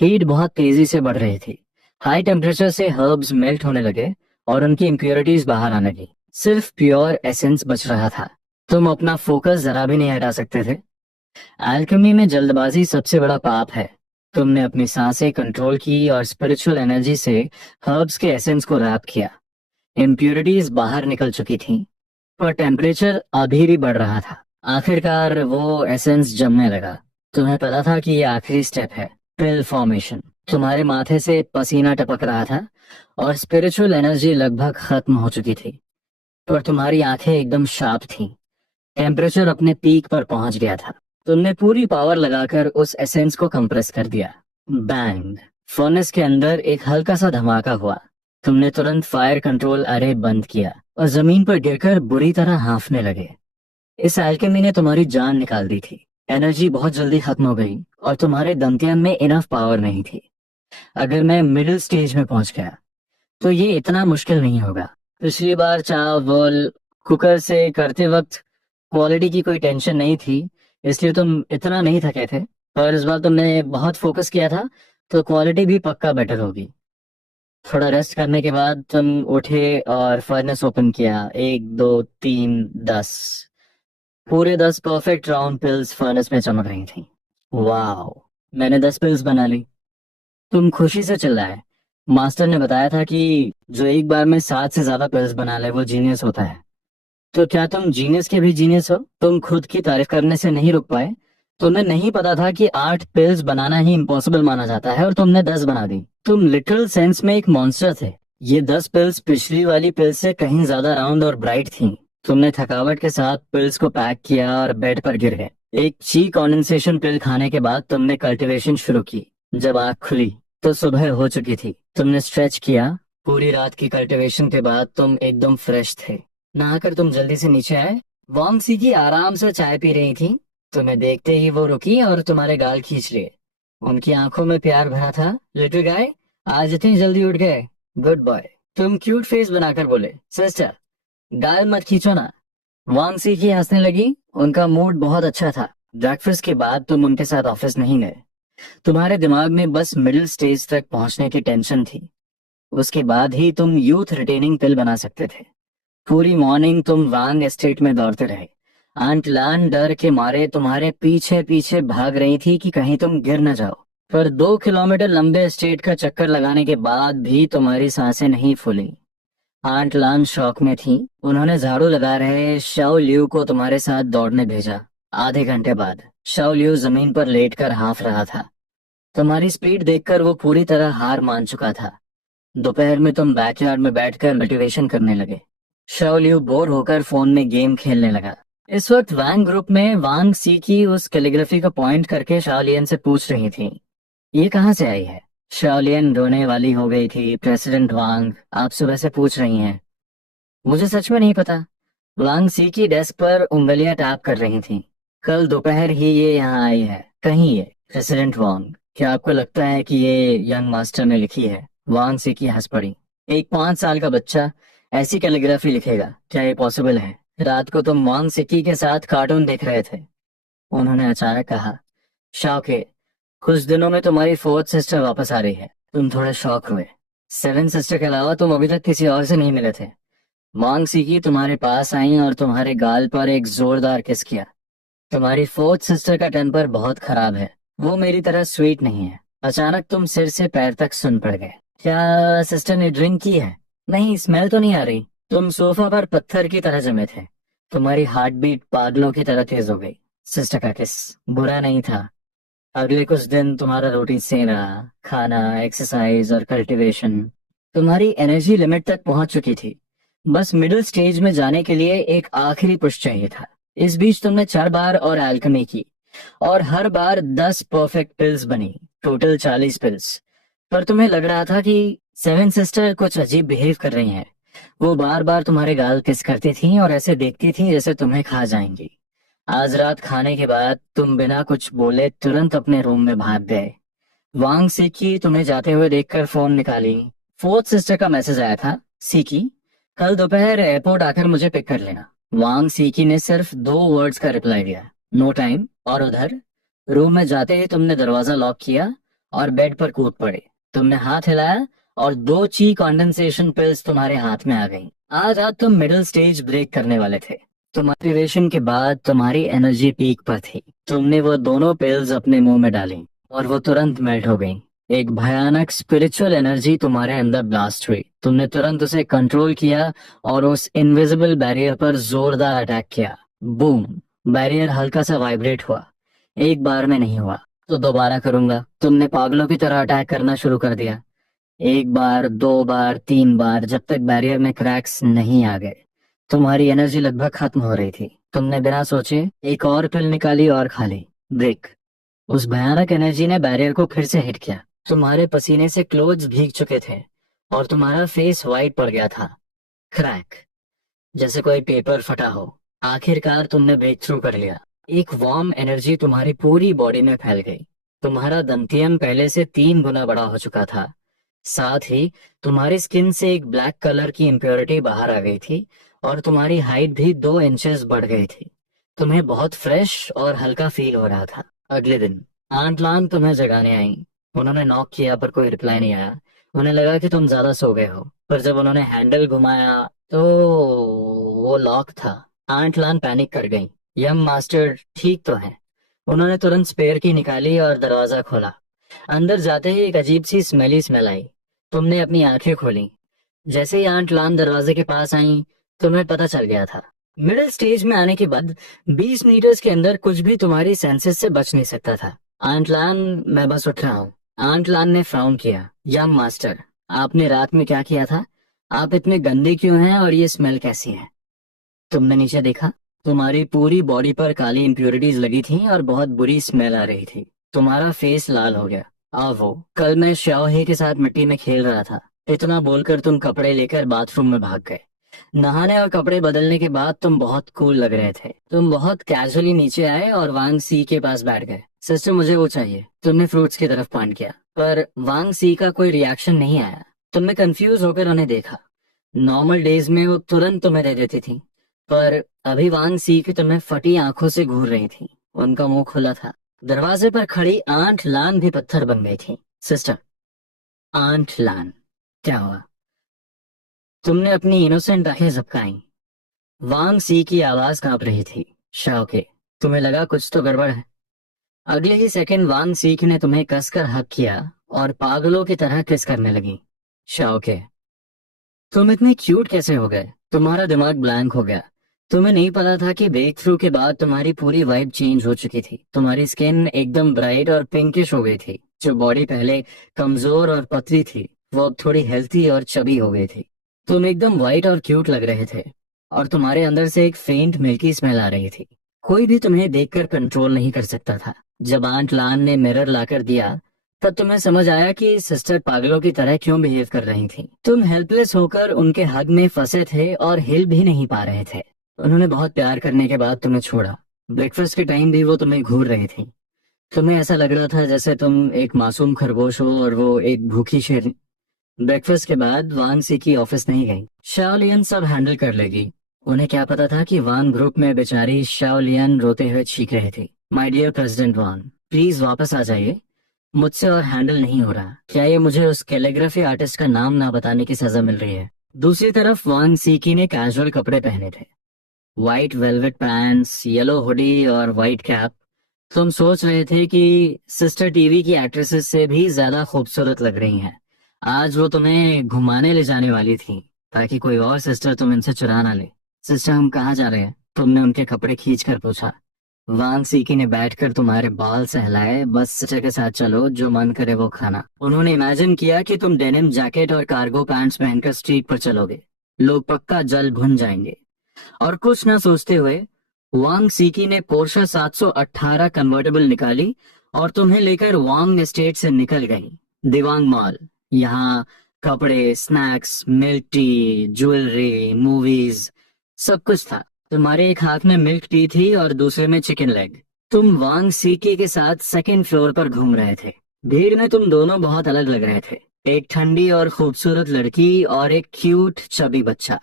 हीट बहुत तेजी से बढ़ रही थी। हाई टेम्परेचर से हर्ब्स मेल्ट होने लगे और उनकी इम्प्योरिटीज बाहर आने लगी। सिर्फ प्योर एसेंस बच रहा था। तुम अपना फोकस जरा भी नहीं हटा सकते थे। अल्केमी में जल्दबाजी सबसे बड़ा पाप है। तुमने अपनी सांसें कंट्रोल की और स्पिरिचुअल एनर्जी से हर्ब्स के एसेंस को रैप किया। इम्प्योरिटीज बाहर निकल चुकी थीं, पर टेम्परेचर अभी भी बढ़ रहा था। आखिरकार वो एसेंस जमने लगा। तुम्हें पता था कि ये आखिरी स्टेप है, पिल फॉर्मेशन। तुम्हारे माथे से पसीना टपक रहा था और स्पिरिचुअल एनर्जी लगभग खत्म हो चुकी थी, पर तुम्हारी आंखें एकदम शार्प थीं। टेम्परेचर अपने पीक पर पहुंच गया था। तुमने पूरी पावर लगाकर उस एसेंस को कंप्रेस कर दिया। बैंग! फर्नेस के अंदर एक हल्का सा धमाका हुआ। तुमने तुरंत फायर कंट्रोल अरे बंद किया और जमीन पर गिरकर बुरी तरह हांफने लगे। इस अल्केमी ने तुम्हारी जान निकाल दी थी। एनर्जी बहुत जल्दी खत्म हो गई और तुम्हारे दंतियन में इनफ पावर नहीं थी। अगर मैं मिडिल स्टेज में पहुंच गया तो ये इतना मुश्किल नहीं होगा। पिछली बार चावल कुकर से करते वक्त क्वालिटी की कोई टेंशन नहीं थी, इसलिए तुम इतना नहीं थके थे। पर इस बार तुमने बहुत फोकस किया था, तो क्वालिटी भी पक्का बेटर होगी। थोड़ा रेस्ट करने के बाद तुम उठे और फर्नेस ओपन किया। 1 2 3 10 पूरे 10 परफेक्ट राउंड पिल्स फर्नेस में चमक रही थी। वाह! मैंने 10 पिल्स बना ली। तुम खुशी से चिल्लाए। मास्टर ने बताया था कि जो एक बार में 7 से ज्यादा पिल्स बना ले वो जीनियस होता है। तो क्या तुम जीनियस के भी जीनियस हो? तुम खुद की तारीफ करने से नहीं रुक पाए। तुम्हें नहीं पता था कि 8 पिल्स बनाना ही इम्पॉसिबल माना जाता है और तुमने 10 बना दी। तुम लिटरल सेंस में एक मॉन्स्टर थे। ये 10 पिल्स पिछली वाली पिल से कहीं ज्यादा राउंड और ब्राइट थी। तुमने थकावट के साथ पिल्स को पैक किया और बेड पर गिर गए। एक ची कंडेंसेशन पिल खाने के बाद तुमने कल्टीवेशन शुरू की। जब आँख खुली तो सुबह हो चुकी थी। तुमने स्ट्रेच किया। पूरी रात की कल्टीवेशन के बाद तुम एकदम फ्रेश थे। नहाकर तुम जल्दी से नीचे आए। वांग सी की आराम से चाय पी रही थी। तुम्हें देखते ही वो रुकी और तुम्हारे गाल खींच लिए। उनकी आंखों में प्यार भरा था। लिटिल गाय, आज इतनी जल्दी उठ गए। Good boy. तुम क्यूट फेस बनाकर बोले, सिस्टर गाल मत खींचो ना। वांग सी की हंसने लगी। उनका मूड बहुत अच्छा था। ब्रेकफास्ट के बाद तुम उनके साथ ऑफिस नहीं गए। तुम्हारे दिमाग में बस मिडिल स्टेज तक पहुंचने की टेंशन थी। उसके बाद ही तुम यूथ रिटेनिंग पिल बना सकते थे। पूरी मॉर्निंग तुम वांग एस्टेट में दौड़ते रहे। आंट लान डर के मारे तुम्हारे पीछे पीछे भाग रही थी कि कहीं तुम गिर न जाओ। पर 2 किलोमीटर लंबे एस्टेट का चक्कर लगाने के बाद भी तुम्हारी सांसें नहीं फूली। आंट लान शौक में थी। उन्होंने झाड़ू लगा रहे शाओ लियू को तुम्हारे साथ दौड़ने भेजा। आधे घंटे बाद शाओ लियू जमीन पर लेटकर हाँफ रहा था। तुम्हारी स्पीड देखकर वो पूरी तरह हार मान चुका था। दोपहर में तुम बैकयार्ड में बैठकर मोटिवेशन करने लगे। शाओ लियू बोर होकर फोन में गेम खेलने लगा। इस वक्त वांग ग्रुप में वांग सी की उस कैलीग्राफी का पॉइंट करके शाओलियन से पूछ रही थी, ये कहाँ से आई है। शाओलियन रोने वाली हो गई थी। प्रेसिडेंट वांग, आप सुबह से पूछ रही हैं। मुझे सच में नहीं पता। वांग सी की डेस्क पर उंगलियां टैप कर रही थी। कल दोपहर ही ये यहाँ आई है। कहीं ये प्रेसिडेंट वांग, क्या आपको लगता है कि ये यंग मास्टर ने लिखी है। वांग सी की हंस पड़ी। एक 5 साल का बच्चा ऐसी कैलीग्राफी लिखेगा, क्या ये पॉसिबल है। रात को तुम वांग सिकी के साथ कार्टून देख रहे थे। उन्होंने अचानक कहा, शौक है, कुछ दिनों में तुम्हारी फोर्थ सिस्टर वापस आ रही है। तुम थोड़े शौक हुए। 7 सिस्टर के अलावा तुम अभी तक किसी और से नहीं मिले थे। वांग सिकी तुम्हारे पास आई और तुम्हारे गाल पर एक जोरदार किस किया। तुम्हारी फोर्थ सिस्टर का टेम्पर बहुत खराब है। वो मेरी तरह स्वीट नहीं है। अचानक तुम सिर से पैर तक सुन पड़ गए। क्या सिस्टर ने ड्रिंक की है। नहीं, स्मेल तो नहीं आ रही। तुम सोफा पर पत्थर की तरह जमे थे। तुम्हारी हार्ट बीट पागलों की तरह तेज हो गई। सिस्टर का किस बुरा नहीं था। अगले कुछ दिन तुम्हारा रूटीन सेम रहा। खाना, एक्सरसाइज और कल्टीवेशन। तुम्हारी एनर्जी लिमिट तक पहुंच चुकी थी। बस मिडिल स्टेज में जाने के लिए एक आखिरी पुश चाहिए था। इस बीच तुमने 4 बार और एल्केमी की और हर बार 10 परफेक्ट पिल्स बनी। Total 40 pills. पर तुम्हें लग रहा था कि 7 सिस्टर कुछ अजीब बिहेव कर रही हैं। वो बार बार तुम्हारे गाल किस करती थी और ऐसे देखती थी जैसे तुम्हें खा जाएंगी। आज रात खाने के बाद तुम बिना कुछ बोले तुरंत अपने रूम में भाग गए। वांग सीकी तुम्हें जाते हुए देखकर फोन निकाली। फोर्थ सिस्टर का मैसेज आया था, सीकी कल दोपहर एयरपोर्ट आकर मुझे पिक कर लेना। वांग सीकी ने सिर्फ 2 वर्ड्स का रिप्लाई दिया, नो टाइम। और उधर रूम में जाते ही तुमने दरवाजा लॉक किया और बेड पर कूद पड़े। तुमने हाथ हिलाया और 2 ची कंडेंसेशन पिल्स तुम्हारे हाथ में आ गई। आज रात तुम मिडिल स्टेज ब्रेक करने वाले थे। तुम मोटिवेशन के बाद तुम्हारी एनर्जी पीक पर थी। तुमने वो दोनों पिल्स अपने मुंह में डाली और वो तुरंत मेल्ट हो गई। एक भयानक स्पिरिचुअल एनर्जी तुम्हारे अंदर ब्लास्ट हुई। तुमने तुरंत उसे कंट्रोल किया और उस इनविजिबल बैरियर पर जोरदार अटैक किया। बूम। बैरियर हल्का सा वाइब्रेट हुआ। एक बार में नहीं हुआ तो दोबारा करूंगा। तुमने पागलों की तरह अटैक करना शुरू कर दिया। 1 बार, 2 बार, 3 बार, जब तक बैरियर में क्रैक्स नहीं आ गए। तुम्हारी एनर्जी लगभग खत्म हो रही थी। तुमने बिना सोचे एक और पिल निकाली और खा ली। ब्रेक। उस भयानक एनर्जी ने बैरियर को फिर से हिट किया। तुम्हारे पसीने से क्लोथ्स भीग चुके थे और तुम्हारा फेस वाइट पड़ गया था। क्रैक, जैसे कोई पेपर फटा हो। आखिरकार तुमने ब्रेक थ्रू कर लिया। एक वार्म एनर्जी तुम्हारी पूरी बॉडी में फैल गई। तुम्हारा दंतियम पहले से 3 गुना बड़ा हो चुका था। साथ ही तुम्हारी स्किन से एक ब्लैक कलर की इम्प्योरिटी बाहर आ गई थी और तुम्हारी हाइट भी 2 इंचेस बढ़ गई थी। तुम्हें बहुत फ्रेश और हल्का फील हो रहा था। अगले दिन आंट लान तुम्हें जगाने आई। उन्होंने नॉक किया पर कोई रिप्लाई नहीं आया। उन्हें लगा कि तुम ज्यादा सो गए हो, पर जब उन्होंने हैंडल घुमाया तो वो लॉक था। आंट लान पैनिक कर गई। यम मास्टर ठीक तो है। उन्होंने तुरंत स्पेयर की निकाली और दरवाजा खोला। अंदर जाते ही एक अजीब सी स्मेली स्मेल आई। तुमने अपनी आंखें खोली। जैसे ही आंट लान दरवाजे के पास आई, तुम्हें पता चल गया था। मिडिल स्टेज में आने के बाद 20 मीटर्स के अंदर कुछ भी तुम्हारी सेंसेस से बच नहीं सकता था। आंट लान, मैं बस उठ रहा हूँ। आंट लान ने फ्राउन किया। यम मास्टर, आपने रात में क्या किया था? आप इतने गंदे क्यों हैं और ये स्मेल कैसी है? तुमने नीचे देखा? तुम्हारी पूरी बॉडी पर काली इम्प्योरिटीज लगी थी और बहुत बुरी स्मेल आ रही थी। तुम्हारा फेस लाल हो गया। वो कल मैं श्याओहे के साथ मिट्टी में खेल रहा था। इतना बोलकर तुम कपड़े लेकर बाथरूम में भाग गए। नहाने और कपड़े बदलने के बाद तुम बहुत कूल लग रहे थे। तुम बहुत कैजुअली नीचे आए और वांग सी के पास बैठ गए। सिस्टर, मुझे वो चाहिए। तुमने फ्रूट्स की तरफ पॉइंट किया, पर वांग सी का कोई रिएक्शन नहीं आया। तुमने कंफ्यूज होकर उन्हें देखा। नॉर्मल डेज में वो तुरंत तुम्हें दे देती थी, पर अभी वांग सी की तुम्हें फटी आंखों से घूर रही थी। उनका मुंह खुला था। दरवाजे पर खड़ी आंट लान भी पत्थर बन गई थी। सिस्टर, आंट लान, क्या हुआ? तुमने अपनी इनोसेंट आंखें झपकाई। वांग सी की आवाज कांप रही थी। शाओ के, तुम्हें लगा कुछ तो गड़बड़ है। अगले ही सेकंड वांग सीख ने तुम्हें कसकर हक किया और पागलों की तरह किस करने लगी। शाओ के, तुम इतने क्यूट कैसे हो गए? तुम्हारा दिमाग ब्लैंक हो गया। तुम्हें नहीं पता था कि ब्रेक थ्रू के बाद तुम्हारी पूरी वाइब चेंज हो चुकी थी। तुम्हारी स्किन एकदम ब्राइट और पिंकिश हो गई थी। जो बॉडी पहले कमजोर और पतली थी, वो अब थोड़ी हेल्थी और चबी हो गई थी। तुम एकदम वाइट और क्यूट लग रहे थे, और तुम्हारे अंदर से एक फेंट मिल्की स्मेल आ रही थी। कोई भी तुम्हें देखकर कंट्रोल नहीं कर सकता था। जब आंट लान ने मिरर लाकर दिया, तब तुम्हें समझ आया कि सिस्टर पागलों की तरह क्यों बिहेव कर रही थी। तुम हेल्पलेस होकर उनके हग में फंसे थे और हिल भी नहीं पा रहे थे। उन्होंने बहुत प्यार करने के बाद तुम्हें छोड़ा। ब्रेकफास्ट के टाइम भी वो तुम्हें घूर रही थी। तुम्हें ऐसा लग रहा था जैसे तुम एक मासूम खरगोश हो और वो एक भूखी शेरनी। ब्रेकफास्ट के बाद वान सी की ऑफिस नहीं गई। शाओलियन सब हैंडल कर लेगी। उन्हें क्या पता था कि वान ग्रुप में बेचारी शाओलियन रोते हुए चीख रही थी, my dear president Wan, please वापस आ जाइए। मुझसे और हैंडल नहीं हो रहा। क्या ये मुझे उस कैलीग्राफी आर्टिस्ट का नाम ना बताने की सजा मिल रही है? दूसरी तरफ वांग सीकी ने कैजुअल कपड़े पहने थे। White velvet pants, yellow hoodie और व्हाइट कैप। तुम सोच रहे थे कि सिस्टर टीवी की एक्ट्रेसेस से भी ज्यादा खूबसूरत लग रही हैं। आज वो तुम्हें घुमाने ले जाने वाली थी, ताकि कोई और सिस्टर तुम इनसे चुरा ना ले। सिस्टर, हम कहाँ जा रहे हैं? तुमने उनके कपड़े खींच कर पूछा। वांग सीकी ने बैठकर तुम्हारे बाल सहलाए। बस सिस्टर के साथ चलो, जो मन करे वो खाना। उन्होंने इमेजिन किया कि तुम डेनिम जैकेट और कार्गो पैंट्स पहनकर स्ट्रीट पर चलोगे। लोग पक्का जल भुन जाएंगे। और कुछ ना सोचते हुए वांग सीकी ने पोर्शा 718 कन्वर्टेबल निकाली और तुम्हें लेकर वांग एस्टेट से निकल गई। दिवांग मॉल। यहाँ कपड़े, snacks, milk tea, jewellery, movies, सब कुछ था। तुम्हारे एक हाथ में मिल्क टी थी और दूसरे में चिकन लेग। तुम वांग सीकी के साथ सेकंड फ्लोर पर घूम रहे थे। भीड़ में तुम दोनों बहुत अलग लग रहे थे। एक ठंडी और खूबसूरत लड़की और एक क्यूट चबी बच्चा।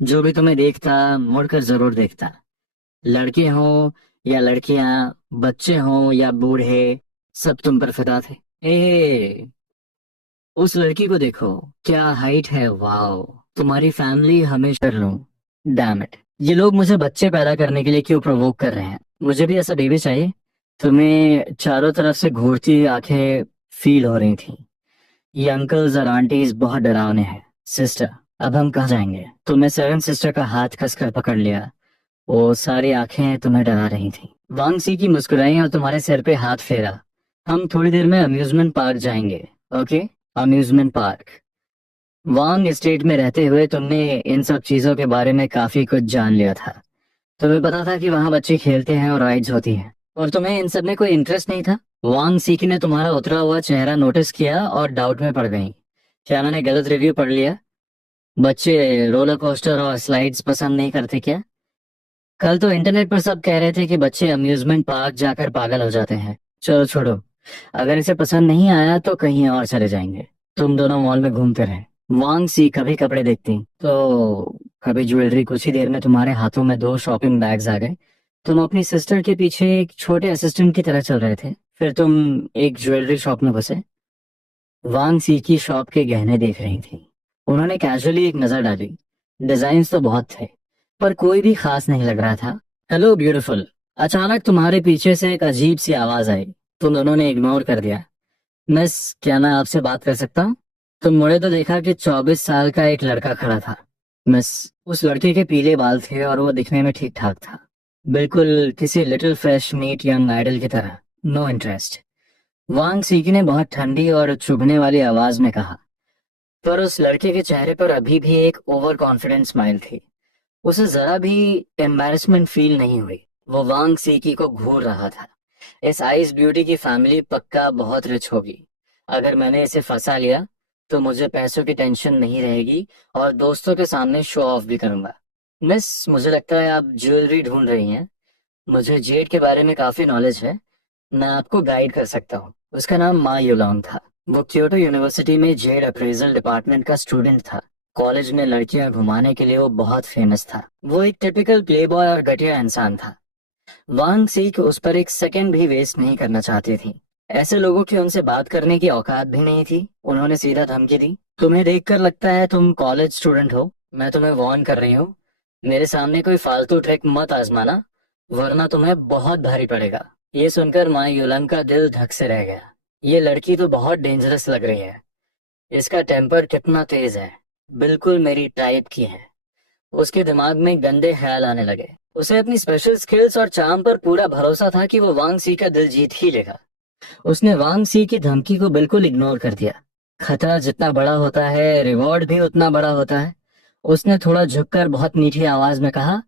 जो भी तुम्हें देखता मुड़कर जरूर देखता। लड़के हो या लड़कियां, बच्चे हो या बूढ़े, सब तुम पर फिदा थे। ए, उस लड़की को देखो, क्या हाइट है, वाओ। तुम्हारी फैमिली हमेशा लो। डैम इट, ये लोग मुझे बच्चे पैदा करने के लिए क्यों प्रोवोक कर रहे हैं? मुझे भी ऐसा बेबी चाहिए। तुम्हें चारों तरफ से घूरती आंखें फील हो रही थी। ये अंकल्स और आंटीज बहुत डरावने हैं। सिस्टर, अब हम कहाँ जाएंगे? तुमने सेवन सिस्टर का हाथ कसकर पकड़ लिया। वो सारी आंखें तुम्हें डरा रही थी। वांग सी की मुस्कुराई और तुम्हारे सिर पे हाथ फेरा। हम थोड़ी देर में अम्यूजमेंट पार्क जाएंगे। Okay, amusement park. Wang estate में रहते हुए तुमने इन सब चीजों के बारे में काफी कुछ जान लिया था। तुम्हें पता था कि वहां बच्चे खेलते हैं और राइड्स होती हैं, और तुम्हें इन सब में कोई इंटरेस्ट नहीं था। वांग सीकी ने तुम्हारा उतरा हुआ चेहरा नोटिस किया और डाउट में पड़ गई। क्या मैंने गलत रिव्यू पढ़ लिया? बच्चे रोलर कोस्टर और स्लाइड्स पसंद नहीं करते क्या? कल तो इंटरनेट पर सब कह रहे थे कि बच्चे अम्यूजमेंट पार्क जाकर पागल हो जाते हैं। चलो छोड़ो, अगर इसे पसंद नहीं आया तो कहीं और चले जाएंगे। तुम दोनों मॉल में घूमते रहे। वांग सी कभी कपड़े देखती तो कभी ज्वेलरी। कुछ ही देर में तुम्हारे हाथों में दो शॉपिंग बैग्स आ गए। तुम अपनी सिस्टर के पीछे एक छोटे असिस्टेंट की तरह चल रहे थे। फिर तुम एक ज्वेलरी शॉप में घुसे। वांग सी की शॉप के गहने देख रही थी। उन्होंने कैजुअली एक नजर डाली। डिजाइन तो बहुत थे, पर कोई भी खास नहीं लग रहा था। Hello beautiful. अचानक तुम्हारे पीछे से एक अजीब सी आवाज आई। तुम दोनों ने इग्नोर कर दिया। मिस, क्या मैं आपसे बात कर सकता हूँ? तुम मुड़े तो देखा कि 24 साल का एक लड़का खड़ा था। मिस, उस लड़के के पीले बाल थे और वो दिखने में ठीक ठाक था। बिल्कुल किसी little fresh neat young idol की तरह। No interest. वांग सीकी ने बहुत ठंडी और चुभने वाली आवाज में कहा। पर उस लड़के के चेहरे पर अभी भी एक ओवर कॉन्फिडेंट स्माइल थी। उसे जरा भी एम्बैरेसमेंट फील नहीं हुई। वो वांग सीकी को घूर रहा था। इस आइस ब्यूटी की फैमिली पक्का बहुत रिच होगी। अगर मैंने इसे फंसा लिया तो मुझे पैसों की टेंशन नहीं रहेगी और दोस्तों के सामने शो ऑफ भी करूंगा। मिस, मुझे लगता है आप ज्वेलरी ढूंढ रही हैं। मुझे जेड के बारे में काफी नॉलेज है। मैं आपको गाइड कर सकता हूँ। उसका नाम मा युलोंग था। वो क्योटो यूनिवर्सिटी में जेड अप्रेजल डिपार्टमेंट का स्टूडेंट था। कॉलेज में लड़कियां घुमाने के लिए वो बहुत फेमस था। वो एक टिपिकल प्लेबॉय और घटिया इंसान था। वांग सीक उस पर एक सेकंड भी वेस्ट नहीं करना चाहती थी। ऐसे लोगों की उनसे बात करने की औकात भी नहीं थी। उन्होंने सीधा धमकी दी, तुम्हें देखकर लगता है तुम कॉलेज स्टूडेंट हो। मैं तुम्हें वार्न कर रही हूँ, मेरे सामने कोई फालतू ट्रिक मत आजमाना, वरना तुम्हें बहुत भारी पड़ेगा। ये सुनकर माँ युलंग का दिल धक से रह गया। ये लड़की तो बहुत डेंजरस लग रही है। इसका टेम्पर कितना तेज है, बिल्कुल मेरी टाइप की है। उसके दिमाग में गंदे ख्याल आने लगे। उसे अपनी स्पेशल स्किल्स और चार्म पर पूरा भरोसा था कि वो वांग सी का दिल जीत ही लेगा। उसने वांग सी की धमकी को बिल्कुल इग्नोर कर दिया। खतरा जितना बड़ा होता है, रिवॉर्ड भी उतना बड़ा होता है। उसने थोड़ा झुककर बहुत मीठी आवाज में कहा,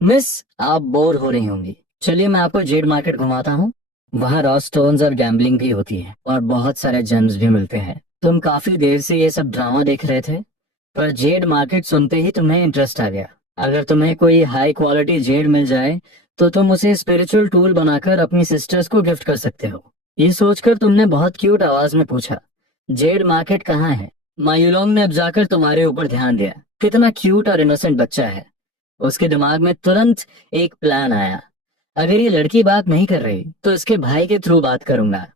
मिस, आप बोर हो रही होंगी, चलिए मैं आपको जेड मार्केट घुमाता हूँ। वहाँ रॉ स्टोन्स और गैम्बलिंग भी होती है और बहुत सारे जेम्स भी मिलते हैं। तुम काफी देर से ये सब ड्रामा देख रहे थे, पर जेड मार्केट सुनते ही तुम्हें इंटरेस्ट आ गया। अगर तुम्हें कोई हाई क्वालिटी जेड मिल जाए तो तुम उसे स्पिरिचुअल टूल बनाकर अपनी सिस्टर्स को गिफ्ट कर सकते हो। ये सोचकर तुमने बहुत क्यूट आवाज में पूछा, जेड मार्केट कहाँ है? मायूलोंग ने अब जाकर तुम्हारे ऊपर ध्यान दिया। कितना क्यूट और इनोसेंट बच्चा है। उसके दिमाग में तुरंत एक प्लान आया। अगर ये लड़की बात नहीं कर रही तो इसके भाई के थ्रू बात करूंगा।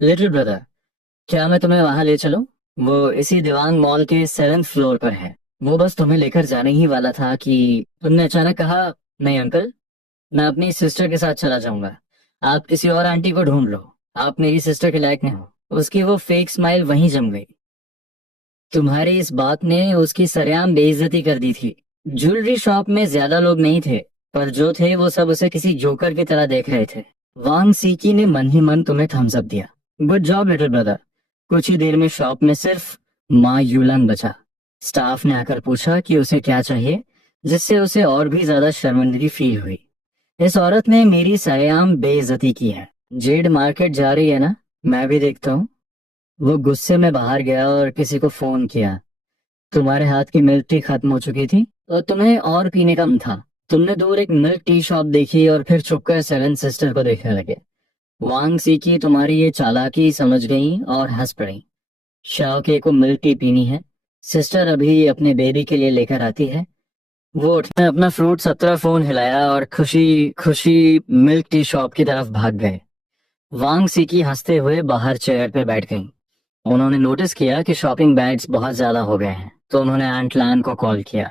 लिटिल ब्रदर, क्या मैं तुम्हें वहां ले चलूं? वो इसी दीवान मॉल के 7th फ्लोर पर है। वो बस तुम्हें लेकर जाने ही वाला था कि तुमने अचानक कहा, नहीं अंकल, मैं अपनी सिस्टर के साथ चला जाऊंगा। आप किसी और आंटी को ढूंढ लो, आप मेरी सिस्टर के लायक नहीं हो। उसकी वो फेक स्माइल वहीं जम गई। तुम्हारी इस बात ने उसकी सरेआम बेइज्जती कर दी थी। ज्वेलरी शॉप में ज्यादा लोग नहीं थे, पर जो थे वो सब उसे किसी जोकर की तरह देख रहे थे। वांग सीकी ने मन ही मन तुम्हें थम्स अप दिया। Good job little brother. कुछ ही देर में शॉप में सिर्फ माँ यूलन बचा। स्टाफ ने आकर पूछा कि उसे क्या चाहिए, जिससे उसे और भी ज्यादा शर्मिंदगी फील हुई। इस औरत ने मेरी सरेआम बेइज्जती की है। जेड मार्केट जा रही है ना? मैं भी देखता हूँ। वो गुस्से में बाहर गया और किसी को फोन किया। तुम्हारे हाथ की मिल्क टी खत्म हो चुकी थी और तुम्हें और पीने का मन था। तुमने दूर एक मिल्क टी शॉप देखी और फिर छुपकर सेवन सिस्टर को देखने लगे। वांग सीकी तुम्हारी ये चालाकी समझ गई और हंस पड़ी। शाओके को मिल्क टी पीनी है, सिस्टर अभी अपने बेबी के लिए लेकर आती है। वो उठने अपना फ्रूट 17 फोन हिलाया और खुशी खुशी मिल्क टी शॉप की तरफ भाग गए। वांग सीकी हंसते हुए बाहर चेयर पे बैठ गई। उन्होंने नोटिस किया कि शॉपिंग बैग्स बहुत ज्यादा हो गए हैं, तो उन्होंने आंट लैन को कॉल किया।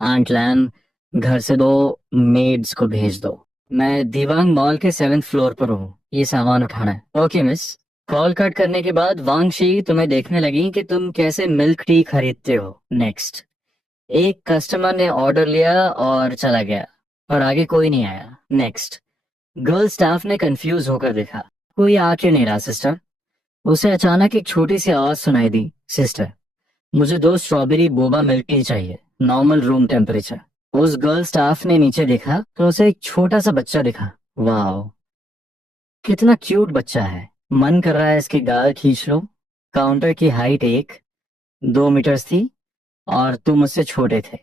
आंट लैन, घर से 2 मेड्स को भेज दो। मैं दीवांग मॉल के 7th फ्लोर पर हूँ, ये सामान उठाना है। Okay miss. कॉल कट करने के बाद वांगशी तुम्हें देखने लगी कि तुम कैसे मिल्क टी खरीदते हो। नेक्स्ट। एक कस्टमर ने ऑर्डर लिया और चला गया, और आगे कोई नहीं आया। नेक्स्ट। गर्ल स्टाफ ने कंफ्यूज होकर देखा, कोई आ क्यों नहीं रहा सिस्टर? उसे अचानक एक छोटी सी आवाज सुनाई दी, सिस्टर, मुझे 2 स्ट्रॉबेरी बोबा मिल्क टी चाहिए, नॉर्मल रूम टेम्परेचर। उस गर्ल स्टाफ ने नीचे देखा तो उसे एक छोटा सा बच्चा दिखा। वाह, कितना क्यूट बच्चा है। मन कर रहा है इसकी गाल खींच लो। काउंटर की हाइट 2 मीटर्स थी और तुम उससे छोटे थे,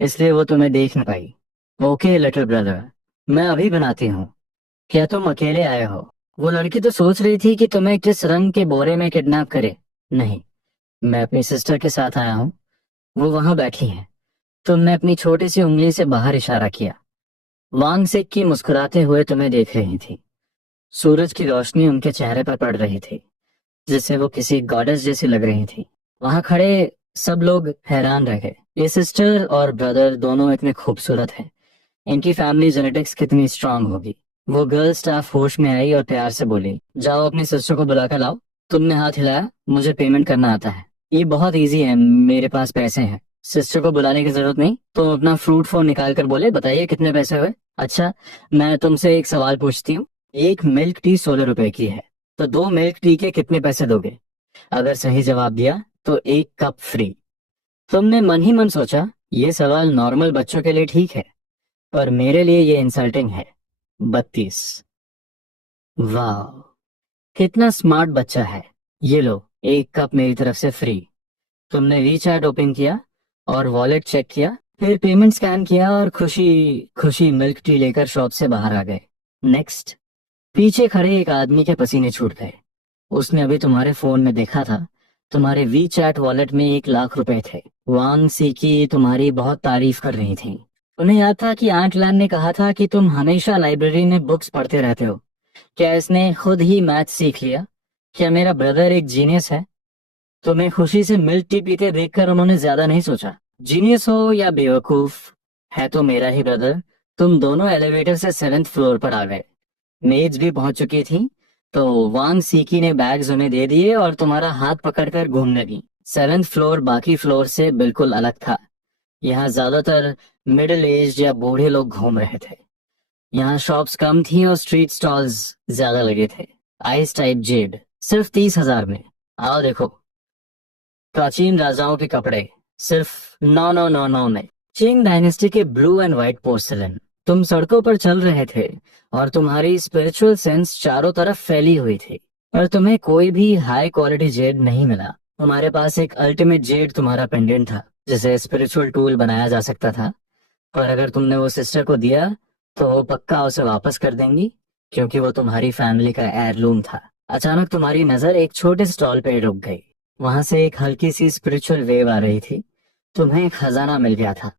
इसलिए वो तुम्हें देख न पाई। ओके लिटिल ब्रदर, मैं अभी बनाती हूँ। क्या तुम अकेले आए हो? वो लड़की तो सोच रही थी कि तुम्हें किस रंग के बोरे में किडनैप करे। नहीं, मैं अपनी सिस्टर के साथ आया हूँ। वो वहां बैठी है। तुमने अपनी छोटी सी उंगली से बाहर इशारा किया। वांग सिक की मुस्कुराते हुए तुम्हें देख रही थी। सूरज की रोशनी उनके चेहरे पर पड़ रही थी, जिससे वो किसी गॉडेस जैसी लग रही थी। वहां खड़े सब लोग हैरान रह गए। ये सिस्टर और ब्रदर दोनों इतने खूबसूरत हैं। इनकी फैमिली जेनेटिक्स कितनी स्ट्रांग होगी। वो गर्ल स्टाफ होश में आई और प्यार से बोली, जाओ अपनी सिस्टर को बुलाकर लाओ। तुमने हाथ हिलाया, मुझे पेमेंट करना आता है। ये बहुत इजी है, मेरे पास पैसे हैं। सिस्टर को बुलाने की जरूरत नहीं। तुम अपना फ्रूट फोन निकाल कर बोले, बताइए कितने पैसे हुए। अच्छा, मैं तुमसे एक सवाल पूछती हूँ। एक मिल्क टी 16 रुपए की है, तो 2 मिल्क टी के कितने पैसे दोगे? अगर सही जवाब दिया तो एक कप फ्री। तुमने मन ही मन सोचा ये सवाल नॉर्मल बच्चों के लिए ठीक है, पर मेरे लिए ये इंसल्टिंग है। 32। वाह, कितना स्मार्ट बच्चा है। ये लो, एक कप मेरी तरफ से फ्री। तुमने रीचैट ओपन किया और वॉलेट चेक किया, फिर पेमेंट स्कैन किया और खुशी खुशी मिल्क टी लेकर शॉप से बाहर आ गए। नेक्स्ट। पीछे खड़े एक आदमी के पसीने छूट गए। उसने अभी तुम्हारे फोन में देखा था, तुम्हारे वी चैट वॉलेट में 1 लाख रुपए थे। वांग सी की तुम्हारी बहुत तारीफ कर रही थी। उन्हें याद था कि आंट लैन ने कहा था कि तुम हमेशा लाइब्रेरी में बुक्स पढ़ते रहते हो। क्या इसने खुद ही मैथ सीख लिया? क्या मेरा ब्रदर एक जीनियस है? तुम्हें खुशी से मिल्क टी पीते देखकर उन्होंने ज्यादा नहीं सोचा। जीनियस हो या बेवकूफ, है तो मेरा ही ब्रदर। तुम दोनों एलिवेटर से 7th फ्लोर पर आ गए। मेज भी पहुंच चुकी थी, तो वांग सीकी ने बैग्स उन्हें दे दिए और तुम्हारा हाथ पकड़कर घूमने दी। 7th फ्लोर बाकी फ्लोर से बिल्कुल अलग था। यहाँ ज्यादातर मिडिल एज या बूढ़े लोग घूम रहे थे। यहाँ शॉप्स कम थी और स्ट्रीट स्टॉल्स ज्यादा लगे थे। आइस टाइप जेड सिर्फ 30,000 में। आओ देखो, प्राचीन राजाओं के कपड़े सिर्फ 9,999 में। चिंग डायनेस्टी के ब्लू एंड व्हाइट पोर्सलिन। तुम सड़कों पर चल रहे थे और तुम्हारी स्पिरिचुअल सेंस चारों तरफ फैली हुई थी, पर तुम्हें कोई भी हाई क्वालिटी जेड नहीं मिला। तुम्हारे पास एक अल्टीमेट जेड तुम्हारा पेंडेंट था, जिसे स्पिरिचुअल टूल बनाया जा सकता था, पर अगर तुमने वो सिस्टर को दिया तो वो पक्का उसे वापस कर देंगी, क्योंकि वो तुम्हारी फैमिली का एयरलूम था। अचानक तुम्हारी नजर एक छोटे स्टॉल पे रुक गई। वहां से एक हल्की सी स्पिरिचुअल वेव आ रही थी। तुम्हें एक खजाना मिल गया था।